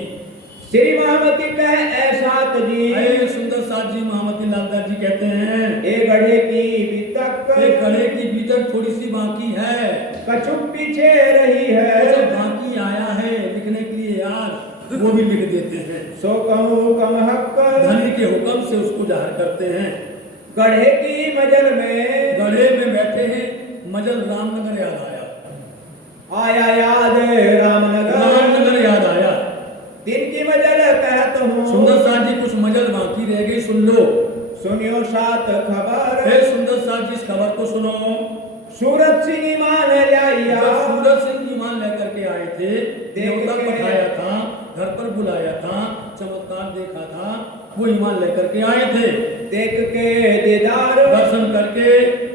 श्री महामती कह ऐसा जी, अरे सुंदर साथ जी महामती लालदास जी कहते हैं, ए गढ़े की बीतक, एक गढ़े की बीतक थोड़ी सी बाकी है, कछुक पीछे रही है, जो बाकी आया है लिखने के लिए यार, वो भी लिख देते हैं। सो कहूँ कम हक, धनी के हुक्म से उसको जाहिर करते हैं। गढ़े की मजल में, गढ़े में बैठे हैं, मजल रामनगर याद आया, आया याद रामनगर, रामनगर याद आया। दिन की मजल कहत हूँ, सुंदर साथ जी कुछ मजल बाकी रह गई, सुन लो। सुनियो सात खबर, हे सुंदर साथ जी इस खबर को सुनो। सूरत सिंह ईमान लाइया, जब सूरज सिंह ईमान लेकर के आए थे, न्योता पठाया था, घर पर बुलाया था, चमत्कार देखा था, वो ईमान लेकर के आए थे। देख के दीदार, दर्शन करके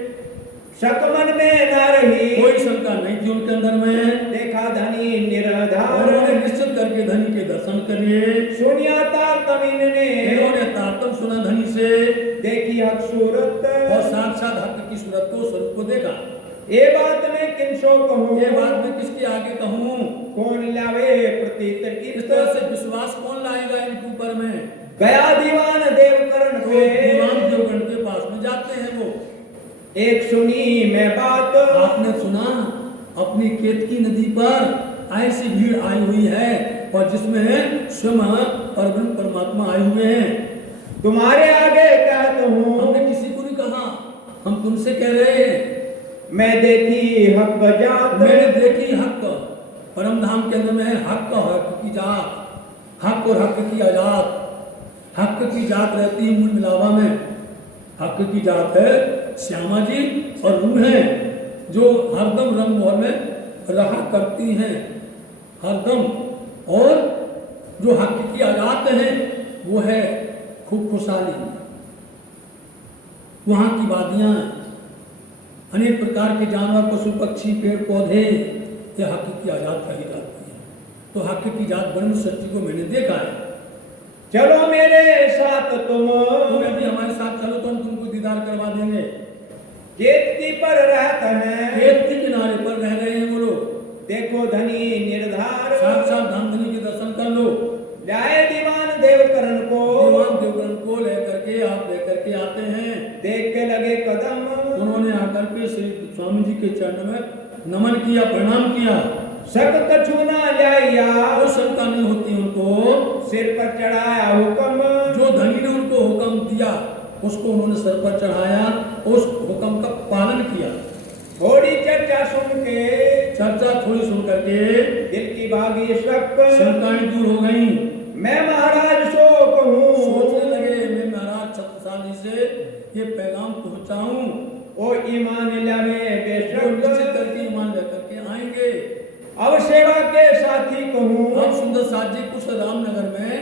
शक मन में न रही, कोई शंका नहीं थी उनके अंदर में। देखा धनी और निराधार, उन्होंने निश्चित करके धनी के दर्शन करिए। सुनिया तारतमीन ने, इन्होंने तारतम सुना धनी से, देखी हक सूरत, और साक्षात हक की सूरत को, स्वरूप को देखा। ये बात मैं किनसो कहूँ, ये बात मैं किसके आगे कहूँ? कौन लावे प्रतीत इस तरह से विश्वास कौन लाएगा इनके ऊपर में? गया दीवान देवकरण तो पे, दीवान देवगण के पास में जाते हैं वो। एक सुनी मैं बात, आपने सुना अपनी केतकी नदी पर ऐसी भीड़ आई हुई है, और जिसमें स्वयं परब्रह्म परमात्मा आए हुए हैं। तुम्हारे आगे कहता हूँ, हमने किसी को नहीं कहा, हम तुमसे कह रहे हैं। मैं देखी हक बजात, मैंने देखी हक, परम धाम के अंदर में है हक, हक की जात, हक और हक की आजात। हक की जात रहती है मूल मिलावा में, हक की जात है श्यामा जी और रूहें जो हरदम रंग मोहर में रहा करती हैं हरदम, और जो हक की आजात हैं वो है खूब खुशहाली। वहाँ की वादियाँ, अनेक प्रकार के जानवर, पशु पक्षी, पेड़ पौधे, ये हक की आजाद कही जाती है। तो हक की जात ब्रह्म सत्य को मैंने देखा है। चलो मेरे साथ तुम यदि हमारे साथ चलो तो हम तुमको दीदार करवा देंगे। केतकी पर रहते हैं, केतकी किनारे पर रह रहे हैं वो लोग। देखो धनी निर्धार, साक्षात धाम धनी के दर्शन कर लो। जाए दीवान देवकरण को, दीवान देवगण को लेकर के आप लेकर के आते हैं। देख के लगे कदम, उन्होंने आकर के श्री स्वामी जी के चरण में नमन किया, प्रणाम किया। शक कछु ना जाइया, कोई शंका नहीं होती उनको। सिर पर चढ़ाया हुक्म, जो धनी ने उनको हुक्म दिया उसको उन्होंने सर पर चढ़ाया, उस हुक्म का पालन किया। थोड़ी चर्चा सुन के, चर्चा थोड़ी सुन करके दिल की भागी शक, शंकाएं दूर हो गई। मैं महाराज सो कहूँ, सोचने लगे मैं महाराज छत्रसाल जी से ये पैगाम पहुंचाऊं, ओ ईमान लावे जो बेशक, निश्चित करके ईमान लेकर के आएंगे। अब सेवा के साथी कहूँ, अब सुंदर साथ जी कुछ रामनगर में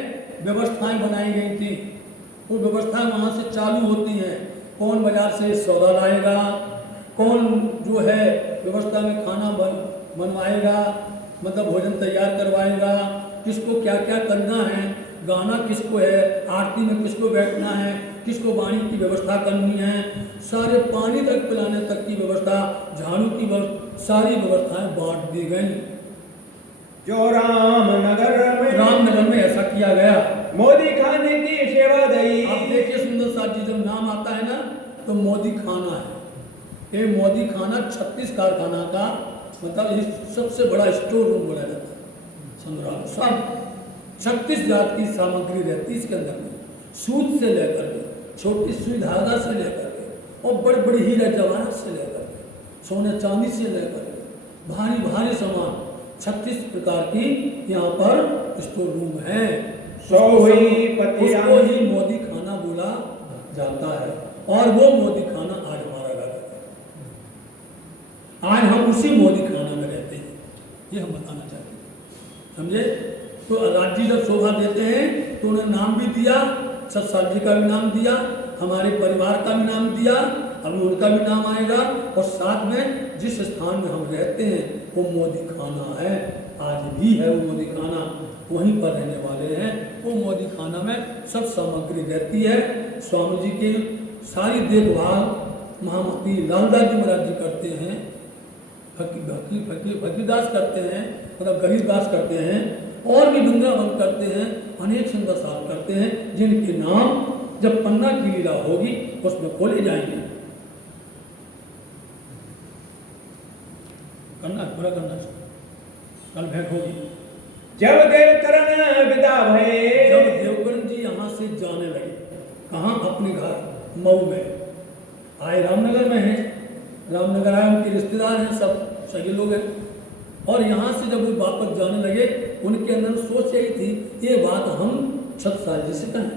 व्यवस्थाएं बनाई गई थी। वो व्यवस्थाएं वहां से चालू होती हैं। कौन बाजार से सौदा लाएगा, कौन जो है व्यवस्था में खाना बनवाएगा, मतलब भोजन तैयार करवाएगा, किसको क्या क्या करना है, गाना किसको है, आरती में किसको बैठना है, किसको वाणी की व्यवस्था करनी है, सारे पानी तक पिलाने तक की व्यवस्था, झाड़ू की सारी व्यवस्थाएं बांट दी गई। जो रामनगर में ऐसा किया गया। मोदी खाने की सेवा दई। आप देखिए सुंदर साथ जी, जब नाम आता है ना तो मोदी खाना है। ये मोदी खाना 36 कारखाना का, मतलब ये सबसे बड़ा स्टोर रूम बनाया जाता है संग्रहालय। सब 36 जात की सामग्री रहती है इसके अंदर में, सूत से लेकर के, छोटी सुई धागा से लेकर के, और बड़े बड़े हीरा जवाहरात से लेकर के, सोने चांदी से लेकर के, भारी भारी सामान 36 प्रकार की यहाँ पर स्टोर रूम है। उसको ही मोदी खाना बोला जाता है, और वो मोदी खाना आज हमारा घर है। आज हम उसी मोदी खाना में रहते हैं, ये हम बताना चाहते हैं, समझे। तो राज्य जब शोभा देते हैं तो उन्हें नाम भी दिया, सत्साल जी का भी नाम दिया, हमारे परिवार का भी नाम दिया, अभी उनका भी नाम आएगा। और साथ में जिस स्थान में हम रहते हैं वो मोदी खाना है, आज भी है वो मोदी खाना, वहीं पर रहने वाले हैं। वो मोदी खाना में सब सामग्री रहती है। स्वामी जी की सारी देखभाल महामती लालदास जी महाराज जी करते हैं, फकीरदास करते हैं, मतलब गरीबदास करते हैं, और भी वृंदावन करते हैं, अनेक सुंदर साल करते हैं, जिनके नाम जब पन्ना की लीला होगी उसमें खोले जाएंगे। पूरा करना कल भेंट होगी। जब देवकरण विदा भये, जब देवकरण जी यहाँ से जाने लगे, कहाँ? अपने घर मऊ में आए, रामनगर में हैं, रामनगर आए, उनके रिश्तेदार हैं, सब सही लोग हैं। और यहाँ से जब वो वापस जाने लगे, उनके अंदर सोच यही थी ये बात हम सत्साल जी से कहें,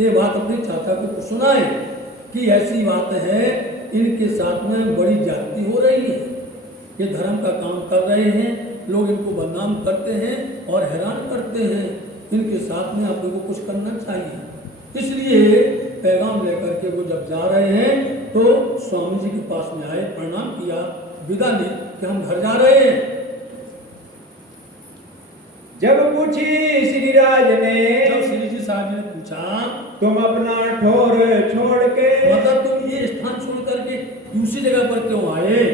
ये बात अपने चाचा को सुनाए कि ऐसी बात है, इनके साथ में बड़ी जाति हो रही है, ये धर्म का काम कर रहे हैं, लोग इनको बदनाम करते हैं और हैरान करते हैं, इनके साथ में आप लोगों को कुछ करना चाहिए। इसलिए पैगाम लेकर के वो जब जा रहे हैं तो स्वामी जी के पास में आए, प्रणाम किया, विदा ली कि हम घर जा रहे हैं। जब पूछी श्रीराज ने, जब श्री जी साहब ने पूछा तुम अपना ठोर छोड़ के, मतलब तुम ये स्थान छोड़ करके दूसरी जगह पर क्यों आए?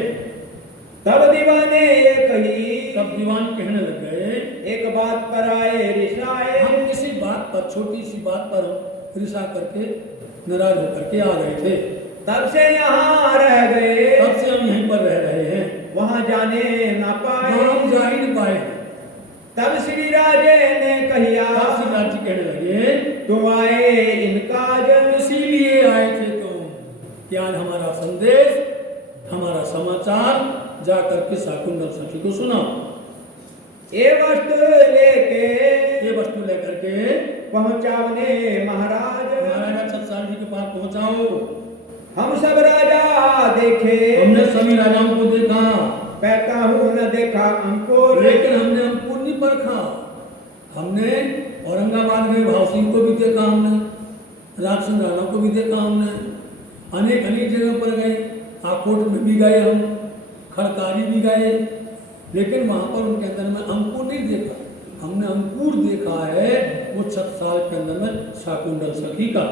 तब दीवाने ये कही, तब दीवान कहने लग गए, एक बात पर आए रिसाए, हम किसी बात पर, छोटी सी बात पर रिसा करके नाराज होकर के आ गए थे, तब से यहाँ रह गए, तब से हम यहीं पर रह रहे हैं, वहाँ जाने ना पाए, हम जा ही नहीं पाए। तब श्री राजे ने कहिया, तब श्री राज जी कहने लगे, तुम आए इनका जब, इसीलिए आए थे तुम कि आज हमारा संदेश, हमारा समाचार जा करके शाकुंतल सखी को सुनाओ। ये वस्तु लेके, ये वस्तु लेकर के पहुंचावने महाराज, महाराजा सत्साल जी के पास पहुंचाओ। हम सब राजा देखे, हमने सभी राजाओं को देखा, कहता हूँ न देखा अंकुर, लेकिन हमने अंकुर नहीं परखा। हमने औरंगाबाद में भाव सिंह को भी देखा, हमने राज सिंह राणा को भी देखा, हमने अनेक अनेक जगह पर गए, आकोट में भी गए, हम खड़कारी भी गए, लेकिन वहाँ पर उनके अंदर में अंकुर नहीं देखा। हमने अंकुर देखा है वो 6 साल के अंदर में शाकुंतल सखी का।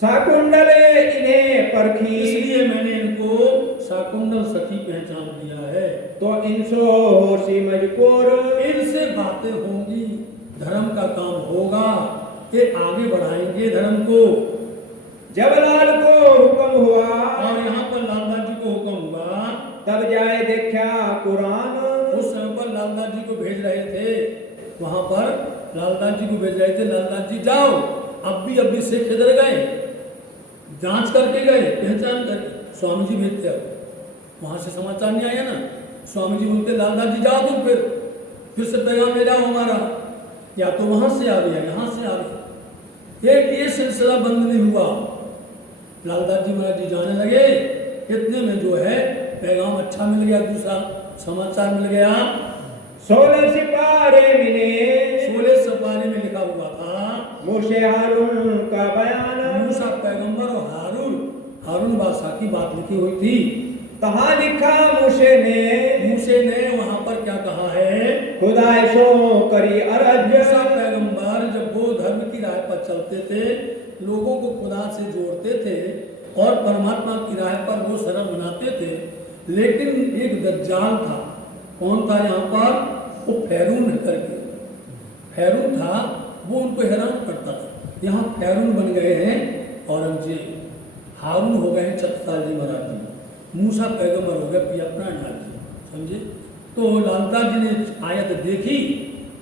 शाकुंतल इन्हें परखी, इसलिए मैंने इनको शाकुंतल सखी पहचान लिया है। तो इनसो होशी मजबूर, इनसे बातें होंगी, धर्म का काम होगा, ये आगे बढ़ाएंगे धर्म को। जब लाल को हुक्म हुआ, और यहाँ पर लालदास जी को हुक्म हुआ, तब जाए देखा कुरान, उस समय पर लालदास जी को भेज रहे थे, वहां पर लालदास जी को भेज रहे थे, लालदास जी जाओ, अब भी से किधर गए, जांच करके गए, पहचान करके। स्वामी जी भेजते, अब वहां से समाचार नहीं आया ना, स्वामी जी बोलते लालदास जी जाओ तुम फिर से पैगाम ले जाओ हमारा, या तो वहां से आ गया, यहाँ से आ गया, एक ये सिलसिला बंद नहीं हुआ। लालदास जी महाराज जी जाने लगे, इतने में जो है पैगाम अच्छा मिल गया, दूसरा समाचार मिल गया। 16 सिपारे मिले, 16 सिपारे में लिखा हुआ था मूसे हारून का बयान, मूसा पैगंबर और हारून बादशाह की बात लिखी हुई थी। कहाँ लिखा मूसे ने वहां पर क्या कहा है, खुदाई सो करी अरज, मूसा पैगंबर जब वो धर्म की राह पर चलते थे, लोगों को खुदा से जोड़ते थे और परमात्मा की राह पर वो शरण बनाते थे, लेकिन एक दज्जाल था। कौन था यहाँ पर? वो फैरून करके फैरून था, वो उनको हैरान करता था। यहाँ फैरून बन गए हैं औरंगजेब, हारून हो गए हैं सत्साल जी महाराज जी, मूसा पैगंबर हो गए पिया प्राणनाथ जी, समझे। तो लालदास जी ने आयत देखी,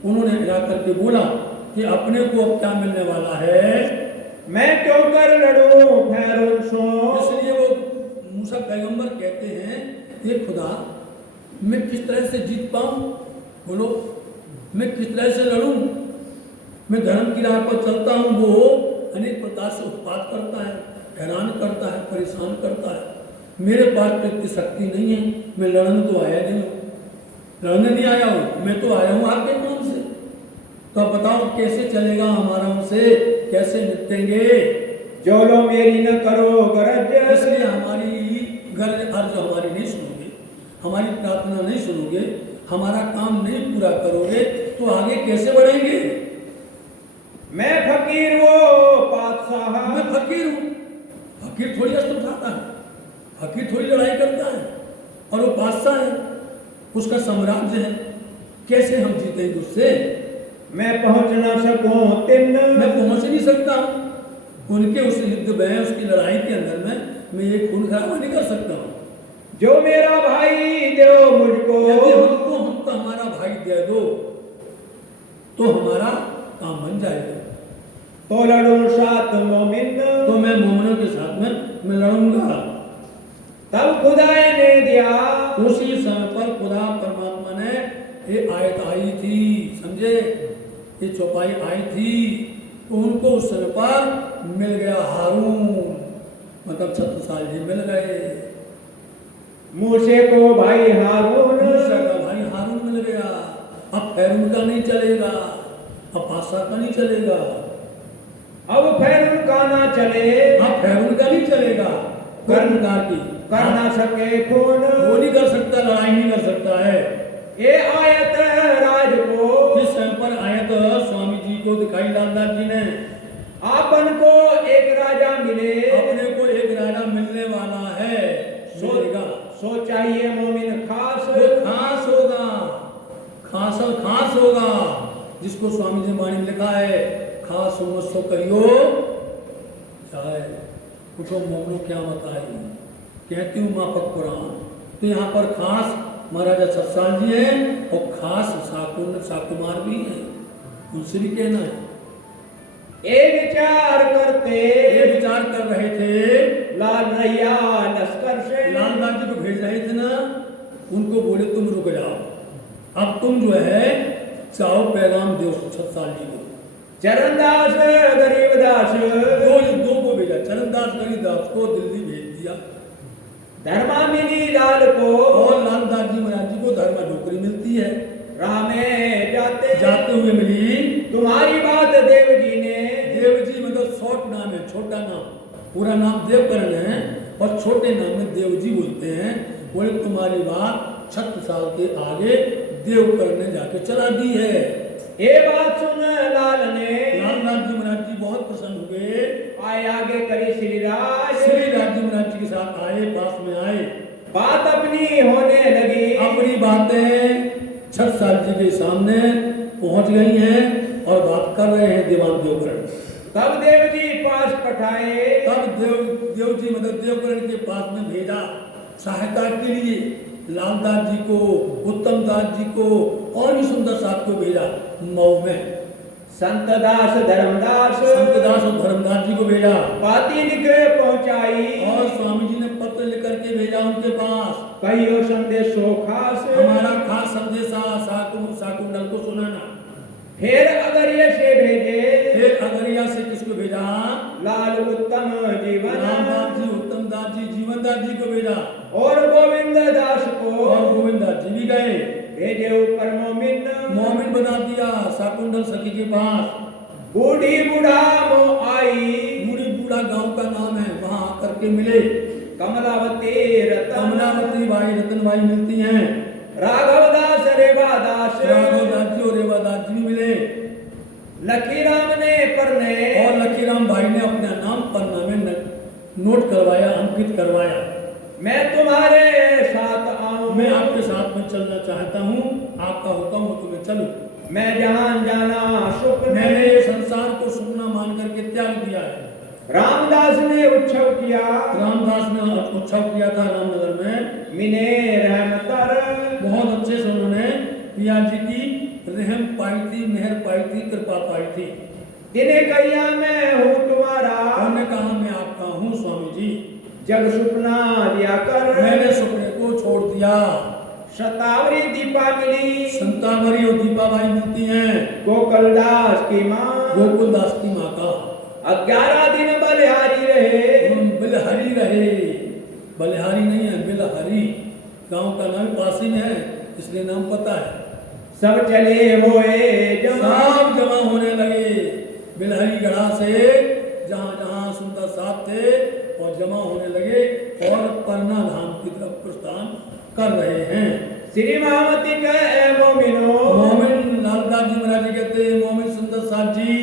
उन्होंने जा करके बोला कि अपने को अब क्या मिलने वाला है, मैं क्यों कर लड़ूं फैरून सो। इसलिए वो मूसा पैगंबर कहते हैं, ये खुदा मैं किस तरह से जीत पाऊं, बोलो मैं किस तरह से लड़ूं, मैं धर्म की राह पर चलता हूं, वो अनेक प्रकार से उत्पात करता है, हैरान करता है, परेशान करता है, मेरे पास तो इतनी शक्ति नहीं है, मैं लड़ने तो आया नहीं हूँ, लड़ने नहीं आया हूँ, मैं तो आया हूँ आपके काम से, तो अब बताओ कैसे चलेगा हमारा उनसे, कैसे निपटेंगे? जो लो मेरी न करो गरज, इसलिए हमारी गरज अर्ज हमारी नहीं सुनोगे, हमारी प्रार्थना नहीं सुनोगे, हमारा काम नहीं पूरा करोगे तो आगे कैसे बढ़ेंगे? मैं फकीर वो पातशाह, मैं फकीर हूँ। फकीर थोड़ी अस्त्र उठाता है, फकीर थोड़ी लड़ाई करता है, और वो बादशाह है, उसका साम्राज्य है। कैसे हम जीतेंगे उससे? मैं पहुंच न सकूं तिन, मैं पहुंच नहीं सकता हूं उनके उस युद्ध में, उसकी लड़ाई के अंदर में मैं एक खून खराबा नहीं कर सकता हूँ। जो मेरा भाई दो मुझको, यदि हमको हमारा भाई दे दो तो हमारा काम बन जाएगा। तो लड़ूं साथ मोमिन, तो मैं मोमिनों के साथ में मैं लड़ूंगा। तब खुदा ने दिया, उसी समय पर खुदा परमात्मा ने ये आयत आई थी, समझे, ये चौपाई आई थी, तो उनको उस समय पर मिल गया हारून, मतलब छत्रसाल जी मिल गए। मूसे को भाई हारून, मूसा का भाई हारून मिल गया। अब फैरून का नहीं चलेगा, अब बादशाह का नहीं चलेगा, अब फैरून का ना चले, अब फैरून का नहीं चलेगा। कर्मकार की कर ना सके खून, वो नहीं कर सकता, लड़ाई नहीं कर सकता है। ये आयत राज को, जिस समय पर आयत स्वामी जी को दिखाई लालदास जी ने, आपन को एक राजा मिले, अपने को एक राजा मिलने वाला है, मिलेगा। सो चाहिए मोमिन खास, वो खास होगा, खास और खास होगा, जिसको स्वामी जी वाणी में लिखा है, खास उम्मत कहियो चाहे उठो मोमनो क्या बताए, कहती हूँ माफक कुरान। तो यहाँ पर खास महाराजा छत्रसाल जी हैं और खास शाकुमार भी हैं, उनसे भी कहना है। ये विचार कर रहे थे लाल रैया लश्कर से, लालदास जी को भेज रहे थे ना, उनको बोले तुम रुक जाओ, अब तुम जो है चाहो पैगाम दो छत्रसाल जी को। चरणदास गरीबदास, दो को भेजा, चरणदास गरीबदास को दिल्ली भेज दिया, धर्मा मिली लाल को, और लालदास जी महाराज जी को धर्मा नौकरी मिलती है। राह में जाते हुए मिली तुम्हारी बात देव जी ने, देव जी मतलब शॉर्ट नाम है, छोटा नाम, पूरा नाम देवकरण है और छोटे नाम में देव जी बोलते हैं। बोले तुम्हारी बात 36 साल के आगे देवकरण ने जाके चला दी है। ये बात सुन लाल ने, लालदास जी महाराज जी बहुत प्रसन्न हुए, आए आगे करी श्री राज जी महाराज जी के साथ आए, पास में आए, बात अपनी होने लगी, अपनी बातें 36 जी के सामने पहुंच गई हैं और बात कर रहे हैं दीवान देवकरण। तब देव जी पास पठाए, तब देव जी मतलब देवकरण के पास में भेजा सहायता के लिए लालदास जी को, उत्तम दास जी को और भी सुंदर साहब को भेजा। मऊ में संतदास धर्मदास, संतदास और धर्मदास जी को भेजा, पाती लिखे पहुंचाई, और स्वामी जी ने पत्र लिख करके भेजा उनके पास, कहियो संदेशो खास, हमारा खास संदेशा शाकुंतल को सुनाना। फिर अगरिया से भेजे, फिर अगरिया से किसको भेजा? लाल उत्तम जीवन, रामदास जी, उत्तम दास जी, जीवन दास जी को भेजा, और गोविंद दास को, और गोविंद दास जी भी गए, भेजे ऊपर मोमिन बना दिया शाकुंतल सखी के पास। बूढ़ी बूढ़ा मो आई, बूढ़ी बूढ़ा गांव का नाम है, वहां आकर के मिले। कमलावती कमलावती भाई रतन भाई मिलती हैं, राघवदास रेवादास, राघवदास जी और रेवादास जी भी मिले। लकीराम ने करने, और लकीराम भाई ने अपना नाम पन्ना में नोट करवाया, अंकित करवाया। मैं तुम्हारे साथ आऊं, मैं आपके साथ में चलना चाहता हूँ, आपका हुक्म हो तो मैं चलूं। मैं जहां जाना सुख, मैंने ये संसार को सुखना मान करके त्याग दिया है। रामदास ने उत्सव किया, रामदास ने उत्सव किया था रामनगर में, मिने रहमतर, बहुत अच्छे से उन्होंने पिया जी की रहम पाई थी, मेहर पाई थी, कृपा पाई थी। तिने कहिया मैं हूँ तुम्हारा, उन्होंने कहा मैं आपका हूँ स्वामी जी, जग सुपना दिया कर, मैंने सपने को छोड़ दिया। शतावरी दीपा मिली, संतावरी और दीपा भाई मिलती हैं, गोकुलदास की माँ, गोकुलदास की माँ का। 11 दिन बलिहारी रहे, बिलहरी रहे, बलिहारी नहीं है बिलहरी, गांव का नाम पास ही में है इसलिए नाम पता है। सब चले होए जमा सब जमा होने लगे बिलहरी गढ़ा से, जहाँ जहाँ सुंदर साथ थे और जमा होने लगे और पन्ना धाम की तरफ प्रस्थान कर रहे हैं। श्री मामती कहे मोमिनो मोमिन लालदास जी महाराज जी कहते हैं, मोमिन सुंदर साथ जी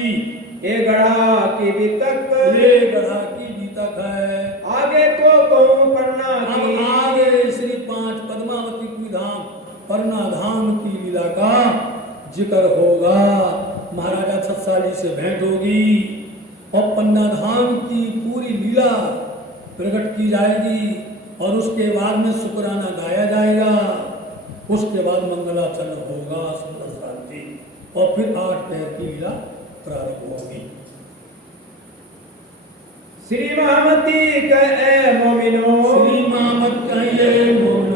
ये गढ़ा की बितक ये गढ़ा की बीतक है। आगे को कहूँ पन्ना अब की आगे श्री 5 पद्मावती धाम पन्ना धाम की लीला का जिक्र होगा। महाराजा छत्साली से भेंट होगी और पन्ना धाम की पूरी लीला प्रकट की जाएगी और उसके बाद में शुक्राना गाया जाएगा। उसके बाद मंगलाचरण होगा सुंदर शांति और फिर 8 पैर की लीला प्रारंभ होगी। श्री मामती कहे मोमिनो श्री मामत कहिए मोमिनो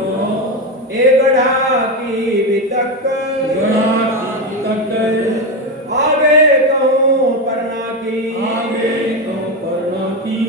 ये गढ़ा की बितक गढ़ा की बीतक आगे कहूँ पन्ना की आगे कहूँ पन्ना की